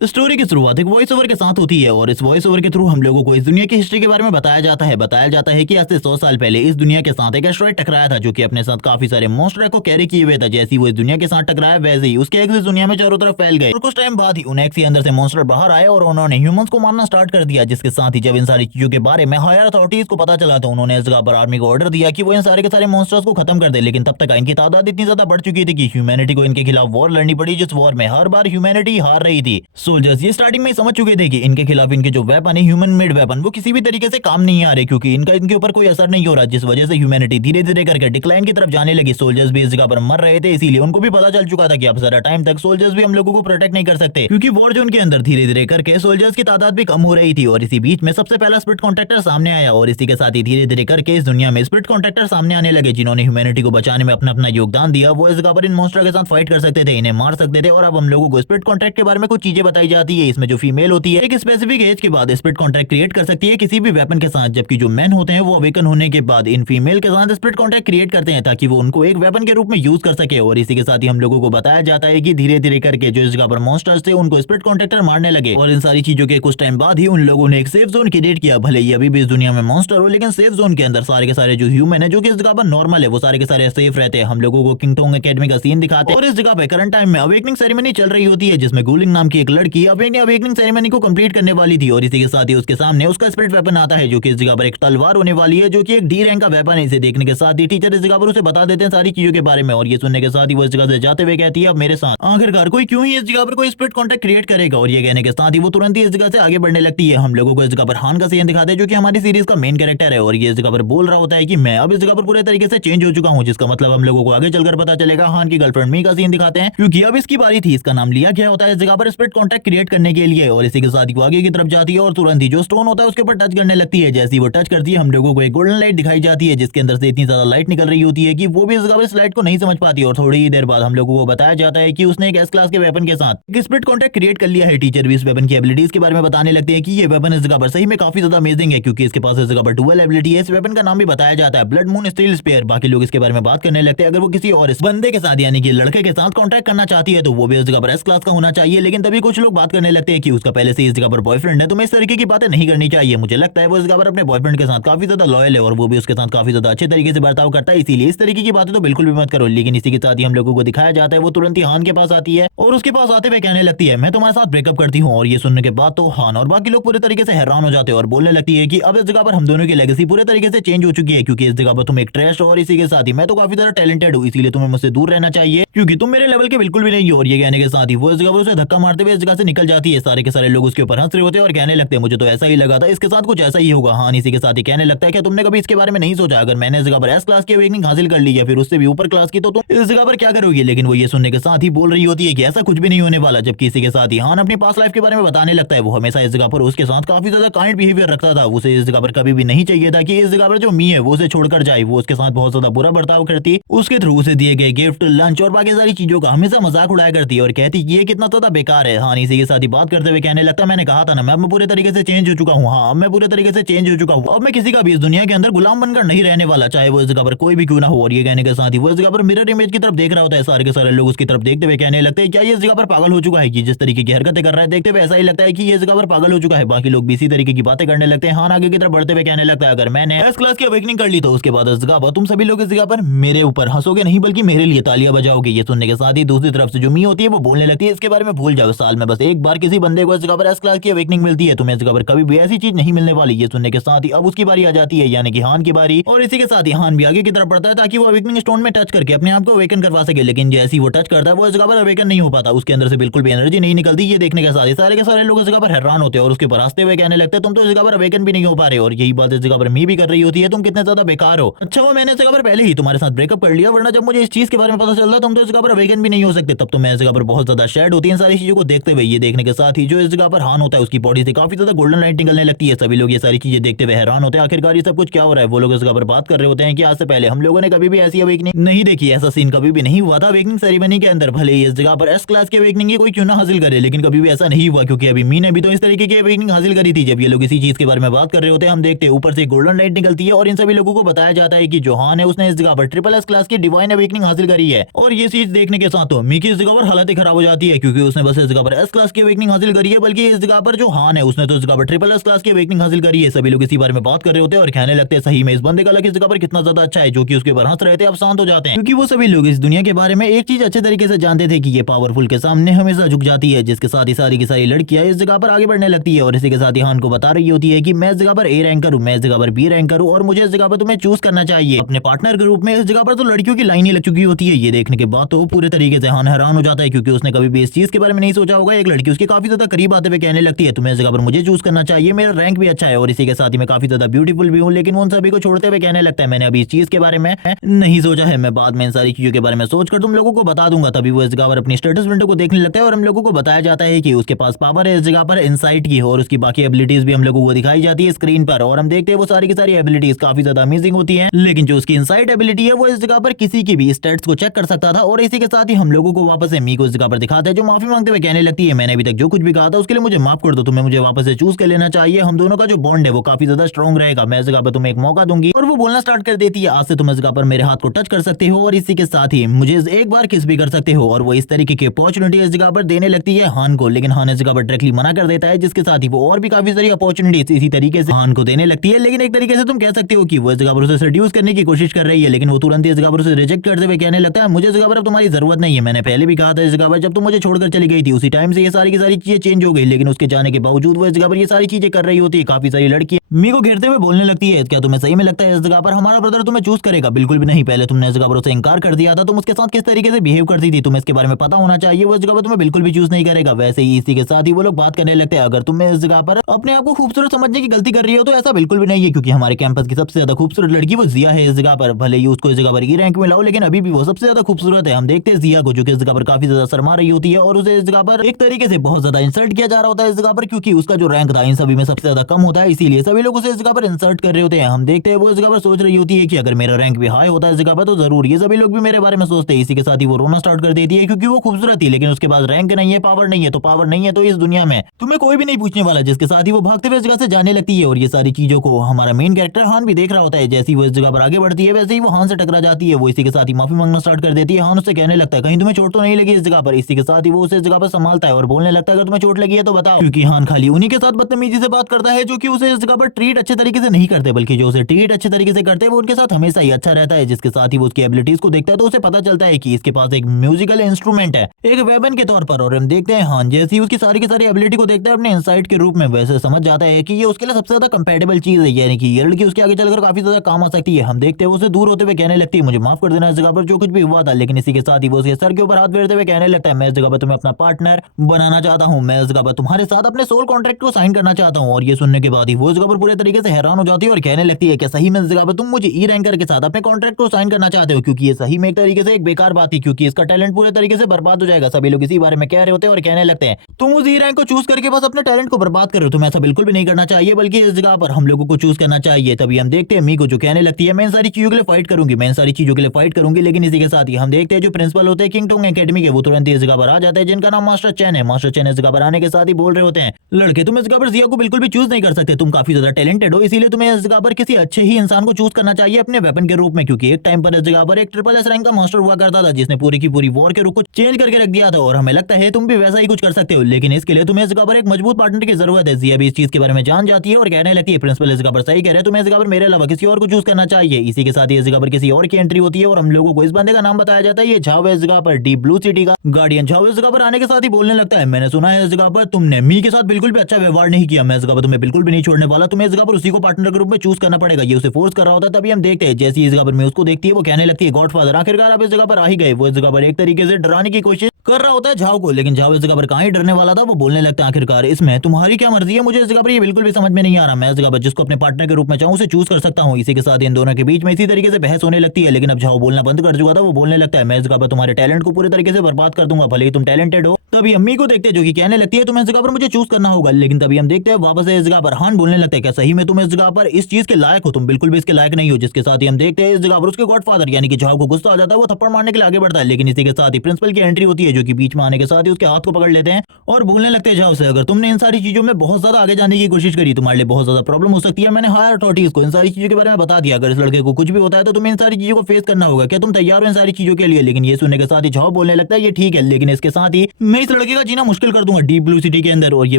Story की शुरुआत एक वॉइस ओवर के साथ होती है और इस वॉइस ओवर के थ्रू हम लोगों को इस दुनिया की हिस्ट्री के बारे में बताया जाता है कि आज से 100 साल पहले इस दुनिया के साथ एक एस्ट्रॉइड टकराया था जो कि अपने साथ काफी सारे मॉन्स्टर को कैरी किए हुए था। जैसे ही वो इस दुनिया के साथ टकराया वैसे ही उसके एग्स इस दुनिया में चारों तरफ फैल गए और कुछ टाइम बाद ही उन एग्स के अंदर से मॉन्स्टर बाहर आए और उन्होंने ह्यूमंस को मारना स्टार्ट कर दिया। जिसके साथ ही जब इन सारी चीजों के बारे में हायर अथॉरिटीज को पता चला तो उन्होंने इस जगह पर आर्मी को ऑर्डर दिया कि वो इन सारे के सारे मॉन्स्टर्स को खत्म कर दे। लेकिन तब तक इनकी तादाद इतनी ज्यादा बढ़ चुकी थी कि ह्यूमैनिटी को इनके खिलाफ वॉर लड़नी पड़ी, जिस वॉर में हर बार ह्यूमैनिटी हार रही थी। सोल्जर्स ये स्टार्टिंग में समझ चुके थे कि इनके खिलाफ इनके जो वेपन है ह्यूमन मेड वेपन वो किसी भी तरीके से काम नहीं आ रहे क्योंकि इनका इनके ऊपर कोई असर नहीं हो रहा, जिस वजह से ह्यूमैनिटी धीरे धीरे करके डिक्लाइन की तरफ जाने लगी। सोल्जर्स भी इस जगह पर मर रहे थे, इसीलिए उनको भी पता चल चुका था कि अब ज्यादा टाइम तक सोल्जर्स भी हम लोगों को प्रोटेक्ट नहीं कर सकते क्योंकि वॉर जोन के अंदर धीरे धीरे करके सोल्जर्स की तादाद भी कम हो रही थी। और इसी बीच में सबसे पहला स्प्लिट कॉन्ट्रैक्टर सामने आया और इसी के साथ ही धीरे धीरे करके इस दुनिया में स्प्लिट कॉन्ट्रैक्टर सामने आने लगे जिन्होंने ह्यूमैनिटी को बचाने में अपना अपना योगदान दिया। वो इस जगह पर इन मॉन्स्टर के साथ फाइट कर सकते थे, इन्हें मार सकते थे। और अब हम लोगों को स्प्लिट कॉन्ट्रैक्ट के बारे में कुछ चीजें बताई जाती है। इसमें जो फीमेल होती है एक स्पेसिफिक एज के बाद स्प्लिट कॉन्ट्रैक्ट क्रिएट कर सकती है किसी भी वेपन के साथ, जबकि जो मैन होते हैं वो अवेकन होने के बाद इन फीमेल के साथ स्प्लिट कॉन्ट्रैक्ट क्रिएट करते हैं ताकि वो उनको एक वेपन के रूप में यूज कर सके। और इसी के साथ ही हम लोगों को बताया जाता है कि धीरे धीरे करके जो इस जगह पर मॉन्स्टर्स थे उनको स्प्लिट कॉन्ट्रैक्टर मारने लगे। और इन सारी चीजों के कुछ टाइम बाद ही उन लोगों ने एक सेफ जोन क्रिएट किया। भले ही अभी भी इस दुनिया में मॉन्स्टर हो लेकिन सेफ जोन के अंदर सारे के सारे जो ह्यूमन है जो कि इस जगह पर नॉर्मल है वो सारे के सारे सेफ रहते हैं। हम लोगों को किंगटोंग एकेडमी का सीन दिखाते हैं और इस जगह पे करंट टाइम में अवेकनिंग सेरेमनी चल रही होती है जिसमें गूलिंग नाम की एक लड़की अपनी अवेकनिंग सेरेमनी को कंप्लीट करने वाली थी। और इसी के साथ ही उसके सामने उसका स्पिरिट वेपन आता है जो कि इस जगह पर एक तलवार होने वाली है जो कि एक डी रैंक का वेपन है। इसे देखने के साथ ही टीचर इस जगह पर उसे बता देते हैं सारी चीजों के बारे में और ये सुनने के साथ ही वो इस जगह से जाते हुए कहती है अब मेरे साथ। आखिरकार कोई क्यों ही इस जगह पर कोई स्पिरिट कॉन्टैक्ट क्रिएट करेगा। और ये कहने के साथ ही वो तुरंत ही इस जगह से आगे बढ़ने लगती है। हम लोगों को इस जगह पर हान का सीन दिखाते हैं जो कि हमारी सीरीज का मेन कैरेक्टर है और ये इस जगह पर बोल रहा होता है कि मैं अब इस जगह पर पूरे तरीके से चेंज हो चुका हूँ, जिसका मतलब हम लोगों को आगे चलकर पता चलेगा। हान की गर्लफ्रेंड मी का सीन दिखाते हैं क्योंकि अब इसकी बारी थी, इसका नाम लिया गया होता है इस जगह पर स्पिरिट कॉन्टैक्ट क्रिएट करने के लिए। और इसी के साथ ही वो आगे की तरफ जाती है और तुरंत ही जो स्टोन होता है उसके ऊपर टच करने लगती है। जैसे ही वो टच करती है हम लोगों को एक गोल्डन लाइट दिखाई जाती है जिसके अंदर से इतनी ज्यादा लाइट निकल रही होती है कि वो भी इस जगह पर इस लाइट को नहीं समझ पाती। और थोड़ी ही देर बाद हम लोगों को बताया जाता है कि उसने एक एस क्लास के वेपन के साथ एक स्पिरिट कॉन्टैक्ट क्रिएट कर लिया है। टीचर भी इस वेपन की एबिलिटीज के बारे में बताने लगते हैं कि ये वेपन इस जगह पर सही में काफी ज्यादा अमेजिंग है क्योंकि इसके पास इस जगह पर डुअल एबिलिटी है। इस वेपन का नाम भी बताया जाता है ब्लड मून स्टील स्पेयर। बाकी लोग इसके बारे में बात करने लगते हैं अगर वो किसी और इस बंदे के साथ यानी कि लड़के के साथ कॉन्टैक्ट करना चाहती है तो वो भी इस जगह पर एस क्लास का होना चाहिए। लेकिन तभी कुछ लोग बात करने लगते हैं कि उसका पहले से इस जगह पर बॉयफ्रेंड है तो मैं इस तरीके की बातें नहीं करनी चाहिए। मुझे लगता है वो इस जगह पर अपने बॉयफ्रेंड के साथ काफी ज्यादा लॉयल है और वो भी उसके साथ काफी ज्यादा अच्छे तरीके से बर्ताव करता है, इसीलिए इस तरीके की बातें तो बिल्कुल भी मत करो। लेकिन इसी के साथ ही हम लोगों को दिखाया जाता है वो तुरंत ही हान के पास आती है और उसके पास आते हुए कहने लगती है मैं तुम्हारे साथ ब्रेकअप करती हूँ। और ये सुनने के बाद तो हान और बाकी लोग पूरे तरीके से हैरान हो जाते हैं और बोलने लगती है कि अब इस जगह पर हम दोनों की लेगेसी पूरे तरीके से चेंज हो चुकी है क्योंकि इस जगह पर तुम एक ट्रैश हो और इसी के साथ ही मैं तो काफी ज्यादा टैलेंटेड हूँ, इसीलिए तुम्हें मुझसे दूर रहना चाहिए क्योंकि तुम मेरे लेवल के बिल्कुल भी नहीं हो। और ये कहने के साथ ही वो इस जगह पर उसे धक्का मारते हुए इस जगह से निकल जाती है। सारे के सारे लोग उसके ऊपर हंस रहे होते हैं और कहने लगते हैं मुझे तो ऐसा ही लगा था, इसके साथ कुछ ऐसा ही होगा। हान इसी के साथ ही कहने लगता है कि तुमने कभी इसके बारे में नहीं सोचा अगर मैंने इस जगह पर एस क्लास की अवेकनिंग हासिल कर ली है फिर उससे भी ऊपर क्लास की तो तुम इस जगह पर क्या करोगे। लेकिन वो ये सुनने के साथ ही बोल रही होती है कि ऐसा कुछ भी नहीं होने वाला। जबकि इसी के साथ ही हान अपनी पास्ट लाइफ के बारे में बताने लगता है वो हमेशा इस जगह पर उसके साथ काफी ज्यादा काइंड बिहेवियर रखता था। उसे इस जगह पर कभी भी नहीं चाहिए था कि इस जगह पर जो मी है वो उसे छोड़कर जाए। वो उसके साथ बहुत ज्यादा बुरा बर्ताव करती, उसके थ्रू उसे दिए गए गिफ्ट लंच और बाकी सारी चीजों का हमेशा मजाक उड़ाया करती और कहती ये कितना ज्यादा बेकार है। हान इसी के साथ ही बात करते हुए कहने लगता मैंने कहा था ना मैं पूरे तरीके से चेंज हो चुका हूँ। हाँ अब मैं पूरे तरीके से चेंज हो चुका हूँ, अब मैं किसी का भी इस दुनिया के अंदर गुलाम बनकर नहीं रहने वाला चाहे वो इस जगह पर कोई भी क्यों ना हो। और ये कहने के साथ ही वो इस जगह पर मिरर इमेज की तरफ देख रहा होता है। सारे के सारे लोग उसकी तरफ देखते हुए कहने लगते हैं क्या ये इस जगह पर पागल हो चुका है कि जिस तरीके की हरकतें कर रहा है देखते हुए ऐसा ही लगता है कि ये इस जगह पर पागल हो चुका है। बाकी लोग भी इसी तरीके की बातें करने लगते हैं। हान आगे की तरफ बढ़ते हुए कहने लगता है अगर मैंने एस क्लास की अवेकनिंग कर ली तो उसके बाद इस जगह पर तुम सभी लोग इस जगह पर मेरे ऊपर हंसोगे नहीं बल्कि मेरे लिए तालियां बजाओगे। ये सुनने के साथ ही दूसरी तरफ से जो मी होती है वो बोलने लगती है इसके बारे में भूल जाओ, साल में बस एक बार किसी बंदे को इस जगह पर एस क्लास की अवेकनिंग मिलती है, तुम्हें इस जगह पर कभी भी ऐसी चीज नहीं मिलने वाली। ये सुनने के साथ ही अब उसकी बारी आ जाती है यानी कि हान की बारी। और इसी के साथ ही हान भी आगे की तरफ बढ़ता है ताकि वो अवेकनिंग स्टोन में टच करके अपने आप को अवेकन करवा सके। लेकिन जैसे ही वो टच करता है वो इस जगह पर अवेकन नहीं हो पाता, उसके अंदर से बिल्कुल भी एनर्जी नहीं निकलती। ये देखने के साथ ही सारे के सारे लोग इस जगह पर हैरान होते हैं और उसके ऊपर हंसते हुए कहने लगते हैं तुम तो इस जगह पर अवेकन भी नहीं हो पा रहे। और यही बात इस जगह पर मी भी कर रही होती है तुम कितने ज्यादा बेकार हो। अच्छा वो मैंने इस जगह पर पहले ही तुम्हारे साथ ब्रेकअप कर लिया, वरना जब मुझे इस चीज के बारे में पता चलता तुम तो इस जगह पर अवेकन भी नहीं हो सकते। तब तो मैं इस जगह पर बहुत ज्यादा सैड होती है सारी चीजों को देखते हुए। ये देखने के साथ ही जो इस जगह पर हान होता है उसकी बॉडी से काफी ज्यादा गोल्डन लाइट निकलने लगती है। सभी लोग ये सारी चीजें देखते हुए हैरान होते हैं आखिरकार ये सब कुछ क्या हो रहा है। वो लोग इस जगह पर बात कर रहे होते हैं कि आज से पहले हम लोगों ने कभी भी ऐसी अवेकनिंग नहीं देखी, ऐसा सीन कभी भी नहीं हुआ था अवेकनिंग सेरेमनी के अंदर। भले ही इस जगह पर एस क्लास की अवेकनिंग कोई क्यों ना हासिल करे लेकिन कभी भी ऐसा नहीं हुआ क्योंकि अभी मी ने भी तो इस तरीके की अवेकनिंग हासिल करी थी। जब ये लोग इसी चीज के बारे में बात कर रहे होते हैं हम देखते हैं ऊपर से गोल्डन लाइट निकलती है और इन सभी लोगों को बताया जाता है कि जो हान है उसने इस जगह पर ट्रिपल एस क्लास की डिवाइन अवेकनिंग हासिल करी है। और ये चीज देखने के साथ तो मी की इस जगह पर हालत खराब हो जाती है क्योंकि उसने बस इस जगह पर एस क्लास की अवेकनिंग हासिल करी है, बल्कि इस जगह पर जो हान है उसने तो इस जगह पर ट्रिपल एस क्लास की अवेकनिंग हासिल करी है। सभी लोग इसी बारे में बात कर रहे होते हैं और कहने लगते हैं सही में इस बंदे का लक इस जगह पर कितना ज्यादा अच्छा है, जो कि उसके ऊपर हंस रहे थे अब शांत हो जाते हैं, क्योंकि वो सभी लोग इस दुनिया के बारे में एक चीज अच्छे तरीके से जानते थे कि ये पावरफुल के सामने हमेशा झुक जाती है, जिसके साथ ही सारी की सारी लड़कियां इस जगह पर आगे बढ़ने लगती है और इसी के साथ ही हान को बता रही होती है कि मैं इस जगह पर ए रैंकर हूँ, मैं इस जगह पर बी रैंकर हूँ और मुझे इस जगह पर तुम्हें चूज करना चाहिए अपने पार्टनर के रूप में। इस जगह पर तो लड़कियों की लाइन ही लग चुकी होती है। ये देखने के बाद तो पूरे तरीके से हान हैरान हो जाता है, क्योंकि उसने कभी भी इस चीज के बारे में नहीं सोचा होगा। एक लड़की उसके काफी ज्यादा करीब आते हुए कहने लगती है तुम्हें इस जगह पर मुझे चूज करना चाहिए, मेरा रैंक भी अच्छा है और इसी के साथ ही मैं काफी ज्यादा ब्यूटीफुल भी हूँ। लेकिन वो उन सभी को छोड़ते हुए कहने लगता है मैंने अभी इस चीज के बारे में नहीं सोचा है, मैं बाद में इन सारी चीजों के बारे में सोचकर तुम लोगों को बता दूंगा। तभी वो इस जगह पर अपनी स्टेटस विंडो को देखने लगता है और हम लोगों को बताया जाता है कि उसके पास पावर है इस जगह पर इनसाइट की, और उसकी बाकी एबिलिटीज भी हम लोगों को दिखाई जाती है स्क्रीन पर और हम देखते हैं वो सारी की सारी एबिलिटीज काफी ज्यादा अमेजिंग होती है। लेकिन जो उसकी इनसाइट एबिलिटी है वो इस जगह पर किसी की भी स्टेट्स को चेक कर सकता था और इसी के साथ ही हम लोगों को वापस से मी को इस जगह पर दिखाता है, जो माफी मांगते हुए कहने लगती है मैंने अभी तक जो कुछ भी कहा था उसके लिए मुझे माफ कर दो, तुम्हें मुझे वापस से चूज कर लेना चाहिए, हम दोनों का जो बॉन्ड है वो काफी ज्यादा स्ट्रॉन्ग रहेगा, मैं इस जगह पर तुम्हें एक मौका दूंगी। और वो बोलना स्टार्ट कर देती है आज से तुम इस जगह पर मेरे हाथ को टच कर सकते हो और इसी के साथ ही मुझे एक बार किस भी कर सकते हो, और वो इस तरीके की अपॉर्चुनिटी इस जगह पर देने लगती है हान को। लेकिन हान इस जगह पर डायरेक्टली मना कर देता है, जिसके साथ ही वो और भी काफी सारी अपॉर्चुनिटीज इसी तरीके से हान को देने लगती है। लेकिन एक तरीके से तुम कह सकते हो कि वो इस जगह पर उसे सेड्यूस करने की कोशिश कर रही है, लेकिन वो तुरंत इस जगह पर उसे रिजेक्ट करते हुए कहने लगता है मुझे इस जगह पर अब तुम्हारी जरूरत नहीं है, मैंने पहले भी कहा था इस जगह पर जब तुम मुझे छोड़कर चली गई थी उसी टाइम से ये सारी की सारी चीजें चेंज हो गई। लेकिन उसके जाने के बावजूद वो इस जगह पर ये सारी चीजें कर रही होती है। काफी सारी लड़की मी को घेरते हुए बोलने लगती है क्या तुम्हें सही में लगता है इस जगह पर हमारा ब्रदर तुम्हें चूज करेगा? बिल्कुल भी नहीं, पहले तुमने इस जगह पर उसे इनकार कर दिया था, तुम उसके साथ किस तरीके से बिहेव करती थी तुम्हें इसके बारे में पता होना चाहिए, वो इस जगह पर तुम्हें बिल्कुल भी चूज नहीं करेगा। वैसे ही इसी के साथ ही वो लोग बात करने लगते हैं अगर तुम्हें इस जगह पर अपने आप को खूबसूरत समझने की गलती कर रही हो तो ऐसा बिल्कुल भी नहीं है, क्योंकि हमारे कैंपस की सबसे ज्यादा खूबसूरत लड़की वो जिया है इस जगह पर, भले ही उसको इस जगह पर ई रैंक में लाओ लेकिन अभी भी वो सबसे ज्यादा खूबसूरत है। हम देखते हैं जिया को जो कि इस जगह पर काफी ज्यादा शर्मा रही होती है और उसे इस जगह पर एक तरीके से बहुत ज्यादा इंसल्ट किया जा रहा होता है इस जगह पर, क्योंकि उसका जो रैंक था इन सभी में सबसे ज्यादा कम होता है, इसीलिए सभी लोग उसे इस जगह पर इंसल्ट कर रहे होते हैं। हम देखते हैं वो इस जगह पर सोच रही होती है कि अगर मेरा रैंक भी हाई होता है इस जगह पर तो जरूर ये सभी लोग भी मेरे बारे में सोचते हैं। इसी के साथ ही वो रोना स्टार्ट कर देती है, क्योंकि वो खूबसूरत थी लेकिन उसके पास रैंक नहीं है, पावर नहीं है, तो पावर नहीं है तो इस दुनिया में तुम्हें कोई भी नहीं पूछने वाला। जिसके साथ ही वो भागते हुए इस जगह से जाने लगती है और ये सारी चीजों को हमारा मेन कैरेक्टर हान भी देख रहा होता है। जैसे ही वो इस जगह पर आगे बढ़ती है वैसे ही वो हान से टकरा जाती है। वो इसी के साथ ही माफी मांगना स्टार्ट कर देती है। हान उससे कहने लगता है कहीं तुम्हें चोट तो नहीं लगी इस जगह पर? इसी के साथ ही वो उसे इस जगह पर संभालता है और बोलने लगता है अगर तुम्हें चोट लगी है तो बताओ, क्योंकि हान खाली उन्हीं के साथ बदतमीजी से बात करता है जो कि उसे इस जगह पर ट्रीट अच्छे तरीके से नहीं करते, बल्कि जो उसे ट्रीट अच्छे तरीके से करते हैं वो उनके साथ हमेशा ही अच्छा रहता है। जिसके साथ ही वो उसकी एबिलिटीज को देखता है तो उसे पता चलता है कि इसके पास एक म्यूजिकल इंस्ट्रूमेंट है एक वेपन के तौर पर। और हम देखते हैं हान जैसी उसकी सारी की सारी एबिलिटी को देखता है अपने इनसाइट के रूप में, वैसे समझ जाता है कि ये उसके लिए सबसे ज्यादा कंपेटेबल चीज है, यानी कि ये लड़की उसके आगे चलकर काफी ज्यादा काम आ सकती है। हम देखते हैं उसे दूर होते हुए कहने लगती है मुझे माफ कर देना इस जगह पर जो कुछ भी हुआ था। लेकिन इसी के साथ ही वो उसके सर के ऊपर हाथ फेरते हुए कहने लगता है मैं इस जगह पर तुम्हें अपना पार्टनर बनाना चाहता हूँ, मैं इस जगह पर तुम्हारे साथ अपने सोल कॉन्ट्रैक्ट को साइन करना चाहता हूँ। और ये सुनने के बाद ही वो इस जगह पर पूरे तरीके से हैरान हो जाती है और कहने लगती है कि सही में इस जगह पर तुम मुझे ई रैंकर के साथ अपने कॉन्ट्रैक्ट को साइन करना चाहते हो? क्योंकि ये सही में एक तरीके से एक बेकार बात थी, क्योंकि इसका टैलेंट पूरे तरीके से बर्बाद हो जाएगा। सभी लोग इसी बारे में कह रहे होते हैं और कहने लगते हैं तुम उस ई रैंक को चूज करके बस अपने टैलेंट को बर्बाद कर रहे हो, तुम्हें ऐसा बिल्कुल भी नहीं करना चाहिए, बल्कि इस जगह पर हम लोगों को चूज करना चाहिए। तभी हम देखते हैं मी को जो कहने लगती है मैं इन सारी चीजों के लिए फाइट करूंगी, मैं इन सारी चीजों के लिए फाइट करूंगी। लेकिन इसी के साथ ही हम देखते हैं जो प्रिंसिपल होते हैं किंगटोंग एकेडमी के वो तुरंत इस जगह पर आ जाते हैं, जिनका नाम मास्टर चैन है। मास्टर चैन इस जगह पर आने के साथ ही बोल रहे होते हैं लड़के तुम इस जगह पर जिया को बिल्कुल भी चूज नहीं कर सकते, तुम काफी ज्यादा टैलेंटेड हो, इसीलिए तुम्हें इस जगह पर किसी अच्छे ही इंसान को चूज करना चाहिए अपने वेपन के रूप में। क्योंकि एक टाइम पर इस जगह पर एक ट्रिपल एस रैंक का मास्टर हुआ करता था जिसने पूरी की पूरी वॉर के रुख को चेंज करके रख दिया था, और हमें लगता है तुम भी वैसा ही कुछ कर सकते हो। लेकिन इसके लिए तुम्हें इस जगह पर एक मजबूत पार्टनर की जरूरत है। जिया भी इस चीज के बारे में जान जाती है और कहने लगती है प्रिंसिपल इस जगह पर सही कह रहे हैं, तुम्हें इस जगह पर मेरे अलावा किसी और को चूज करना चाहिए। इसी के साथ ही इस जगह पर किसी और की एंट्री होती है और हम लोगों को इस बंदे का नाम बताया जाता है, ये झाओ है इस जगह पर डीप ब्लू सिटी का गार्डियन। झाओ इस जगह पर आने के साथ ही बोलने लगता है मैंने सुना है इस जगह पर तुमने मी के साथ बिल्कुल भी अच्छा व्यवहार नहीं किया, मैं इस जगह पर तुम्हें बिल्कुल भी नहीं छोड़ने वाला, तुम्हें इस जगह पर उसी को पार्टनर के रूप में चूज करना पड़ेगा। ये उसे फोर्स कर रहा होता है। तभी हम देखते हैं जैसी इस जगह पर मैं उसको देखती है वो कहने लगती है गॉडफादर आखिरकार आप इस जगह पर आ ही गए। वो इस जगह पर एक तरीके से डराने की कोशिश कर रहा होता है झाओ को, लेकिन झाओ इस जगह पर कहाँ ही डरने वाला था। वो बोलने लगता है आखिरकार इसमें तुम्हारी क्या मर्जी है, मुझे इस जगह पर ये बिल्कुल भी समझ में नहीं आ रहा, मैं इस जगह पर जिसको अपने पार्टनर के रूप में चाहूँ उसे चूज कर सकता हूँ। इसी के साथ इन दोनों के बीच में इसी तरीके से बहस होने लगती है। लेकिन अब झाओ बोलना बंद कर चुका था। वो बोलने लगता है मैं इस जगह पर तुम्हारे टैलेंट को पूरे तरीके से बर्बाद कर दूंगा, भले ही तुम टैलेंटेड हो। तभी अम्मी को देखते हैं जो कि कहने लगती है तुम्हें इस जगह पर मुझे चूज करना होगा। लेकिन तभी हम देखते हैं वापस से इस जगह पर हान बोलने लगते हैं क्या सही में तुम इस जगह पर इस चीज के लायक हो, तुम बिल्कुल भी इसके लायक नहीं हो। जिसके साथ ही हम देखते हैं इस जगह पर उसके गॉडफादर यानी कि झाओ को गुस्सा आ जाता है, वो थप्पड़ मारने के लिए आगे बढ़ता है। लेकिन इसी के साथ ही प्रिंसिपल की एंट्री होती है जो कि बीच में आने के साथ ही उसके हाथ को पकड़ लेते हैं और बोलने लगते हैं, जाओ से अगर तुमने इन सारी चीजों में बहुत ज्यादा आगे जाने की कोशिश करी, तुम्हारे लिए बहुत ज्यादा प्रॉब्लम हो सकती है। मैंने हायर अथॉरिटीज को इन सारी चीजों के बारे में बता दिया, अगर इस लड़के को कुछ भी होता है तो तुम्हें इन सारी चीजों को फेस करना होगा, क्या तुम तैयार हो इन सारी चीजों के लिए। लेकिन ये सुनने के साथ ही झाओ बोलने लगता है, ये ठीक है, लेकिन इसके साथ ही मैं इस लड़के का जीना मुश्किल कर दूंगा डीप ब्लू सिटी के अंदर। और ये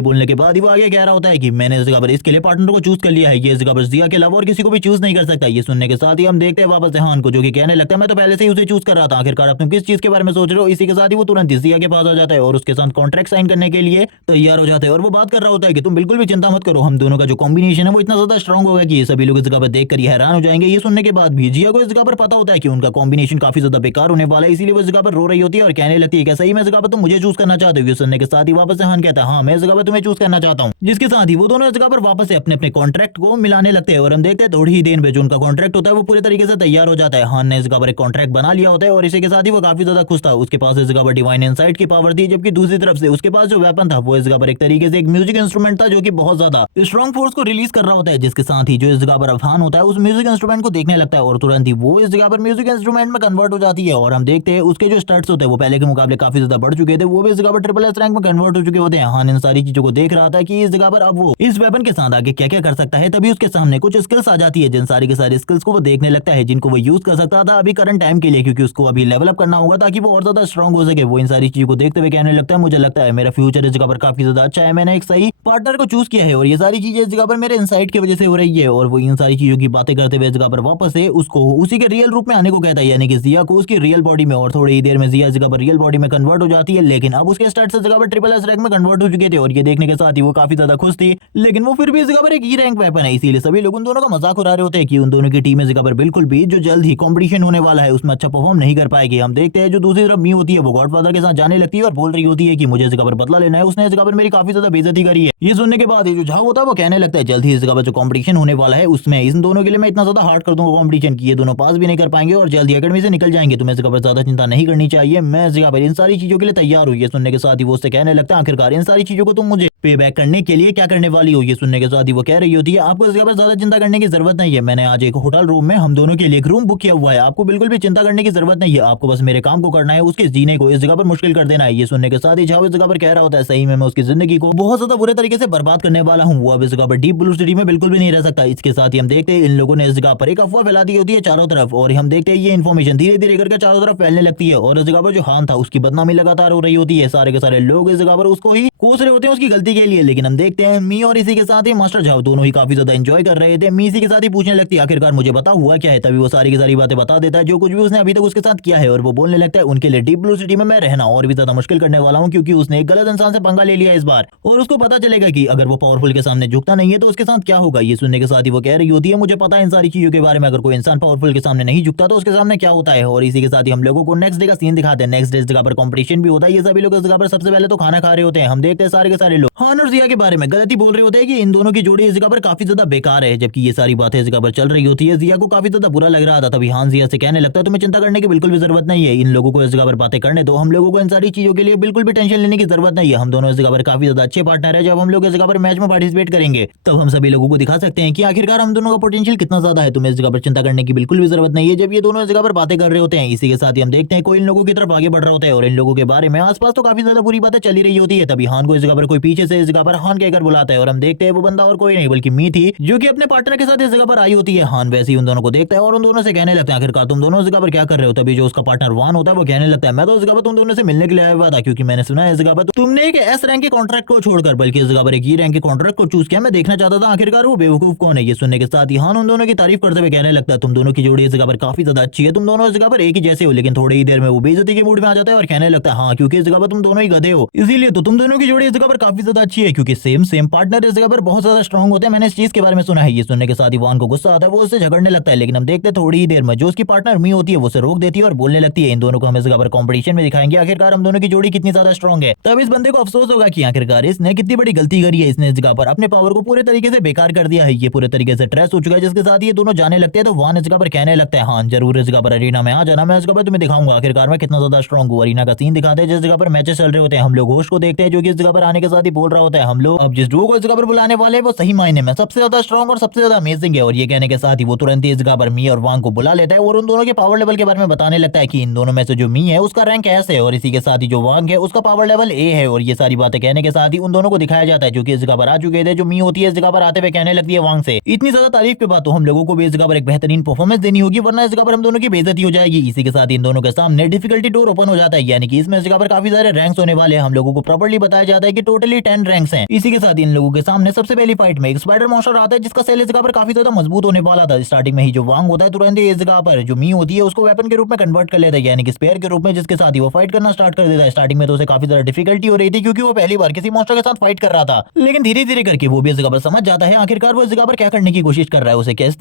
बोलने के बाद ही वो आगे कह रहा होता है कि मैंने इस जगह पर इसके लिए पार्टनर को चूज कर लिया है, ये इस जगह पर जिया के अलावा और किसी को भी चूज नहीं कर सकता। ये सुनने के साथ ही हम देखते हैं वापस हान को, जो कि कहने लगता है मैं तो पहले से ही उसे चूज कर रहा था, आखिरकार आप तुम किस चीज के बारे में सोच रहे हो। इसी के साथ ही वो तुरंत जिया के पास आ जाता है और उसके साथ कॉन्ट्रैक्ट साइन करने के लिए तैयार हो जाता है। और वो बात कर रहा होता है कि तुम बिल्कुल भी चिंता मत करो, हम दोनों का जो कॉम्बिनेशन है वो इतना ज्यादा स्ट्रांग होगा कि सभी लोग इस जगह पर देखकर ये हैरान हो जाएंगे। ये सुनने के बाद भी जिया को इस जगह पर पता होता है कि उनका कॉम्बिनेशन काफी ज्यादा बेकार होने वाला है, इसीलिए वो इस जगह पर रो रही होती है और कहने लगती है कि सही में इस जगह पर तुम मुझे चूज करना चाहते हो। ये सुनने के साथ ही वापस से हान कहता है, हाँ मैं इस जगह पर तुम्हें चूज करना चाहता हूँ। जिसके साथ ही वो दोनों इस जगह पर वापस से अपने अपने कॉन्ट्रैक्ट को मिलाने लगते हैं और हम देखते हैं थोड़ी ही देर में जो उनका कॉन्ट्रैक्ट होता है वो पूरी तरीके से तैयार हो जाता है। हान ने इस जगह पर एक कॉन्ट्रैक्ट बना लिया होता है और इसी के साथ ही वो काफी ज्यादा खुश था। उसके पास इस जगह पर डिवाइन इनसाइट की पावर थी, जबकि दूसरी तरफ से उसके पास जो वेपन था वो इस जगह पर एक तरीके से एक म्यूजिक इंस्ट्रूमेंट था, जो कि बहुत ज्यादा स्ट्रॉन्ग फोर्स को रिलीज कर रहा होता है। जिसके साथ ही जो इस जगह पर अफहान होता है उस म्यूजिक इंस्ट्रूमेंट को देखने लगता है और तुरंत ही वो इस जगह पर म्यूजिक इंस्ट्रूमेंट में कन्वर्ट हो जाती है। और हम देखते हैं उसके जो स्टैट्स होते हैं वो पहले के मुकाबले काफी ज्यादा बढ़ चुके थे, वो भी इस जगह पर ट्रिपल एस रैंक में कन्वर्ट हो चुके होते हैं। हान इन सारी चीजों को देख रहा था कि इस जगह पर अब वो इस वेपन के साथ आगे क्या क्या कर सकता है। तभी उसके सामने कुछ स्किल्स आ जाती है, जिन सारी के सारी स्किल्स को वो देखने लगता है, जिनको वो यूज कर सकता था अभी करंट टाइम के लिए, क्योंकि उसको अभी लेवल अप करना होगा ताकि वो और ज्यादा स्ट्रॉन्ग हो सके। वो इन सारी चीजों को देखते हुए कहने लगता है, मुझे लगता है मेरा फ्यूचर इस जगह पर काफी ज्यादा अच्छा है, मैंने एक सही पार्टनर को चूज किया है और ये सारी चीजें इस जगह पर मेरे इनसाइट की वजह से हो रही है। और वो इन सारी चीजों की बातें करते हुए इस जगह पर वापस से उसको उसी के रियल रूप में आने को कहता है, यानी कि जिया को उसकी रियल बॉडी में। और थोड़ी ही देर में जिया इस जगह पर रियल बॉडी में कन्वर्ट हो जाती है, लेकिन अब उसके स्टैट्स इस जगह पर ट्रिपल एस रैंक में कन्वर्ट हो चुके थे और ये देखने के साथ ही वो काफी ज्यादा खुश थी। लेकिन वो फिर भी इस जगह पर एक ई रैंक वेपन है, इसीलिए सभी लोग उन दोनों का मजाक उड़ा रहे होते हैं कि उन दोनों की टीम इस जगह पर बिल्कुल भी जो जल्द ही कॉम्पिटिशन होने वाला है उसमें अच्छा परफॉर्म नहीं कर पाएगी। हम देखते हैं जो दूसरी तरफ मी होती है वो गॉडफादर के साथ जाने लगती है और बोल रही होती है कि मुझे इस जगह पर बदला लेना है, उसने इस जगह पर मेरी काफी ज्यादा बेइज्जती करी है। ये सुनने के बाद जो झाओ होता है वो कहने लगता है, जल्द ही इस जगह पर जो कॉम्पिटिशन होने वाला है उसमें इन दोनों के लिए मैं इतना ज्यादा हार्ड कर दूंगा कॉम्पिटिशन की ये दोनों पास भी नहीं कर पाएंगे और जल्द ही अकेडमी से निकल जाएंगे। तुम्हें इस जगह पर ज्यादा चिंता नहीं करनी चाहिए, मैं इस जगह पर इन सारी चीजों के लिए तैयार हूँ। ये सुनने के साथ ही वो उससे कहने लगता है, आखिरकार इन सारी चीजों को तुम मुझे पे बैक करने के लिए क्या करने वाली हो। ये सुनने के साथ ही वो कह रही होती है, आपको इस जगह पर ज्यादा चिंता करने की जरूरत नहीं है, मैंने आज एक होटल रूम में हम दोनों के लिए एक रूम बुक किया हुआ है, आपको बिल्कुल भी चिंता करने की जरूरत नहीं है, आपको बस मेरे काम को करना है, उसके जीने को इस जगह पर मुश्किल कर देना है। ये सुनने के साथ ही झाओ इस जगह पर कह रहा होता है, सही में मैं उसकी जिंदगी को बहुत ज्यादा बुरे तरीके से बर्बाद करने वाला हूँ, वो अब इस जगह पर डीप ब्लू सिटी में बिल्कुल भी नहीं रह सकता। इसके साथ ही हम देखते हैं इन लोगों ने इस जगह पर एक अफवाह फैला दी होती है चारों तरफ और हम देखते हैं ये इन्फॉर्मेशन धीरे धीरे करके चारों तरफ फैलने लगती है और इस जगह पर जो हान था उसकी बदनामी लगातार हो रही होती है। सारे के सारे लोग इस जगह पर उसको ही कोस रहे होते हैं उसकी गलती के लिए। लेकिन हम देखते हैं मी और इसी के साथ ही मास्टर झाओ दोनों ही काफी ज्यादा एंजॉय कर रहे थे। मी इसी के साथ ही पूछने लगती है, आखिरकार मुझे बता हुआ क्या है। तभी वो सारी की सारी बातें बता देता है जो कुछ भी उसने अभी तक उसके साथ किया है और वो बोलने लगता है, उनके लिए डीप ब्लू सिटी में मैं रहना और भी ज्यादा मुश्किल करने वाला हूँ, क्योंकि उसने एक गलत इंसान से पंगा ले लिया इस बार और उसको पता चलेगा कि अगर वो पावरफुल के सामने झुकता नहीं है तो उसके साथ क्या होगा। ये सुनने के साथ ही वो कह रही होती है, मुझे पता है इन सारी चीजों के बारे में, अगर कोई इंसान पावरफुल के सामने नहीं झुकता तो उसके सामने क्या होता है। और इसी के साथ ही हम लोगों को नेक्स्ट डे का सीन दिखाते हैं। नेक्स्ट डे इस जगह पर कंपटीशन भी होता है, ये सभी लोग इस जगह पर सबसे पहले तो खाना खा रहे होते हैं। हम देखते हैं सारे के सारे लोग हान और जिया के बारे में गलती बोल रहे होते हैं कि इन दोनों की जोड़ी इस जगह पर काफी ज्यादा बेकार है, जबकि ये सारी बातें इस जगह पर चल रही होती है। जिया को काफी ज्यादा बुरा लग रहा था, तभी हान जिया से कहने लगता है, तुम्हें चिंता करने की बिल्कुल भी जरूरत नहीं है, इन लोगों को इस जगह पर बातें करने दो, हम लोगों को इन सारी चीजों के लिए बिल्कुल भी टेंशन लेने की जरूरत नहीं है, हम दोनों इस जगह पर काफी ज्यादा अच्छे पार्टनर है। जब हम लोग इस जगह पर मैच में पार्टिसिपेट करेंगे तब हम सभी लोगों को दिखा सकते हैं कि आखिरकार हम दोनों का पोटेंशियल कितना ज्यादा है, तुम्हें इस जगह पर चिंता करने की बिल्कुल भी जरूरत नहीं है। जब ये दोनों इस जगह पर बातें कर रहे होते हैं, इसी के साथ ही हम देखते हैं कोई इन लोगों की तरफ आगे बढ़ रहा होता है और इन लोगों के बारे में आसपास तो काफी ज्यादा बुरी बातें चली रही होती है। तभी हान को इस जगह पर कोई पीछे से इस जगह पर हान कहकर बुलाता है और हम देखते हैं वो बंदा और कोई नहीं बल्कि मी थी, जो कि अपने पार्टनर के साथ इस जगह पर आई होती है। हान वैसे ही उन दोनों को देखता है और उन दोनों से कहने लगता है, आखिरकार तुम दोनों इस जगह पर क्या कर रहे हो। तभी जो उसका पार्टनर वान होता है वो कहने लगता है, मैं तो इस जगह पर तुम दोनों से मिलने के लिए आया हुआ था, क्योंकि मैंने सुना है इस जगह पर तुमने एक एस रैंक के कॉन्ट्रैक्ट को छोड़कर बल्कि इस जगह पर एक ई रैंक के कॉन्ट्रैक्ट को चूज किया, मैं देखना चाहता था आखिरकार वो बेवकूफ कौन है। ये सुनने के साथ ही हान उन दोनों की तारीफ करते हुए कहने लगता है, तुम दोनों की जोड़ी इस जगह पर काफी ज्यादा अच्छी है, तुम दोनों इस जगह पर एक ही जैसे हो। लेकिन थोड़ी ही देर में वो बेइज्जती के मूड में आ जाता है और कहने लगता है, हाँ क्योंकि इस जगह पर तुम दोनों ही गधे हो, इसीलिए तो तुम दोनों की जोड़ी इस जगह पर काफी ज्यादा अच्छी है, क्योंकि सेम पार्टनर इस जगह पर बहुत ज्यादा स्ट्रॉन्ग होते हैं, मैंने इस चीज के बारे में सुना है। ये सुनने के साथ ही वान को गुस्सा आता है, वो उससे झगड़ने लगता है। लेकिन हम देखते हैं थोड़ी ही देर में जो उसकी पार्टनर मी होती है वो उसे रोक देती है और बोलने लगती है, इन दोनों को हम इस जगह पर कॉम्पिटिशन में दिखाएंगे, आखिरकार हम दोनों की जोड़ी कितनी ज्यादा स्ट्रॉन्ग है। तब इस बंदे को अफसोस होगा कि आखिरकार इसने कितनी बड़ी गलती गलती करी है, इसने इस जगह पर अपने पावर को पूरे तरीके से बेकार कर दिया है, ये पूरे तरीके से ट्रेस हो चुका है, जिसके साथ ये दोनों जाने लगते हैं। तो वान इस जगह पर कहने लगता है हाँ जरूर इस जगह पर अरीना में आ जाना, मैं इस जगह पर तुम्हें दिखाऊंगा आखिरकार मैं कितना ज्यादा स्ट्रॉन्ग हूँ। अरीना का सीन दिखाते हैं जिस जगह पर मैचेस चल रहे होते हैं, हम लोग होस्ट को देखते हैं जो कि इस जगह पर आने के साथ ही बोल रहा होता है हम लोग अब जिस ड्रो को इस जगह पर बुलाने वाले हैं वो सही मायने में सबसे ज्यादा स्ट्रॉन्ग और सबसे ज्यादा अमेजिंग है। और ये कहने के साथ ही वो तुरंत ही इस जगह पर मी और वांग को बुला लेता है और उन दोनों के पावर लेवल के बारे में बताने लगता है कि इन दोनों में से जो मी है उसका रैंक एस है और इसी के साथ ही जो वांग है उसका पावर लेवल ए है। और ये सारी बातें कहने के साथ ही उन दोनों को दिखाया जाता है जो कि इस जगह पर आ चुके थे। जो मी होती है इस जगह पर आते हुए कहने लगती है वांग से इतनी ज्यादा तारीफ के बाद तो हम लोगों को भी इस जगह पर एक बेहतरीन परफॉर्मेंस देनी होगी वरना इस जगह पर हम दोनों की बेइज्जती हो जाएगी। इसी के साथ इन दोनों के सामने डिफिकल्टी डोर ओपन हो जाता है, यानी कि इसमें इस जगह पर काफी सारे रैंक्स होने वाले हैं। हम लोगों को प्रॉपर्ली बताया जाता है कि टोटली 10 रैंक्स हैं। इसी के साथ इन लोगों के सामने सबसे पहली फाइट में एक स्पाइडर मॉन्स्टर आता है जिसका सेल इस जगह पर काफी ज्यादा मजबूत होने वाला था। स्टार्टिंग में ही जो वांग होता है तुरंत ही इस जगह पर जो मी होती है उसको वेपन के रूप में कन्वर्ट कर लेता है, यानी कि स्पेयर के रूप में, जिसके साथ ही वो फाइट करना स्टार्ट कर देता है। स्टार्टिंग में तो उसे काफी ज्यादा डिफिकल्टी हो रही थी क्योंकि वो पहली बार किसी मॉन्स्टर के साथ फाइट कर रहा था, लेकिन धीरे धीरे करके वो भी इस जगह पर समझ जाता है आखिरकार वो इस जगह पर क्या करने की कोशिश कर रहा है, उसे किस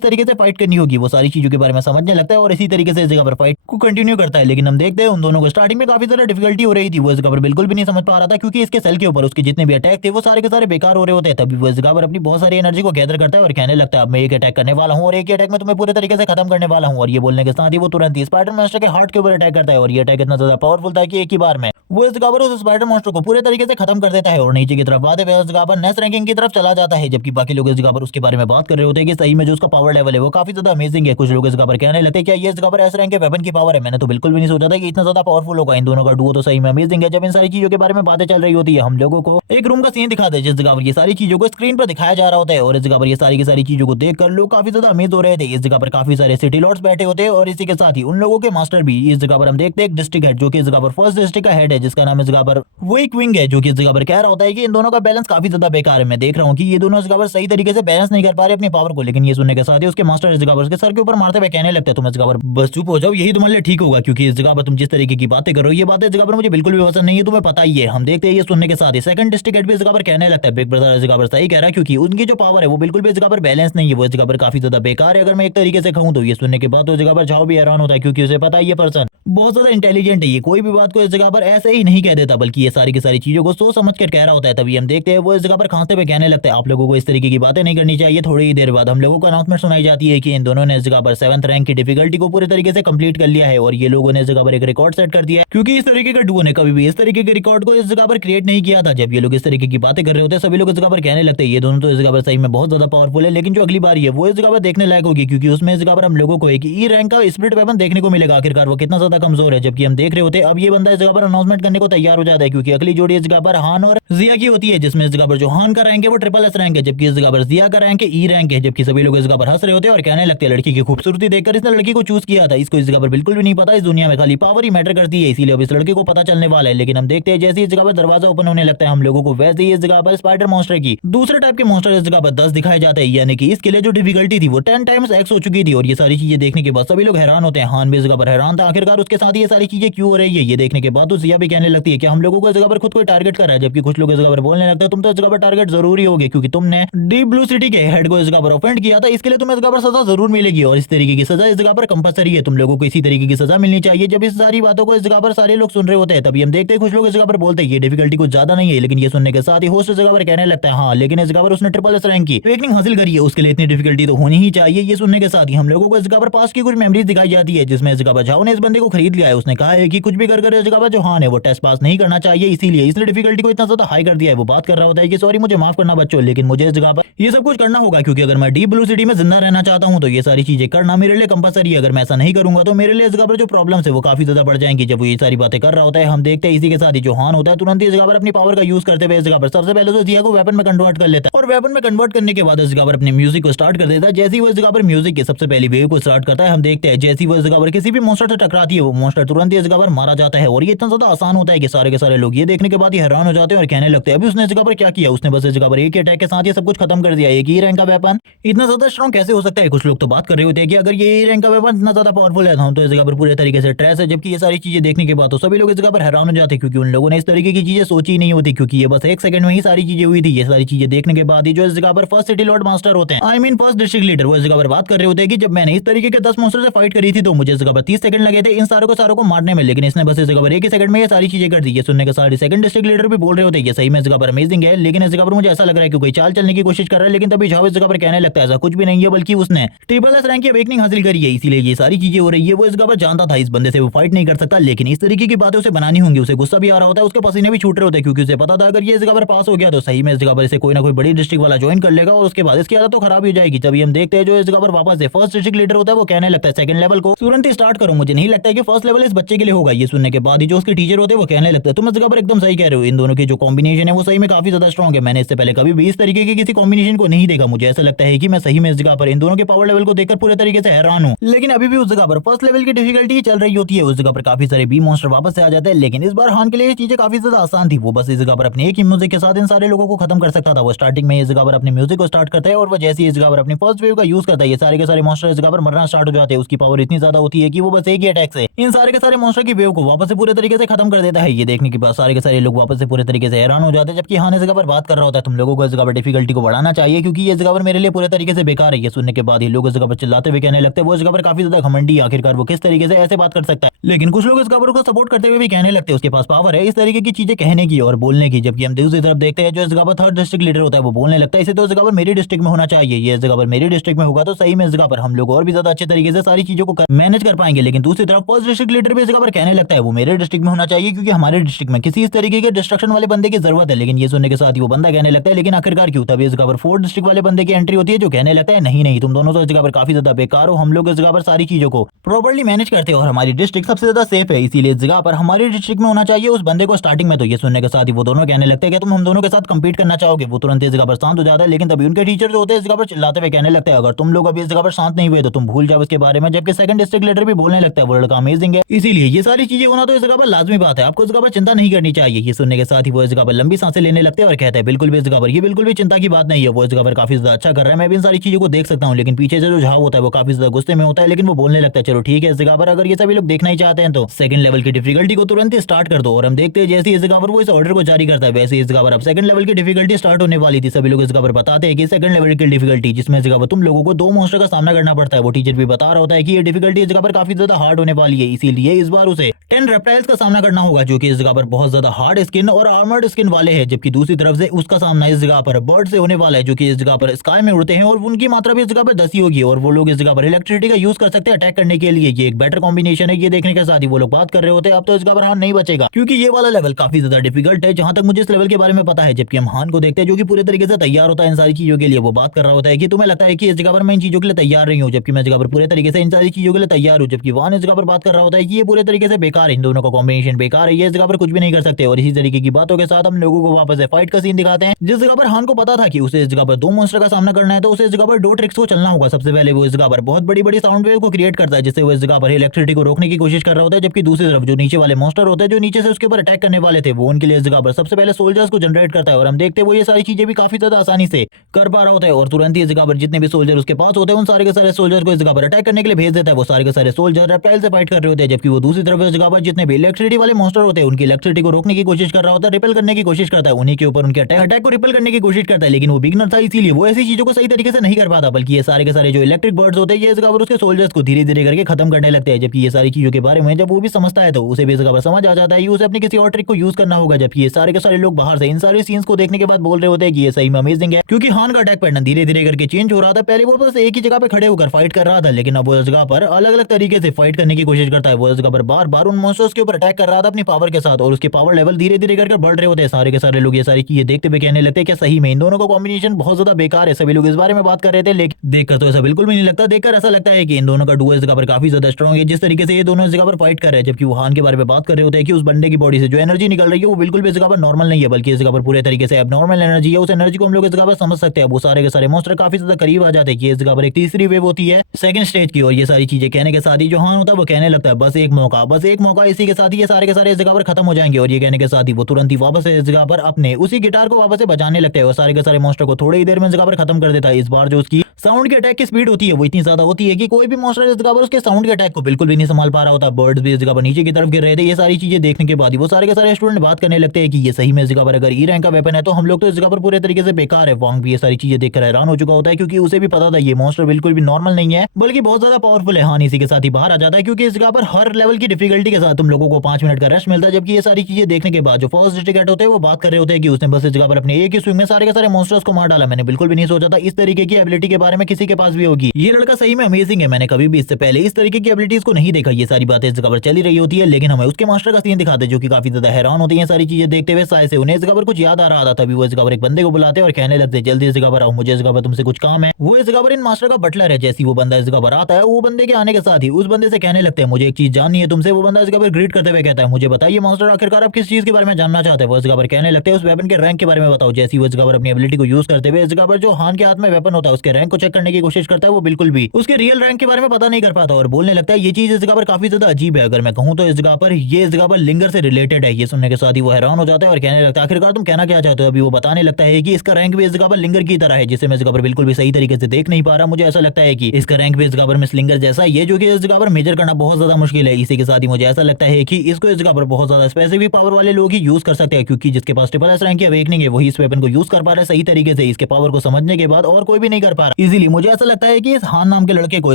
तरीके से फाइट करनी होगी, वो सारी चीजों के बारे में समझने लगता है और इसी तरीके से इस जगह पर फाइट को कंटिन्यू करता है। लेकिन हम देखते हैं उन दोनों को स्टार्टिंग में काफी ज्यादा डिफिकल्टी हो रही थी, वो इस जगह पर बिल्कुल भी नहीं समझ पा रहा था क्योंकि इसके सेल के ऊपर उसके जितने भी अटैक थे वो सारे के सारे बेकार हो रहे होते हैं। तभी वो इस जगह पर अपनी बहुत सारी एनर्जी को गैदर करता है और कहने लगता है अब मैं एक अटैक करने वाला हूँ और एक ही अटैक में तुम्हें पूरे तरीके से खत्म करने वाला हूँ। और ये बोलने के साथ ही वो तुरंत ही स्पाइडर मॉन्स्टर के हार्ट के ऊपर अटैक करता है और ये अटैक इतना ज्यादा पावरफुल था कि एक ही बार में वो इस जगह पर उस स्पाइडर मॉन्स्टर को पूरे तरीके से खत्म कर देता है और नीचे की तरफ आते हुए उस जगह पर नेक्स्ट रैंकिंग की तरफ चला जाता है। जबकि बाकी लोग इस जगह पर उसके बारे में बात कर रहे होते हैं कि सही में जो उसका पावर लेवल है वो काफी ज्यादा अमेजिंग है। कुछ लोग इस जगह पर कहने लगते हैं क्या ये इस जगह पर ऐसे रैंक के वेपन की पावर है, मैंने तो बिल्कुल भी नहीं सोचा था कि इतना ज्यादा पावरफुल होगा। इन दोनों का डुओ तो सही में अमेजिंग है। जब इन सारी चीजों के बारे में बातें चल रही होती है हम लोगों को एक रूम का सीन दिखाते हैं जिस जगह पर ये सारी चीजों को स्क्रीन पर दिखाया जा रहा होता है और इस जगह पर ये सारी की सारी चीजों को देखकर लोग काफी ज्यादा अमेज हो रहे थे। इस जगह पर काफी सारे सिटी लॉर्ड्स बैठे होते हैं और इसी के साथ ही उन लोगों के मास्टर भी। इस जगह पर हम देखते हैं एक डिस्ट्रिक्ट हेड जो कि इस जगह पर फर्स्ट डिस्ट्रिक्ट का हेड है जिसका नाम इस जगह पर वही क्विंग है, जो कि इस जगह पर कह रहा होता है कि इन दोनों का बैलेंस काफी ज्यादा बेकार है। मैं देख रहा हूँ कि ये दोनों इस जगह पर सही तरीके से बैलेंस नहीं कर पा रहे अपनी पावर को। लेकिन ये सुनने के साथ ही उसके मास्टर इस जगह पर उसके सर के ऊपर मारते हुए कहने लगते हैं तुम इस जगह पर बस चुप हो जाओ, यही तुम्हारे लिए ठीक होगा क्योंकि इस जगह पर तुम जिस तरीके की बातें कर रहे हो ये बातें इस जगह पर मुझे बिल्कुल भी पसंद नहीं है, तुम्हें पता ही है। हम देखते हैं ये सुनने के साथ ही सेकंड डिस्ट्रिक्ट हेड भी इस जगह पर कहने लगता है बिग ब्रदर इस जगह पर सही कह रहा है क्योंकि उनकी जो पावर है वो बिल्कुल भी इस जगह पर बैलेंस नहीं है, वो इस जगह पर काफी ज्यादा बेकार है अगर मैं एक तरीके से कहूं तो। ये सुनने के बाद तो इस जगह पर झाओ भी हैरान होता है क्योंकि उसे पता है ये पर्सन बहुत ज्यादा इंटेलिजेंट है, ये कोई भी बात को इस जगह पर ऐसे ही नहीं कह देता बल्कि ये सारी की सारी चीजों को सोच समझ कर कह रहा होता है। तभी हम देखते हैं वो इस जगह पर खांसते हुए कहने लगता है आप लोगों को इस तरीके की बातें नहीं करनी चाहिए। थोड़ी ही देर बाद हम लोगों को अनाउंसमेंट सुनाई जाती है कि इन दोनों ने इस जगह पर 7th रैंक की डिफिकल्टी को पूरे तरीके से कंप्लीट कर लिया है और ये लोगों ने इस जगह पर एक रिकॉर्ड सेट कर दिया है क्योंकि इस तरीके का डुओ ने कभी भी इस तरीके के रिकॉर्ड को इस जगह पर क्रिएट नहीं किया था। जब ये लोग इस तरीके की बातें कर रहे होते हैं सभी लोग इस जगह पर कहने लगते हैं ये दोनों तो इस जगह पर सही में बहुत ज्यादा पावरफुल है, लेकिन जो अगली बार है वो इस जगह पर देखने लायक होगी क्योंकि उसमें इस जगह पर हम लोगों को एक ई रैंक का स्पिरिट वेपन देखने को मिलेगा आखिरकार वो कितना ज्यादा कमजोर है। जबकि हम देख रहे होते हैं अब ये बंदा इस जगह पर अनाउंसमेंट करने को तैयार हो जाता है क्योंकि अगली जोड़ी इस जगह पर हान और जिया की होती है जिसमें इस जगह पर जो हान का रैंक है वो ट्रिपल एस रैंक है जबकि इस जगह पर जिया का रैंक है ई रैंक है। जबकि सभी लोग इस जगह पर हंस रहे होते हैं और कहने लगते हैं लड़की की खूबसूरती देखकर इसने लड़की को चूज किया था, इसको इस जगह पर बिल्कुल भी नहीं पता इस दुनिया में खाली पावर ही मैटर करती है, इसीलिए अब इस लड़के को पता चलने वाला है। लेकिन हम देखते हैं जैसे इस जगह पर दरवाजा ओपन होने लगता है हम लोगों को वैसे ही इस जगह पर स्पाइडर मॉन्स्टर की दूसरे टाइप के मॉन्स्टर इस जगह पर 10 दिखाए जाते हैं, यानी कि इसके लिए जो डिफिकल्टी थी वो 10 टाइम्स एक्स हो चुकी थी। और ये सारी चीजें देखने के बाद सभी लोग हैरान होते हैं, हान भी इस जगह पर हैरान था आखिरकार उसके साथ ये सारी चीजें क्यों हो रही है। ये देखने के बाद तो जिया भी कहने लगती है कि हम लोगों को इस जगह पर खुद को टारगेट कर रहा है, जबकि कुछ लोग इस जगह पर बोलने लगते हैं तुम तो इस जगह पर टारगेट जरूरी होगे क्योंकि तुमने डीप ब्लू सिटी के हेड को इस जगह पर ऑफेंड किया था, इसके लिए तुम्हें इस जगह पर सजा जरूर मिलेगी और इस तरीके की सजा इस जगह पर कंपलसरी है, तुम लोगों को इसी तरीके की सजा मिलनी चाहिए। जब इस सारी बातों को इस जगह पर सारे लोग सुन रहे होते हैं तभी हम देखते हैं कुछ लोग इस जगह पर बोलते हैं ये डिफिकल्टी कुछ ज्यादा नहीं है, लेकिन ये सुनने के साथ ही होस्ट इस जगह पर कहने लगता है हाँ लेकिन इस जगह पर उसने ट्रिपल एस रैंक की रेटिंग हासिल करी है उसके लिए इतनी डिफिकल्टी तो होनी ही चाहिए। ये सुनने के साथ ही हम लोगों को इस जगह पर पास की कुछ मेमोरीज दिखाई जाती है जिसमें इस जगह पर झाओ ने इस बंदे को खरीद लिया है। उसने कहा है कि कुछ भी कर इस जगह पर जो हान है वो टेस्ट पास नहीं करना चाहिए, इसीलिए इसने डिफिकल्टी को इतना ज्यादा हाई कर दिया है। वो बात कर रहा होता है कि सॉरी मुझे माफ करना बच्चों, लेकिन मुझे इस जगह पर ये सब कुछ करना होगा क्योंकि अगर मैं डीप ब्लू सिटी में जिंदा रहना चाहता हूं तो ये सारी चीजें करना मेरे लिए कंपलसरी है। अगर मैं ऐसा नहीं करूंगा तो मेरे लिए इस जगह पर जो प्रॉब्लम्स है वो काफी ज्यादा बढ़ जाएंगी। जब वो ये सारी बातें कर रहा होता है हम देखते हैं इसी के साथ ही जो हान होता है तुरंत इस जगह पर अपनी पावर का यूज करते हुए इस जगह पर सबसे पहले तो जिया को वेपन में कन्वर्ट कर लेता है और वेपन में कन्वर्ट करने के बाद इस जगह पर अपने म्यूजिक को स्टार्ट कर देता है। जैसे ही वो इस जगह पर म्यूजिक की सबसे पहली वेव को स्टार्ट करता है हम देखते हैं जैसे ही वो इस जगह पर किसी भी मॉन्स्टर से टकराती है वो मॉन्स्टर तुरंत इस जगह पर मारा जाता है और ये इतना ज्यादा आसान होता है कि सारे के सारे लोग ये देखने के बाद ही हैरान हो जाते हैं और कहने लगते हैं अभी उसने इस जगह पर क्या किया, उसने बस इस जगह पर एक ही अटैक के साथ ये सब कुछ खत्म कर दिया, एक ही रैंक का वेपन इतना ज्यादा स्ट्रॉन्ग कैसे हो सकता है। कुछ लोग तो बात कर रहे होते हैं कि अगर ये रैंक का वेपन इतना ज्यादा पावरफुल है हम तो इस जगह पर पूरे तरीके से ट्रेस है। जबकि ये सारी चीजें देखने के बाद तो सभी लोग इस जगह पर हैरान हो जाते हैं क्योंकि उन लोगों ने इस तरीके की चीजें सोची नहीं होती क्योंकि ये बस एक सेकंड में ही सारी चीजें हुई थी। ये सारी चीजें देखने के बाद ही जो इस जगह पर फर्स्ट सिटी लॉर्ड मास्टर होते हैं I mean first district leader वो इस जगह पर बात कर रहे होते हैं कि जब मैंने इस तरीके के 10 मॉन्स्टर से फाइट करी थी तो मुझे इस जगह पर 30 सेकंड लगे थे इन सारों को मारने में, लेकिन इसने बस इस जगह पर एक ही सेकंड में ये सारी चीजें कर दी। ये सुनने के साथ सेकंड डिस्ट्रिक्ट लीडर भी बोल रहे होते हैं ये सही में इस जगह पर अमेजिंग है, लेकिन इस जगह पर मुझे ऐसा लग रहा है कि कोई चाल चलने की कोशिश कर रहा है, लेकिन तभी झाओ इस जगह पर कहने लगता है ऐसा कुछ भी नहीं है, बल्कि उसने ट्रिपल एस रैंक की अवेकनिंग हासिल करी है, इसीलिए ये सारी चीजें हो रही है। वो इस जगह पर जानता था इस बंदे से वो फाइट नहीं कर सकता, लेकिन इस तरीके की बातें उसे बनानी होंगी। उसे गुस्सा भी आ रहा होता है, उसके पसीने भी छूट रहे होते हैं, क्योंकि उसे पता था अगर ये इस जगह पर पास हो गया तो सही में इस जगह पर इसे कोई ना कोई बड़ी डिस्ट्रिक्ट वाला ज्वाइन कर लेगा और उसके बाद इसकी आदत तो खराब ही हो जाएगी। तभी हम देखते हैं जो इस जगह पर वापस से फर्स्ट डिस्ट्रिक्ट लीडर होता है वो कहने लगता है सेकंड लेवल को तुरंत ही स्टार्ट करो। मुझे नहीं लगता है कि फर्स्ट लेवल इस बच्चे के लिए होगा। ये सुनने के बाद ही जो उसके टीचर होते हैं वो कहने लगता है तुम इस जगह पर एकदम सही कह रहे हो, इन दोनों की जो कॉम्बिनेशन है वो सही में काफी ज्यादा स्ट्रॉन्ग है। मैंने इससे पहले कभी भी इस तरीके के किसी कॉम्बिनेशन को नहीं देखा। मुझे ऐसा लगता है कि मैं सही में इस जगह पर इन दोनों के पावर लेवल को देखकर पूरे तरीके से हैरान हूँ। लेकिन अभी भी उस जगह पर फर्स्ट लेवल की डिफिकल्टी चल रही होती है। उस जगह पर काफी सारे बी मॉन्स्टर वापस से आ जाते हैं, लेकिन इस बार हान के लिए चीजें काफी ज्यादा आसान थी। वो बस इस जगह पर अपने एक ही म्यूजिक के साथ इन सारे लोगों को खत्म कर सकता था। वो स्टार्टिंग में इस जगह पर अपने म्यूजिक को स्टार्ट करता है और वो जैसे इस जगह पर अपनी फर्स्ट वेव का यूज करता है ये सारे के सारे मॉन्स्टर इस जगह पर मरना स्टार्ट हो जाते हैं। उसकी पावर इतनी ज्यादा होती है कि वो बस एक ही अटैक से इन सारे के सारे मॉन्स्टर की वेव को वापस से पूरे तरीके से खत्म कर देता है। ये देखने के बाद सारे के सारे लोग वापस से पूरे तरीके से हैरान हो जाते हैं, जबकि हान इस जगह पर बात कर रहा होता है तुम लोगों को इस जगह पर डिफिकल्टी को बढ़ाना चाहिए क्योंकि ये जगह पर मेरे लिए पूरे तरीके से बेकार है। ये सुनने के बाद ये लोग इस जगह पर चिल्लाते हुए कहने लगते हैं वो इस जगह पर काफी ज्यादा घमंडी, आखिरकार वो किस तरीके से ऐसे बात कर सकता है। लेकिन कुछ लोग इस खबर को सपोर्ट करते हुए भी कहने लगते हैं उसके पास पावर है इस तरीके की चीजें कहने की और बोलने की। जबकि हम दूसरी तरफ देखते हैं जो इस जगह पर थर्ड डिस्ट्रिक्ट लीडर होता है वो बोलने लगता है इसे तो इस जगह पर मेरी डिस्ट्रिक्ट में होना चाहिए, ये इस जगह पर मेरी डिस्ट्रिक्ट में होगा तो सही में इस जगह पर हम लोग और भी ज्यादा अच्छे तरीके से सारी चीजों को मैनेज कर पाएंगे। लेकिन दूसरी तरफ फर्स्ट डिस्ट्रिक्ट लीडर भी इस जगह पर कहने लगता है वो मेरे डिस्ट्रिक्ट में होना चाहिए क्योंकि हमारे डिस्ट्रिक्ट में किसी इस तरीके के डिस्ट्रक्शन वाले बंदे की जरूरत है। लेकिन ये सुनने के साथ ही वो बंदा कहने लगता है लेकिन आखिरकार क्यों। तभी इस जगह पर फोर्थ डिस्ट्रिक्ट वाले बंदे की एंट्री होती है जो कहने लगता है नहीं नहीं तुम दोनों तो इस जगह पर काफी ज्यादा बेकार हो, हम लोग इस जगह पर सारी चीजों को प्रॉपर्ली मैनेज करते हैं और हमारी डिस्ट्रिक्ट सबसे ज्यादा सेफ है, इसीलिए इस जगह पर हमारी डिस्ट्रिक्ट में होना चाहिए उस बंदे को स्टार्टिंग में। तो ये सुनने के साथ ही वो दोनों कहने लगते हैं कि तुम हम दोनों के साथ कंपीट करना चाहोगे। वो तुरंत इस जगह पर शांत हो जाता है, लेकिन तभी उनके टीचर जो होते हैं इस जगह पर चिल्लाते हुए कहने लगते हैं अगर तुम लोग अभी इस जगह पर शांत नहीं हुए तो तुम भूल जाओ इसके बारे में। जबकि सेकंड डिस्ट्रिक्ट लीडर भी बोलने लगता है वो लड़का अमेजिंग है, इसीलिए ये सारी चीजें होना तो इस जगह पर लाजमी बात है, आपको इस जगह पर चिंता नहीं करनी चाहिए। ये सुनने के साथ ही वो इस जगह पर लंबी सांसें लेने लगते हैं और कहते हैं बिल्कुल भी इस जगह पर ये बिल्कुल भी चिंता की बात नहीं है, वो इस जगह पर काफी ज्यादा अच्छा कर रहा है, मैं भी इन सारी चीजों को देख सकता हूँ। लेकिन पीछे से जो झाव होता है वो काफी ज्यादा गुस्से में होता है, लेकिन वो बोलने लगता है चलो ठीक है इस जगह पर अगर ये सभी लोग देखना ही चाहते हैं तो सेकंड लेवल की डिफिकल्टी को तुरंत ही स्टार्ट कर दो। और हम देखते हैं जैसे इस जगह पर वो इस ऑर्डर को जारी करता है वैसे इस जगह पर अब सेकंड लेवल की डिफिकल्टी स्टार्ट होने वाली थी। सभी लोग इस जगह पर बताते हैं कि सेकंड लेवल की डिफिकल्टी जिसमें इस जगह पर तुम लोगों को दो मॉन्स्टर का सामना करना पड़ता है। वो टीचर भी बता रहा होता है कि ये डिफिकल्टी इस जगह पर काफी ज्यादा हार्ड होने वाली है, इसीलिए इस बार उसे 10 रेप्टाइल्स का सामना करना होगा जो कि इस जगह पर बहुत ज्यादा हार्ड स्किन और आर्मर्ड स्किन वाले हैं। जबकि दूसरी तरफ से उसका सामना इस जगह पर बर्ड से होने वाला है जो कि इस जगह पर स्काई में उड़ते हैं और उनकी मात्रा भी इस जगह पर 10 ही होगी और वो लोग इस जगह पर इलेक्ट्रिसिटी का यूज कर सकते हैं अटैक करने के लिए। ये एक बेटर कॉम्बिनेशन है। ये देखने के साथ ही वो लोग बात कर रहे होते हैं अब तो इस जगह पर हान नहीं बचेगा क्योंकि ये वाला लेवल काफी ज्यादा डिफिकल्ट है जहां तक मुझे इस लेवल के बारे में पता है। जबकि हम हान को देखते हैं जो कि पूरे तरीके से तैयार होता है इन सारी चीजों के लिए। वो बात कर रहा होता है कि तुम्हें लगता है कि इस जगह पर मैं इन चीजों के लिए तैयार नहीं हूं, जबकि मैं इस जगह पर पूरे तरीके से इन सारी चीजों के लिए तैयार हूं। जबकि वान इस जगह पर बात कर रहा होता है कि ये पूरे तरीके से बेकार है, इन दोनों का कॉम्बिनेशन बेकार है, ये इस जगह पर कुछ भी नहीं कर सकते। और इसी तरीके की बातों के साथ हम लोगों को वापस से फाइट का सीन दिखाते हैं जिस जगह पर हान को पता था कि उसे इस जगह पर दो मॉन्स्टर का सामना करना है तो उसे इस जगह पर दो ट्रिक्स को चलना होगा। सबसे पहले वो इस जगह पर बहुत बड़ी बड़ी साउंड वेव को क्रिएट करता है जिससे वो इस जगह पर इलेक्ट्रिसिटी को रोकने की कोशिश कर रहा होता है। जबकि दूसरी तरफ जो नीचे वाले मॉन्स्टर होते हैं जो नीचे से उसके ऊपर अटैक करने वाले थे वो उनके लिए इस जगह पर सबसे पहले सोल्जर्स को जनरेट करता है और हम देखते हैं वो ये सारी चीजें भी काफी ज्यादा आसानी से कर पा रहा होता है और तुरंत ही इस जगह पर जितने भी सोल्जर उसके पास होते हैं उन सारे के सारे सोल्जर को इस जगह पर अटैक करने के लिए भेज देता है। वो सारे के सारे सोल्जर रेप्टाइल से फाइट कर रहे होते हैं जबकि वो दूसरी तरफ इस जगह पर जितने भी इलेक्ट्रिसिटी वाले मॉन्स्टर होते हैं उनकी इलेक्ट्रिसिटी को रोकने की कोशिश कर रहा होता है, रिपेल करने की कोशिश करता है, उन्हीं के ऊपर उनके अटैक को रिपेल करने की कोशिश करता है। लेकिन वो बिगनर था इसीलिए वो ऐसी चीजों को सही तरीके से नहीं कर पाता, बल्कि ये सारे के सारे जो इलेक्ट्रिक बर्ड्स होते हैं ये इस जगह पर उसके सोल्जर्स को धीरे धीरे करके खत्म करने लगते हैं। जबकि ये सारी चीजों के बारे में जब वो भी समझता है तो उसे भी इस जगह पर समझ आ जाता है उसे अपनी किसी और ट्रिक को यूज करना होगा। जबकि ये सारे के सारे लोग बाहर से इन सारे सीन्स को देखने के बाद बोल रहे होते हैं कि ये सही में अमेजिंग है क्योंकि हान का अटैक पैटर्न धीरे धीरे करके चेंज हो रहा था। पहले वो बस एक ही जगह पे खड़े होकर फाइट कर रहा था, लेकिन अब वो इस जगह पर अलग अलग तरीके से फाइट करने की कोशिश करता है। वो इस जगह पर बार बार उन मॉन्स्टर्स के ऊपर अटैक कर रहा था अपनी पावर के साथ और उसके पावर लेवल धीरे धीरे करके बढ़ रहे होते हैं। सारे के सारे लोग ये सारी चीजें देखते हुए कहने लगते हैं कि सही में इन दोनों का कॉम्बिनेशन बहुत ज्यादा बेकार है। सभी लोग इस बारे में बात कर रहे थे, लेकिन देखकर तो ऐसा बिल्कुल भी नहीं लगता। देखकर ऐसा लगता है कि इन दोनों का डुओ इस जगह पर काफी ज्यादा स्ट्रॉन्ग है जिस तरीके से ये दोनों इस जगह पर फाइट कर रहे हैं। जबकि वो हान के बारे में बात कर रहे होते हैं कि उस बंदे की बॉडी से जो एनर्जी निकल रही है वो बिल्कुल भी इस जगह पर नॉर्मल नहीं है, बल्कि इस जगह पर पूरे तरीके से एबनॉर्मल एनर्जी है। उस एनर्जी को हम लोग इस जगह पर समझ सकते हैं। वो सारे के सारे मॉन्स्टर काफी ज्यादा करीब आ जाते हैं कि इस जगह पर एक तीसरी वेव होती है सेकंड स्टेज की। और ये सारी चीजें कहने के साथ ही जो हान होता है वो कहने लगता है बस एक मौका, बस एक मौका, इसी के साथ ही ये सारे के सारे इस जगह पर खत्म हो जाएंगे। और ये कहने के साथ ही वो तुरंत ही वापस इस जगह पर अपने उसी गिटार को वापस से बजाने लगते हैं और सारे के सारे मॉन्स्टर को थोड़ी ही देर में इस जगह पर खत्म कर देता है। इस बार जो उसकी साउंड की अटैक की स्पीड होती है वो इतनी ज्यादा होती है कि कोई भी मॉन्स्टर इस जगह पर उसके साउंड के अटैक को बिल्कुल भी नहीं संभाल पा रहा होता। बर्ड्स भी इस जगह पर नीचे की तरफ गिर रहे थे। ये सारी चीजें देखने के बाद ही वो सारे के सारे स्टूडेंट बात करने लगते हैं कि ये सही में इस जगह पर अगर ई रैंक का वेपन है तो हम लोग तो इस जगह पर पूरे तरीके से बेकार है। वांग भी ये सारी चीजें देखकर हैरान हो चुका होता है क्योंकि उसे भी पता था ये मॉन्स्टर बिल्कुल भी नॉर्मल नहीं है बल्कि बहुत ज्यादा पावरफुल है। हान इसी के साथ ही बाहर आ जाता है क्योंकि इस जगह पर हर लेवल की डिफिकल्टी के साथ तुम लोगों को 5 मिनट का रेस्ट मिलता है। जबकि ये सारी चीजें देखने के बाद जो फर्स्ट डिस्ट्रिक्ट हेड होते हैं वो बात कर रहे होते हैं कि उसने बस इस जगह पर अपने एक ही स्विंग में सारे के सारे मॉन्स्टर्स को मार डाला। मैंने बिल्कुल भी नहीं सोचा था इस तरीके की एबिलिटी के बारे में किसी के पास भी होगी। ये लड़का सही में अमेजिंग है, मैंने कभी भी इससे पहले इस तरीके की एबिलिटीज को नहीं देखा। ये सारी बातें इस जगह पर चली रही होती है, लेकिन हमें उसके मास्टर का सीन दिखाते हैं जो कि काफी ज्यादा हैरान होती है सारी चीजें देखते हुए। शायद से उन्हें इस जगह पर कुछ याद आ रहा था, तभी वो इस जगह पर एक बंदे को बुलाते और कहने लगते जल्दी इस जगह पर आओ, मुझे इस जगह पर तुमसे कुछ काम है। वो इस जगह पर इन मास्टर का बटलर है। जैसी वो बंदा इस जगह पर आता है, वो बंदे के आने के साथ ही उस बंदे से कहने लगते हैं मुझे एक चीज जाननी है तुमसे। वो बंदा इस जगह पर ग्रीट करते हुए कहता है मुझे बताइए मास्टर, आखिरकार आप किस चीज के बारे में जानना चाहते हैं। वो इस जगह पर कहने लगते हैं उस वेपन के रैंक के बारे में बताओ। जैसी वो इस जगह पर अपनी एबिलिटी को यूज करते हुए इस जगह पर जो हान के हाथ में वेपन होता है उसके रैंक को चेक करने की कोशिश करता है, वो बिल्कुल भी उसके रियल रैंक के बारे में पता नहीं कर पाता और बोलने लगता है ये चीज इस जगह पर काफी ज्यादा अजीब है। अगर मैं कहूं तो इस जगह पर ये इस जगह पर लिंगर से रिलेटेड है। ये सुनने के साथ ही वो हैरान हो जाता है और कहने लगता है आखिरकार तुम कहना क्या चाहते हो। अभी वो बताने लगता है कि इसका रैंक भी इस जगह पर लिंगर की तरह है, जिसे मैं इस जगह पर बिल्कुल भी सही तरीके से देख नहीं पा रहा। मुझे ऐसा लगता है कि इसका रैंक भी इस जगह पर मिस लिंगर जैसा ही है, जो कि इस जगह पर मेजर करना बहुत ज्यादा मुश्किल है। इसी के साथ ही मुझे ऐसा लगता है कि इसको इस जगह पर बहुत ज्यादा स्पेसिफिक पावर वाले लोग ही यूज कर सकते हैं, क्योंकि जिसके पास ट्रिपल एस रैंक की अवेकनिंग है वही इस वेपन को यूज कर पा रहा है सही तरीके से। इसके पावर को समझने के बाद और कोई भी नहीं कर पा रहा। इसीलिए मुझे ऐसा लगता है कि इस हान नाम के लड़के को